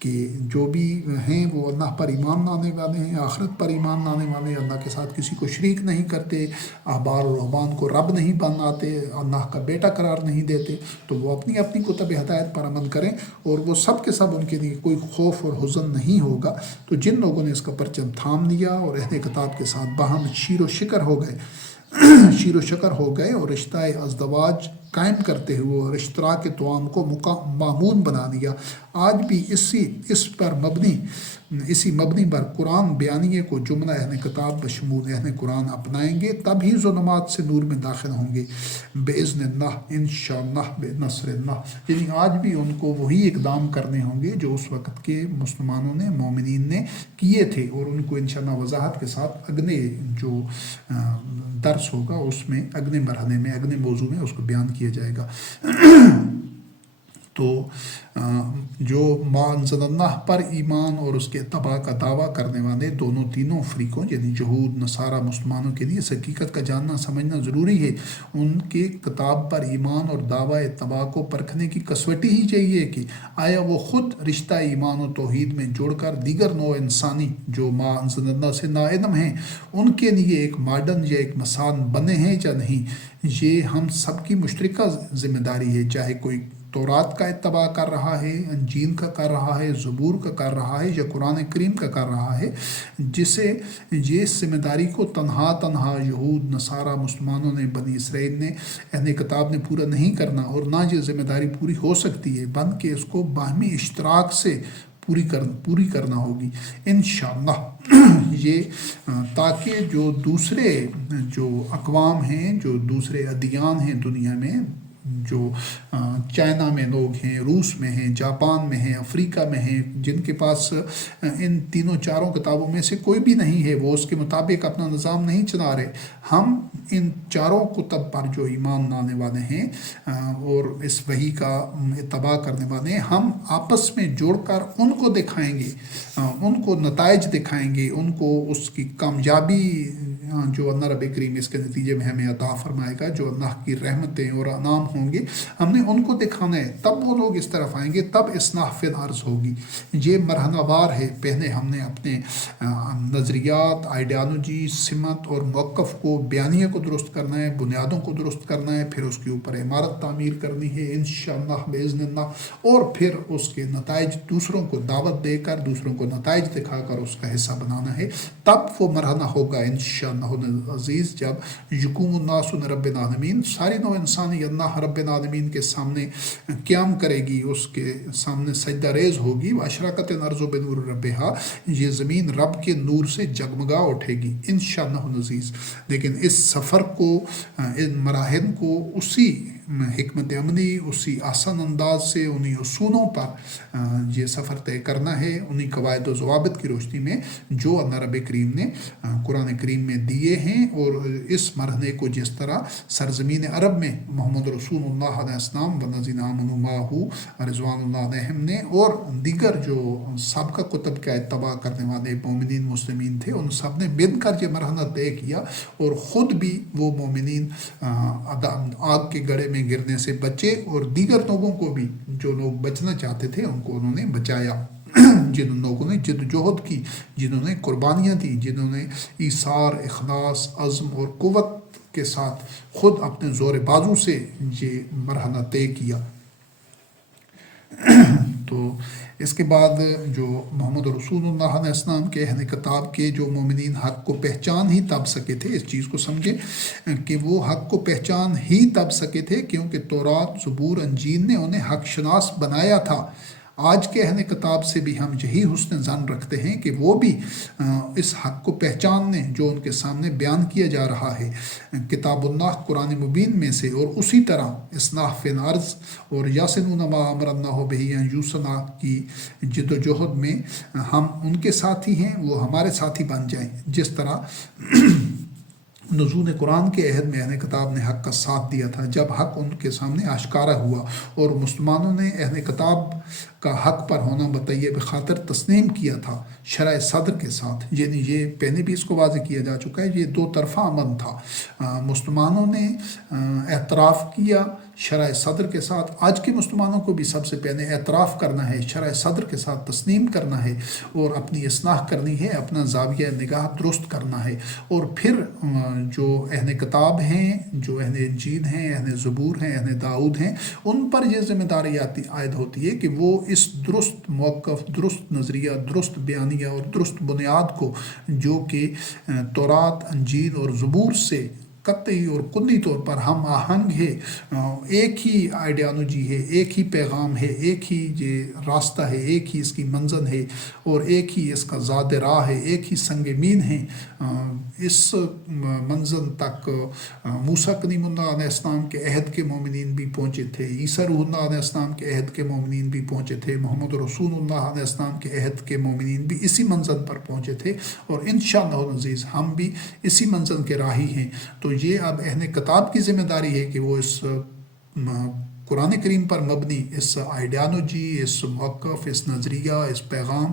کہ جو بھی ہیں وہ اللہ پر ایمان لانے والے ہیں، آخرت پر ایمان لانے والے، اللہ کے ساتھ کسی کو شریک نہیں کرتے، احبار و رہبان کو رب نہیں بناتے، اللہ کا بیٹا قرار نہیں دیتے، تو وہ اپنی اپنی کتب ہدایت پر عمل کریں اور وہ سب کے سب ان کے لیے کوئی خوف اور حزن نہیں ہوگا۔ تو جن لوگوں نے اس کا پرچم تھام لیا اور اہل کتاب کے ساتھ باہم شیر و شکر ہو گئے، شیر و شکر ہو گئے اور رشتہ ازدواج قائم کرتے ہوئے اور اشتراک توام کو معمول بنا دیا، آج بھی اس پر مبنی، اسی مبنی پر قرآن بیانیے کو جملہ اہل کتاب بشمول اہل قرآن اپنائیں گے، تب ہی ظلمات سے نور میں داخل ہوں گے بِإِذْنِ اللہ، انشاءاللہ، بِنَصْرِ اللہ۔ یعنی آج بھی ان کو وہی اقدام کرنے ہوں گے جو اس وقت کے مسلمانوں نے، مومنین نے کیے تھے، اور ان کو انشاءاللہ وضاحت کے ساتھ اگلے جو درس ہوگا اس میں، اگلے مرحلے میں، اگلے موضوع میں اس کو بیان کیا جائے گا۔ تو جو ما انزل اللہ پر ایمان اور اس کے اتباع کا دعویٰ کرنے والے تینوں فریقوں، یعنی یہود، نصارہ، مسلمانوں کے لیے اس حقیقت کا جاننا سمجھنا ضروری ہے، ان کے کتاب پر ایمان اور دعویٰ اتباع کو پرکھنے کی کسوٹی ہی چاہیے کہ آیا وہ خود رشتہ ایمان و توحید میں جوڑ کر دیگر نوع انسانی جو ما انزل اللہ سے ناعلم ہیں ان کے لیے ایک ماڈرن یا ایک مثال بنے ہیں یا نہیں۔ یہ ہم سب کی مشترکہ ذمہ داری ہے، چاہے کوئی تورات کا اتباع کر رہا ہے، انجیل کا کر رہا ہے، زبور کا کر رہا ہے یا قرآن کریم کا کر رہا ہے، جسے یہ ذمہ داری کو تنہا یہود، نصارہ، مسلمانوں نے، بنی اسرائیل نے، اہل کتاب نے پورا نہیں کرنا، اور نہ یہ ذمہ داری پوری ہو سکتی ہے، بلکہ اس کو باہمی اشتراک سے پوری کرنا ہوگی انشاءاللہ۔ یہ تاکہ جو دوسرے جو اقوام ہیں، جو دوسرے ادیان ہیں دنیا میں، جو چائنا میں لوگ ہیں، روس میں ہیں، جاپان میں ہیں، افریقہ میں ہیں، جن کے پاس ان تینوں چاروں کتابوں میں سے کوئی بھی نہیں ہے، وہ اس کے مطابق اپنا نظام نہیں چلا رہے، ہم ان چاروں کتب پر جو ایمان لانے والے ہیں اور اس وحی کا اتباع کرنے والے ہیں، ہم آپس میں جوڑ کر ان کو دکھائیں گے، ان کو نتائج دکھائیں گے، ان کو اس کی کامیابی جو اللہ رب کریم اس کے نتیجے میں ہمیں عطا فرمائے گا، جو اللہ کی رحمتیں اور انعام ہوں گے ہم نے ان کو دکھانا ہے، تب وہ لوگ اس طرف آئیں گے، تب اصلاح فی الارض ہوگی۔ یہ مرحلہ وار ہے، پہلے ہم نے اپنے نظریات، آئیڈیالوجی، سمت اور موقف کو، بیانیہ کو درست کرنا ہے، بنیادوں کو درست کرنا ہے، پھر اس کے اوپر عمارت تعمیر کرنی ہے انشاءاللہ باذن اللہ، اور پھر اس کے نتائج دوسروں کو دعوت دے کر، دوسروں کو نتائج دکھا کر اس کا حصہ بنانا ہے۔ تب وہ مرحلہ ہوگا انشاءاللہ عزیز جب یقوم الناس رب العالمین، ساری نوع انسانی اللہ رب العالمین کے سامنے قیام کرے گی، اس کے سامنے سجدہ ریز ہوگی۔ واشرقت الارض بنور ربہا، یہ زمین رب کے نور سے جگمگا اٹھے گی انشاءاللہ عزیز۔ لیکن اس سفر کو، ان مراحل کو اسی حکمت عملی، اسی آسان انداز سے، انہی اصولوں پر یہ سفر طے کرنا ہے، انہی قواعد و ضوابط کی روشنی میں جو اللہ رب کریم نے قرآن کریم میں دیے ہیں۔ اور اس مرحلے کو جس طرح سرزمین عرب میں محمد رسول اللہ علیہ السلام والذین آمنوا معہ رضوان اللہ علیہم نے، اور دیگر جو سابقہ کتب کا اتباع کرنے والے مومنین مسلمین تھے، ان سب نے مل کر یہ مرحلہ طے کیا، اور خود بھی وہ مومنین آگ کے گڑھے میں گرنے سے بچے، اور دیگر لوگوں کو بھی جو لوگ بچنا چاہتے تھے ان کو انہوں نے بچایا۔ جن لوگوں نے جد جہد کی، جنہوں نے قربانیاں دی، جنہوں نے ایثار، اخلاص، عزم اور قوت کے ساتھ خود اپنے زور بازو سے یہ مرحلہ طے کیا۔ تو اس کے بعد جو محمد رسول اللہ علیہ السلام کے اہل کتاب کے جو مومنین حق کو پہچان ہی تب سکے تھے، اس چیز کو سمجھیں کہ وہ حق کو پہچان ہی تب سکے تھے کیونکہ تورات، زبور، انجیل نے انہیں حق شناس بنایا تھا۔ آج کے اہل کتاب سے بھی ہم یہی حسن ظن رکھتے ہیں کہ وہ بھی اس حق کو پہچاننے جو ان کے سامنے بیان کیا جا رہا ہے کتاب اللہ قرآن مبین میں سے، اور اسی طرح اصلاح فی الارض اور یاسنون ما امر اللہ بہ ان یوصل کی جد و جہد میں ہم ان کے ساتھی ہیں، وہ ہمارے ساتھی بن جائیں۔ جس طرح نزول قرآن کے عہد میں اہل کتاب نے حق کا ساتھ دیا تھا، جب حق ان کے سامنے آشکارا ہوا اور مسلمانوں نے اہل کتاب کا حق پر ہونا بطیب خاطر تسلیم کیا تھا شرح صدر کے ساتھ۔ یعنی یہ پہلے بھی اس کو واضح کیا جا چکا ہے، یہ دو طرفہ امن تھا۔ مسلمانوں نے اعتراف کیا شرح صدر کے ساتھ، آج کے مسلمانوں کو بھی سب سے پہلے اعتراف کرنا ہے، شرح صدر کے ساتھ تسلیم کرنا ہے، اور اپنی اصلاح کرنی ہے، اپنا زاویہ نگاہ درست کرنا ہے۔ اور پھر جو اہل کتاب ہیں، جو اہل انجیل ہیں، اہل زبور ہیں، اہل داؤد ہیں، ان پر یہ ذمہ داری عائد ہوتی ہے کہ وہ اس درست موقف، درست نظریہ، درست بیانیہ اور درست بنیاد کو جو کہ تورات، انجیل اور زبور سے قطعی اور کلی طور پر ہم آہنگ ہے، ایک ہی آئیڈیالوجی ہے، ایک ہی پیغام ہے، ایک ہی یہ راستہ ہے، ایک ہی اس کی منزل ہے، اور ایک ہی اس کا زاد راہ ہے، ایک ہی سنگ مین ہے۔ اس منزل تک موسیٰ کلیم اللہ علیہ السلام کے عہد کے مومنین بھی پہنچے تھے، عیسیٰ روح اللہ علیہ السلام کے عہد کے مومنین بھی پہنچے تھے، محمد رسول اللہ علیہ السلام کے عہد کے مومنین بھی اسی منزل پر پہنچے تھے، اور انشاءاللہ العزیز ہم بھی اسی منزل کے راہی ہیں۔ تو یہ اب اہل کتاب کی ذمہ داری ہے کہ وہ اس قرآن کریم پر مبنی اس آئیڈیالوجی، اس موقف، اس نظریہ، اس پیغام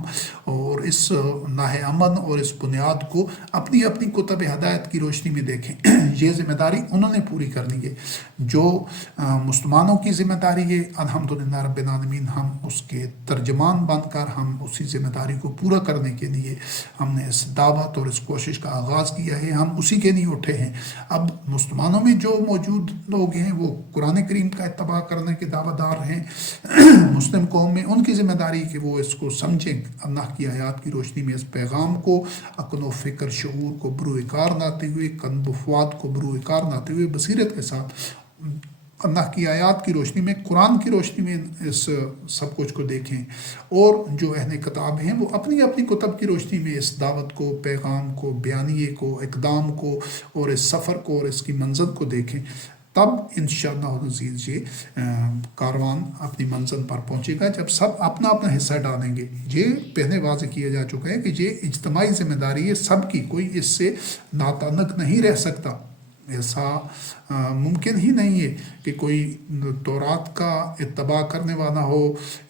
اور اس راہ امن اور اس بنیاد کو اپنی اپنی کتب ہدایت کی روشنی میں دیکھیں۔ یہ ذمہ داری انہوں نے پوری کرنی ہے۔ جو مسلمانوں کی ذمہ داری ہے الحمدللہ رب العالمین، ہم اس کے ترجمان بن کر ہم اسی ذمہ داری کو پورا کرنے کے لیے ہم نے اس دعوت اور اس کوشش کا آغاز کیا ہے، ہم اسی کے لیے اٹھے ہیں۔ اب مسلمانوں میں جو موجود لوگ ہیں وہ قرآن کریم کا اتباع کرنے کے دعوت دار ہیں، مسلم قوم میں ان کی ذمہ داری کہ وہ اس کو سمجھیں، اللہ کی آیات کی روشنی میں اس پیغام کو عقل و فکر، شعور کو بروئے کار لاتے ہوئے، قلب و فؤاد کو بروئے کار لاتے ہوئے، بصیرت کے ساتھ اللہ کی آیات کی روشنی میں، قرآن کی روشنی میں اس سب کچھ کو دیکھیں، اور جو اہل کتاب ہیں وہ اپنی اپنی کتب کی روشنی میں اس دعوت کو، پیغام کو، بیانیے کو، اقدام کو اور اس سفر کو اور اس کی منزل کو دیکھیں۔ تب انشاءاللہ العزیز یہ کاروان اپنی منزل پر پہنچے گا جب سب اپنا اپنا حصہ ڈالیں گے۔ یہ پہلے واضح کیا جا چکا ہے کہ یہ اجتماعی ذمہ داری ہے سب کی، کوئی اس سے ناتعلق نہیں رہ سکتا۔ ایسا ممکن ہی نہیں ہے کہ کوئی تورات کا اتباع کرنے والا ہو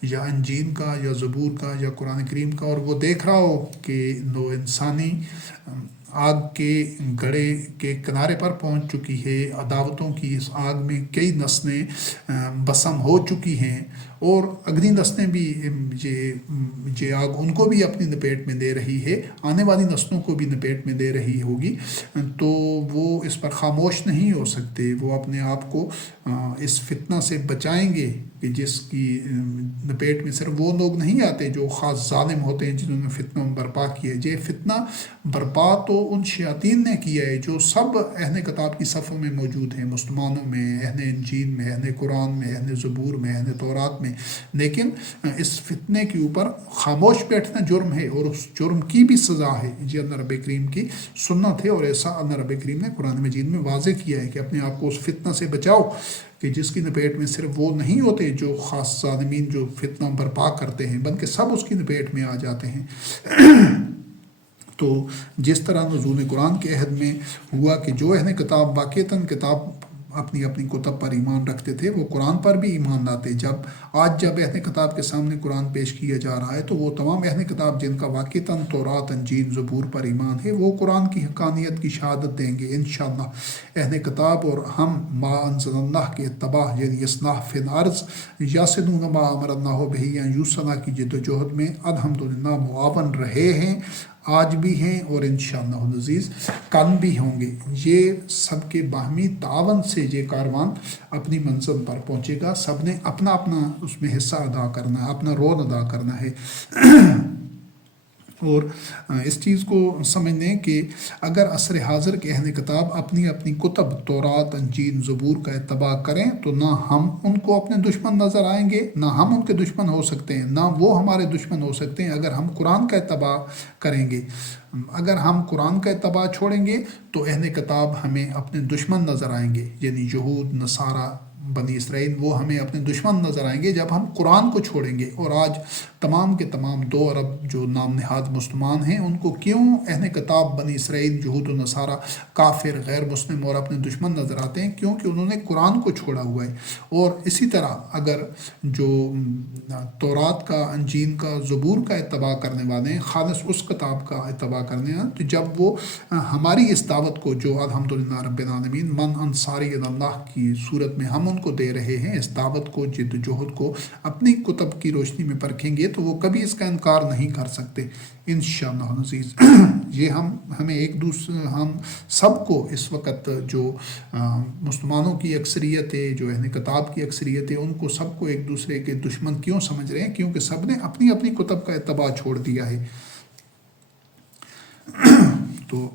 یا انجیل کا یا زبور کا یا قرآن کریم کا، اور وہ دیکھ رہا ہو کہ نو انسانی آگ کے گڑھے کے کنارے پر پہنچ چکی ہے، عداوتوں کی اس آگ میں کئی نسلیں بسم ہو چکی ہیں، اور اگلی نسلیں بھی یہ آگ ان کو بھی اپنی لپیٹ میں دے رہی ہے، آنے والی نسلوں کو بھی لپیٹ میں دے رہی ہوگی، تو وہ اس پر خاموش نہیں ہو سکتے، وہ اپنے آپ کو اس فتنہ سے بچائیں گے کہ جس کی لپیٹ میں صرف وہ لوگ نہیں آتے جو خاص ظالم ہوتے ہیں جنہوں نے فتنہ برپا کیا ہے۔ یہ فتنہ برپا تو ان شیاطین نے کیا ہے جو سب اہل کتاب کی صفوں میں موجود ہیں، مسلمانوں میں، اہل انجیل میں، اہل قرآن میں، اہل زبور میں، اہل تورات میں، لیکن اس فتنے کے اوپر خاموش بیٹھنا جرم ہے، اور اس جرم کی بھی سزا ہے۔ یہ اللہ رب کریم کی سنت ہے، اور ایسا اللہ رب کریم نے قرآن مجید میں واضح کیا ہے کہ اپنے آپ کو اس فتنہ سے بچاؤ کہ جس کی لپیٹ میں صرف وہ نہیں ہوتے جو خاص ظالمین جو فتنہ برپا کرتے ہیں، بلکہ سب اس کی لپیٹ میں آ جاتے ہیں۔ تو جس طرح نزول قرآن کے عہد میں ہوا کہ جو اہل کتاب واقعتاً کتاب اپنی اپنی کتب پر ایمان رکھتے تھے، وہ قرآن پر بھی ایمان لاتے، جب اہل کتاب کے سامنے قرآن پیش کیا جا رہا ہے تو وہ تمام اہل کتاب جن کا واقعتاً تورات، انجیل، زبور پر ایمان ہے، وہ قرآن کی حقانیت کی شہادت دیں گے انشاءاللہ۔ اہل کتاب اور ہم ما انزل اللہ کے اتباع یعنی اصلاح فی الارض یاسدون ما امر اللہ بہ یا یوسنا کی جد و جہد میں الحمدللہ معاون رہے ہیں، آج بھی ہیں، اور انشاءاللہ العزیز کل بھی ہوں گے۔ یہ سب کے باہمی تعاون سے یہ کاروان اپنی منزل پر پہنچے گا، سب نے اپنا اپنا اس میں حصہ ادا کرنا ہے، اپنا رول ادا کرنا ہے۔ اور اس چیز کو سمجھ لیں کہ اگر عصر حاضر کے اہل کتاب اپنی اپنی کتب تورات، انجیل، زبور کا اتباع کریں تو نہ ہم ان کو اپنے دشمن نظر آئیں گے، نہ ہم ان کے دشمن ہو سکتے ہیں، نہ وہ ہمارے دشمن ہو سکتے ہیں اگر ہم قرآن کا اتباع کریں گے۔ اگر ہم قرآن کا اتباع چھوڑیں گے تو اہل کتاب ہمیں اپنے دشمن نظر آئیں گے، یعنی یہود، نصارہ، بنی اسرائیل، وہ ہمیں اپنے دشمن نظر آئیں گے جب ہم قرآن کو چھوڑیں گے۔ اور آج تمام کے تمام 2 ارب جو نام نہاد مسلمان ہیں، ان کو کیوں اہل کتاب، بنی اسرائیل، یہود و نصارہ کافر، غیر مسلم اور اپنے دشمن نظر آتے ہیں؟ کیونکہ انہوں نے قرآن کو چھوڑا ہوا ہے۔ اور اسی طرح اگر جو تورات کا، انجیل کا، زبور کا اتباع کرنے والے ہیں، خالص اس کتاب کا اتباع کرنے ہیں، تو جب وہ ہماری اس دعوت کو جو الحمدللہ رب العالمین من انصاری اللہ کی صورت میں ہم ان کو دے رہے ہیں، اس دعوت کو، جد و جہد کو اپنی کتب کی روشنی میں پرکھیں گے تو وہ کبھی اس کا انکار نہیں کر سکتے انشاءاللہ العزیز۔ یہ ہم سب کو اس وقت جو مسلمانوں کی اکثریت ہے، جو اہل کتاب کی اکثریت ہے، ان کو سب کو ایک دوسرے کے دشمن کیوں سمجھ رہے ہیں؟ کیونکہ سب نے اپنی اپنی کتب کا اتباع چھوڑ دیا ہے۔ تو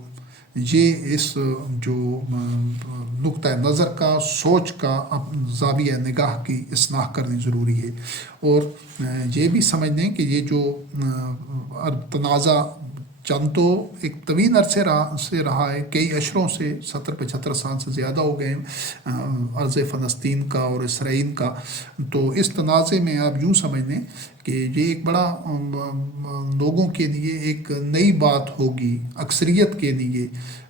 یہ اس جو نقطہ نظر کا، سوچ کا، زاویہ نگاہ کی اصلاح کرنی ضروری ہے، اور یہ بھی سمجھ لیں کہ یہ جو تنازع چند تو ایک طویل عرصے سے رہا ہے، کئی اشروں سے، 70-75 سال سے زیادہ ہو گئے عرض فلسطین کا اور اسرائیل کا۔ تو اس تنازع میں آپ یوں سمجھ لیں کہ یہ ایک بڑا لوگوں کے لیے ایک نئی بات ہوگی، اکثریت کے لیے،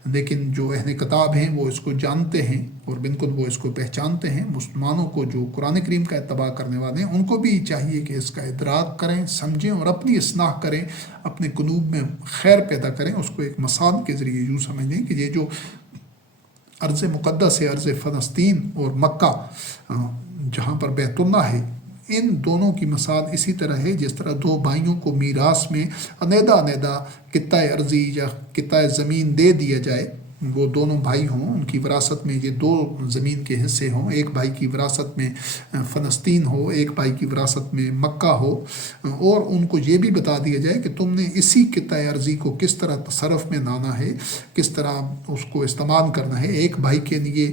لیکن جو اہل کتاب ہیں وہ اس کو جانتے ہیں اور بالکل وہ اس کو پہچانتے ہیں۔ مسلمانوں کو جو قرآن کریم کا اتباع کرنے والے ہیں، ان کو بھی چاہیے کہ اس کا ادراک کریں، سمجھیں اور اپنی اصلاح کریں، اپنے قلوب میں خیر پیدا کریں۔ اس کو ایک مثال کے ذریعے یوں سمجھ لیں کہ یہ جو ارض مقدس ہے، ارض فلسطین اور مکہ جہاں پر بیت اللہ ہے، ان دونوں کی مثال اسی طرح ہے جس طرح 2 بھائیوں کو میراث میں علیحدہ خطۂ ارضی یا خطۂ زمین دے دیا جائے، وہ دونوں بھائی ہوں، ان کی وراثت میں یہ 2 زمین کے حصے ہوں، ایک بھائی کی وراثت میں فلسطین ہو، ایک بھائی کی وراثت میں مکہ ہو، اور ان کو یہ بھی بتا دیا جائے کہ تم نے اسی خطۂ ارضی کو کس طرح تصرف میں لانا ہے، کس طرح اس کو استعمال کرنا ہے۔ ایک بھائی کے لیے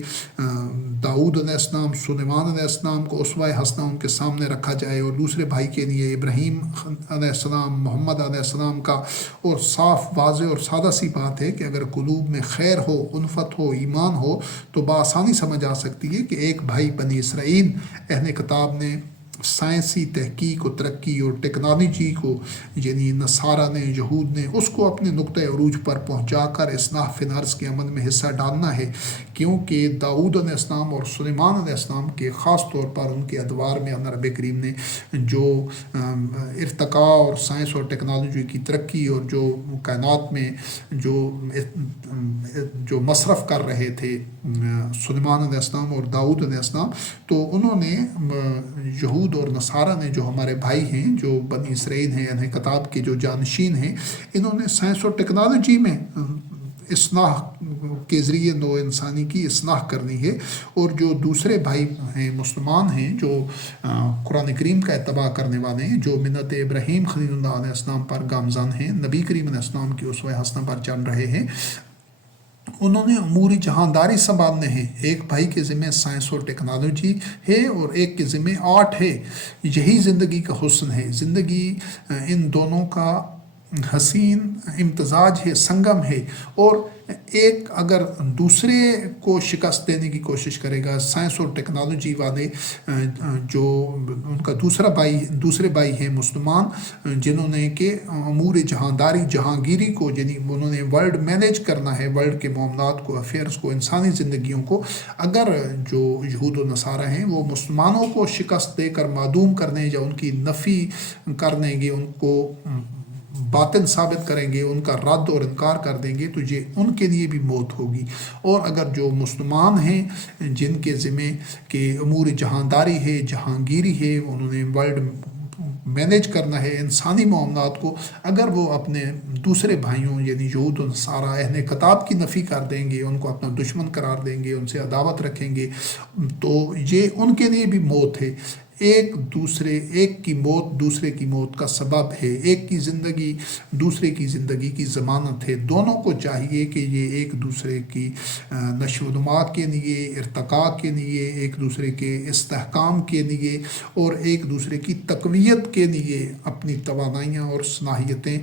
داؤد علیہ السلام، سلیمان علیہ السلام کو اسوہ حسنہ ان کے سامنے رکھا جائے، اور دوسرے بھائی کے لیے ابراہیم علیہ السلام، محمد علیہ السلام کا، اور صاف، واضح اور سادہ سی بات ہے کہ اگر قلوب میں خیر ہو، الفت ہو، ایمان ہو تو بآسانی سمجھ آ سکتی ہے کہ ایک بھائی بنی اسرائیل اہل کتاب نے سائنسی تحقیق و ترقی اور ٹیکنالوجی کو یعنی نصارہ نے، یہود نے اس کو اپنے نقطۂ عروج پر پہنچا کر اصلاح فی الارض کے عمل میں حصہ ڈالنا ہے، کیونکہ داؤد علیہ السلام اور سلیمان علیہ السلام کے خاص طور پر ان کے ادوار میں اللہ رب کریم نے جو ارتقاء اور سائنس اور ٹیکنالوجی کی ترقی اور جو کائنات میں جو مصرف کر رہے تھے سلیمان علیہ السلام اور داؤد علیہ السلام، تو انہوں نے یہود اور نصارہ نے جو ہمارے بھائی ہیں، جو بنی اسرائیل ہیں، یعنی کتاب کے جو جانشین ہیں، انہوں نے سائنس اور ٹیکنالوجی میں اصلاح کے ذریعے نو انسانی کی اصلاح کرنی ہے، اور جو دوسرے بھائی ہیں مسلمان ہیں جو قرآن کریم کا اتباع کرنے والے ہیں، جو ملت ابراہیم خلیل اللہ علیہ السلام پر گامزن ہیں، نبی کریم علیہ السلام کی اسوہ حسنہ پر چل رہے ہیں، انہوں نے امور جہانداری سنبھالنے ہیں۔ ایک بھائی کے ذمہ سائنس اور ٹیکنالوجی ہے اور ایک کے ذمہ آرٹ ہے۔ یہی زندگی کا حسن ہے۔ زندگی ان دونوں کا حسین امتزاج ہے، سنگم ہے، اور ایک اگر دوسرے کو شکست دینے کی کوشش کرے گا، سائنس اور ٹیکنالوجی والے جو ان کا دوسرے بھائی ہیں مسلمان، جنہوں نے کہ امور جہانداری، جہانگیری کو، یعنی انہوں نے ورلڈ مینیج کرنا ہے، ورلڈ کے معاملات کو، افیئرس کو، انسانی زندگیوں کو، اگر جو یہود و نصارہ ہیں وہ مسلمانوں کو شکست دے کر معدوم کرنے یا ان کی نفی کر دیں گے، ان کو باطل ثابت کریں گے، ان کا رد اور انکار کر دیں گے، تو یہ ان کے لیے بھی موت ہوگی۔ اور اگر جو مسلمان ہیں جن کے ذمہ کہ امور جہانداری ہے، جہانگیری ہے، انہوں نے ورلڈ مینیج کرنا ہے انسانی معاملات کو، اگر وہ اپنے دوسرے بھائیوں یعنی یہود و نصارہ اہل کتاب کی نفی کر دیں گے، ان کو اپنا دشمن قرار دیں گے، ان سے عداوت رکھیں گے، تو یہ ان کے لیے بھی موت ہے۔ ایک کی موت دوسرے کی موت کا سبب ہے، ایک کی زندگی دوسرے کی زندگی کی ضمانت ہے۔ دونوں کو چاہیے کہ یہ ایک دوسرے کی نشو و نما کے لیے، ارتقاء کے لیے، ایک دوسرے کے استحکام کے لیے اور ایک دوسرے کی تقویت کے لیے اپنی توانائیاں اور صلاحیتیں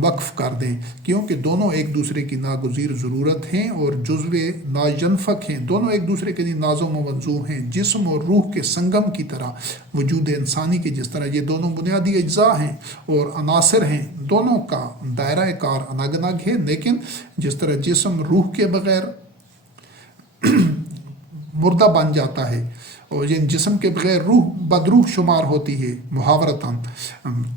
وقف کر دیں، کیونکہ دونوں ایک دوسرے کی ناگزیر ضرورت ہیں اور جزو لا ینفک ہیں، دونوں ایک دوسرے کے لیے نازم و منظور ہیں، جسم اور روح کے سنگم کی طرح وجود انسانی کے جس طرح یہ دونوں بنیادی اجزاء ہیں اور عناصر ہیں، دونوں کا دائرہ کار الگ الگ ہے، لیکن جس طرح جسم روح کے بغیر مردہ بن جاتا ہے اور یہ جسم کے بغیر روح بدروح شمار ہوتی ہے محاورتاً،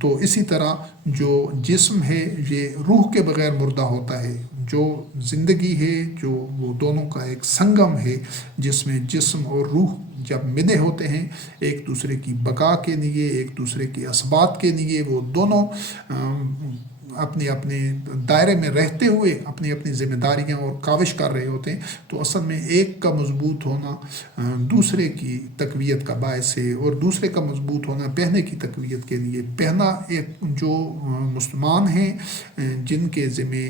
تو اسی طرح جو جسم ہے یہ روح کے بغیر مردہ ہوتا ہے۔ جو زندگی ہے جو وہ دونوں کا ایک سنگم ہے، جس میں جسم اور روح جب ملے ہوتے ہیں ایک دوسرے کی بقا کے لیے، ایک دوسرے کے اثبات کے لیے، وہ دونوں اپنے اپنے دائرے میں رہتے ہوئے اپنی اپنی ذمہ داریاں اور کاوش کر رہے ہوتے ہیں، تو اصل میں ایک کا مضبوط ہونا دوسرے کی تقویت کا باعث ہے، اور دوسرے کا مضبوط ہونا پہلے کی تقویت کے لیے۔ پہلا ایک جو مسلمان ہیں جن کے ذمہ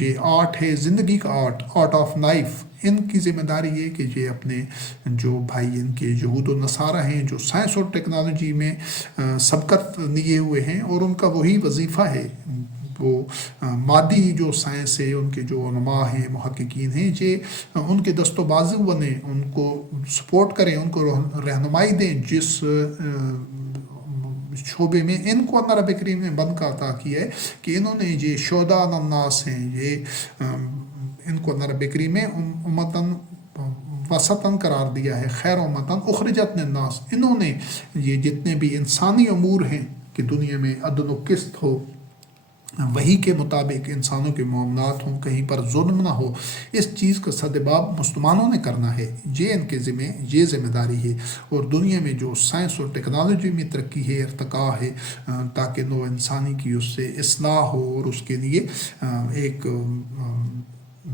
یہ آرٹ ہے، زندگی کا آرٹ آف لائف، ان کی ذمہ داری ہے کہ یہ اپنے جو بھائی ان کے یہود و نصارہ ہیں جو سائنس اور ٹیکنالوجی میں سبقت لیے ہوئے ہیں، اور ان کا وہی وظیفہ ہے، وہ مادی جو سائنس ہے، ان کے جو علماء ہیں، محققین ہیں، یہ ان کے دست و بازو بنیں، ان کو سپورٹ کریں، ان کو رہنمائی دیں، جس شعبے میں ان کو اللہ رب کریم نے بند کا عطا کیا ہے کہ انہوں نے یہ شہداء علی الناس ہیں، یہ ان کو اللہ رب کریم نے امتاً وسطاً قرار دیا ہے، خیر امتاً اخرجت للناس۔ انہوں نے یہ جتنے بھی انسانی امور ہیں کہ دنیا میں عدل و قسط ہو، وہی کے مطابق انسانوں کے معاملات ہوں، کہیں پر ظلم نہ ہو، اس چیز کا سدباب مسلمانوں نے کرنا ہے، یہ ان کے یہ ذمہ داری ہے۔ اور دنیا میں جو سائنس اور ٹیکنالوجی میں ترقی ہے، ارتقاء ہے، تاکہ نو انسانی کی اس سے اصلاح ہو اور اس کے لیے ایک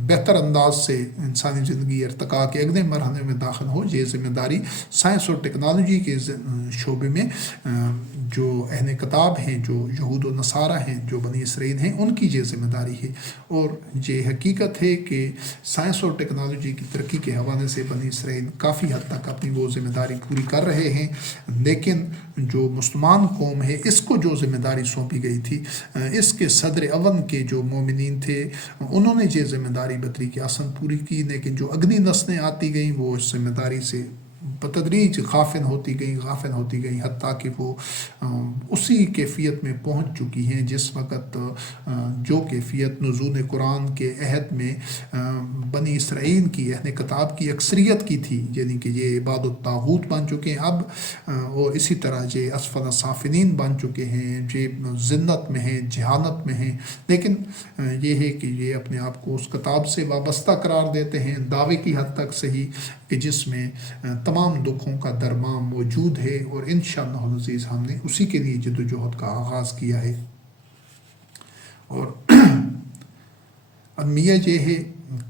بہتر انداز سے انسانی زندگی ارتقاء کے اگلے مرحلے میں داخل ہو، یہ ذمہ داری سائنس اور ٹیکنالوجی کے شعبے میں جو اہل کتاب ہیں، جو یہود و نصارہ ہیں، جو بنی اسرائیل ہیں، ان کی یہ ذمہ داری ہے۔ اور یہ حقیقت ہے کہ سائنس اور ٹیکنالوجی کی ترقی کے حوالے سے بنی اسرائیل کافی حد تک اپنی وہ ذمہ داری پوری کر رہے ہیں، لیکن جو مسلمان قوم ہے اس کو جو ذمہ داری سونپی گئی تھی، اس کے صدر اول کے جو مومنین تھے انہوں نے یہ ذمہ داری بطریق آسن پوری کی، لیکن جو اگلی نسلیں آتی گئیں وہ اس ذمہ داری سے بتدریج غافل ہوتی گئی حتیٰ کہ وہ اسی کیفیت میں پہنچ چکی ہیں جس وقت جو کیفیت نزول قرآن کے عہد میں بنی اسرائیل کی اہل کتاب کی اکثریت کی تھی، یعنی کہ یہ عباد الطاغوت بن چکے ہیں اب، اور اسی طرح یہ اسفل السافلین بن چکے ہیں، یہ ذلت میں ہیں، جہالت میں ہیں، لیکن یہ ہے کہ یہ اپنے آپ کو اس کتاب سے وابستہ قرار دیتے ہیں، دعوے کی حد تک صحیح، کہ جس میں تمام دکھوں کا درمام موجود ہے، اور انشاءاللہ العزیز ہم نے اسی کے لیے جدوجہد کا آغاز کیا ہے۔ اور المیہ یہ ہے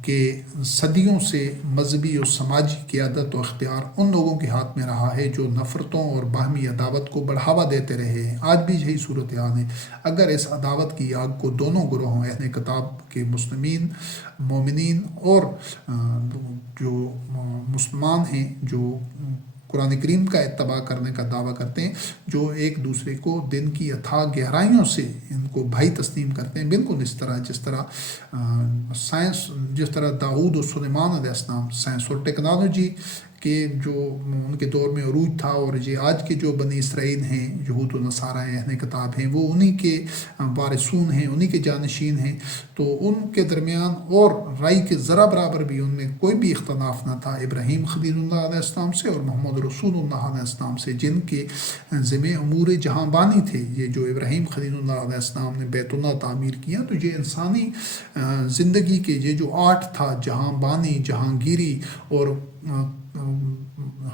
کہ صدیوں سے مذہبی اور سماجی قیادت و اختیار ان لوگوں کے ہاتھ میں رہا ہے جو نفرتوں اور باہمی عداوت کو بڑھاوا دیتے رہے ہیں۔ آج بھی یہی صورتحال ہے۔ اگر اس عداوت کی آگ کو دونوں گروہوں اہل کتاب کے مسلمین مومنین اور جو مسلمان ہیں جو قرآن کریم کا اتباع کرنے کا دعویٰ کرتے ہیں، جو ایک دوسرے کو دن کی اتھاہ گہرائیوں سے ان کو بھائی تسلیم کرتے ہیں، بالکل اس طرح جس طرح داؤد و سلیمان علیہ السلام سائنس اور ٹیکنالوجی کہ جو ان کے دور میں عروج تھا، اور یہ آج کے جو بنی اسرائیل ہیں، یہود و نصارہ ہیں، اہل کتاب ہیں، وہ انہی کے وارثون ہیں، انہی کے جانشین ہیں، تو ان کے درمیان اور رائے کے ذرا برابر بھی ان میں کوئی بھی اختلاف نہ تھا ابراہیم خلیل اللہ علیہ السلام سے اور محمد رسول اللہ علیہ السلام سے، جن کے ذمہ امور جہاں بانی تھے۔ یہ جو ابراہیم خلیل اللہ علیہ السلام نے بیت اللہ تعمیر کیا، تو یہ انسانی زندگی کے یہ جو آرٹ تھا، جہاں بانی، جہانگیری اور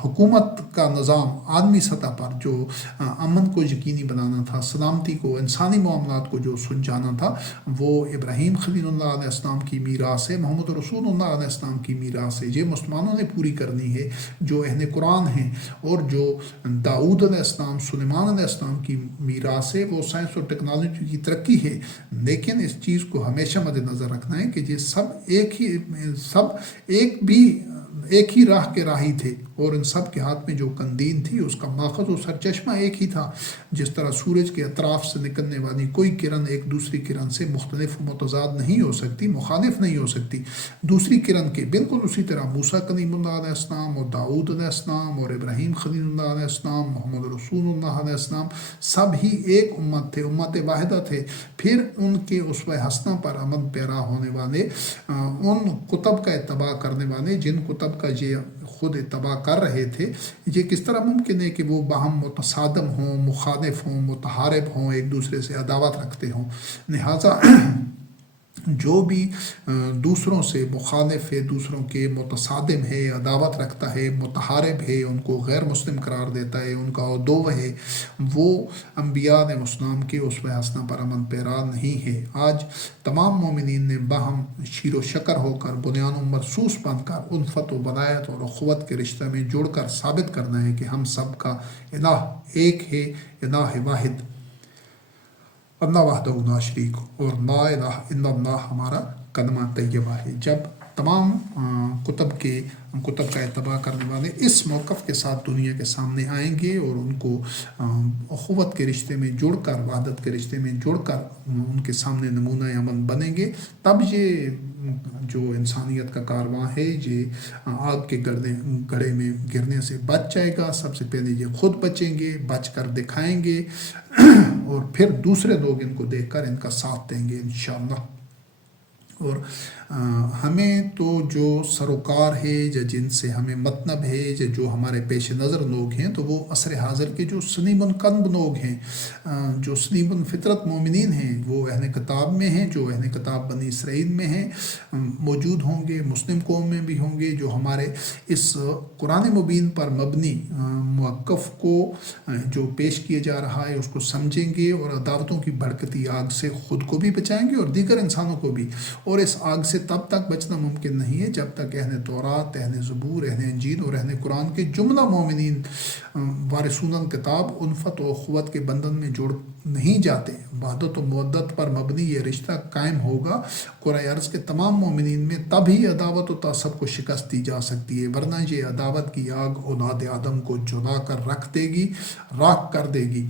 حکومت کا نظام عالمی سطح پر جو امن کو یقینی بنانا تھا، سلامتی کو، انسانی معاملات کو جو سلجھانا تھا، وہ ابراہیم خلیل اللہ علیہ السلام کی میراث ہے، محمد رسول اللہ علیہ السلام کی میراث ہے۔ یہ مسلمانوں نے پوری کرنی ہے، جو اہل قرآن ہیں، اور جو داؤد علیہ السلام، سلیمان علیہ السلام کی میراث ہے، وہ سائنس اور ٹیکنالوجی کی ترقی ہے۔ لیکن اس چیز کو ہمیشہ مد نظر رکھنا ہے کہ یہ سب ایک ہی راہ کے راہی تھے، اور ان سب کے ہاتھ میں جو قندیل تھی اس کا ماخذ و سرچشمہ ایک ہی تھا۔ جس طرح سورج کے اطراف سے نکلنے والی کوئی کرن ایک دوسری کرن سے مختلف و متضاد نہیں ہو سکتی، مخالف نہیں ہو سکتی دوسری کرن کے، بالکل اسی طرح موسیٰ کلیم اللہ علیہ السلام اور داؤد علیہ السلام اور ابراہیم خلیل اللہ علیہ السلام، محمد رسول اللہ علیہ السلام، سب ہی ایک امت تھے، امت واحدہ تھے۔ پھر ان کے اسوہ حسنہ پر عمل پیرا ہونے والے، ان کتب کا اتباع کرنے والے جن کتب کا یہ خود اتباع کر رہے تھے، یہ کس طرح ممکن ہے کہ وہ باہم متصادم ہوں، مخالف ہوں، متحارب ہوں، ایک دوسرے سے عداوت رکھتے ہوں؟ لہٰذا جو بھی دوسروں سے مخالف ہے، دوسروں کے متصادم ہے، عداوت رکھتا ہے، متحارب ہے، ان کو غیر مسلم قرار دیتا ہے، ان کا عدو ہے، وہ انبیاء علیہ السلام کے اسوہ حسنہ پر عمل پیرا نہیں ہے۔ آج تمام مومنین نے باہم شیر و شکر ہو کر، بنیان و مرصوص بن کر، الفت و ولایت اور اخوت کے رشتہ میں جڑ کر ثابت کرنا ہے کہ ہم سب کا الہ ایک ہے، الہ واحد، اللہ وحدہ لا شریک، اور لا الہ الا اللہ ہمارا کلمہ طیبہ ہے۔ جب تمام کتب کا اتباع کرنے والے اس موقف کے ساتھ دنیا کے سامنے آئیں گے اور ان کو اخوت کے رشتے میں جڑ کر، وحدت کے رشتے میں جڑ کر ان کے سامنے نمونہ عمل بنیں گے، تب یہ جو انسانیت کا کارواں ہے یہ آگ کے گڑھے میں گرنے سے بچ جائے گا۔ سب سے پہلے یہ خود بچیں گے، بچ کر دکھائیں گے، اور پھر دوسرے لوگ ان کو دیکھ کر ان کا ساتھ دیں گے انشاءاللہ۔ اور ہمیں تو جو سروکار ہے یا جن سے ہمیں مطلب ہے یا جو ہمارے پیش نظر لوگ ہیں، تو وہ عصر حاضر کے جو سلیم القلب لوگ ہیں، جو سلیم الفطرت مومنین ہیں، وہ اہل کتاب میں ہیں، جو اہل کتاب بنی اسرائیل میں ہیں موجود ہوں گے، مسلم قوم میں بھی ہوں گے، جو ہمارے اس قرآن مبین پر مبنی موقف کو جو پیش کیا جا رہا ہے اس کو سمجھیں گے، اور عداوتوں کی بھڑکتی آگ سے خود کو بھی بچائیں گے اور دیگر انسانوں کو بھی۔ اور اس آگ سے تب تک بچنا ممکن نہیں ہے جب تک اہل تورات، اہل زبور، اہل انجیل اور اہل قرآن کے جملہ مومنین وارثون الکتاب الفت و اخوت کے بندھن میں جڑ نہیں جاتے۔ وحدت و مودت پر مبنی یہ رشتہ قائم ہوگا قرۂ ارض کے تمام مومنین میں، تب ہی عداوت و تعصب کو شکست دی جا سکتی ہے، ورنہ یہ عداوت کی آگ اولاد آدم کو جلا کر رکھ دے گی، راکھ کر دے گی۔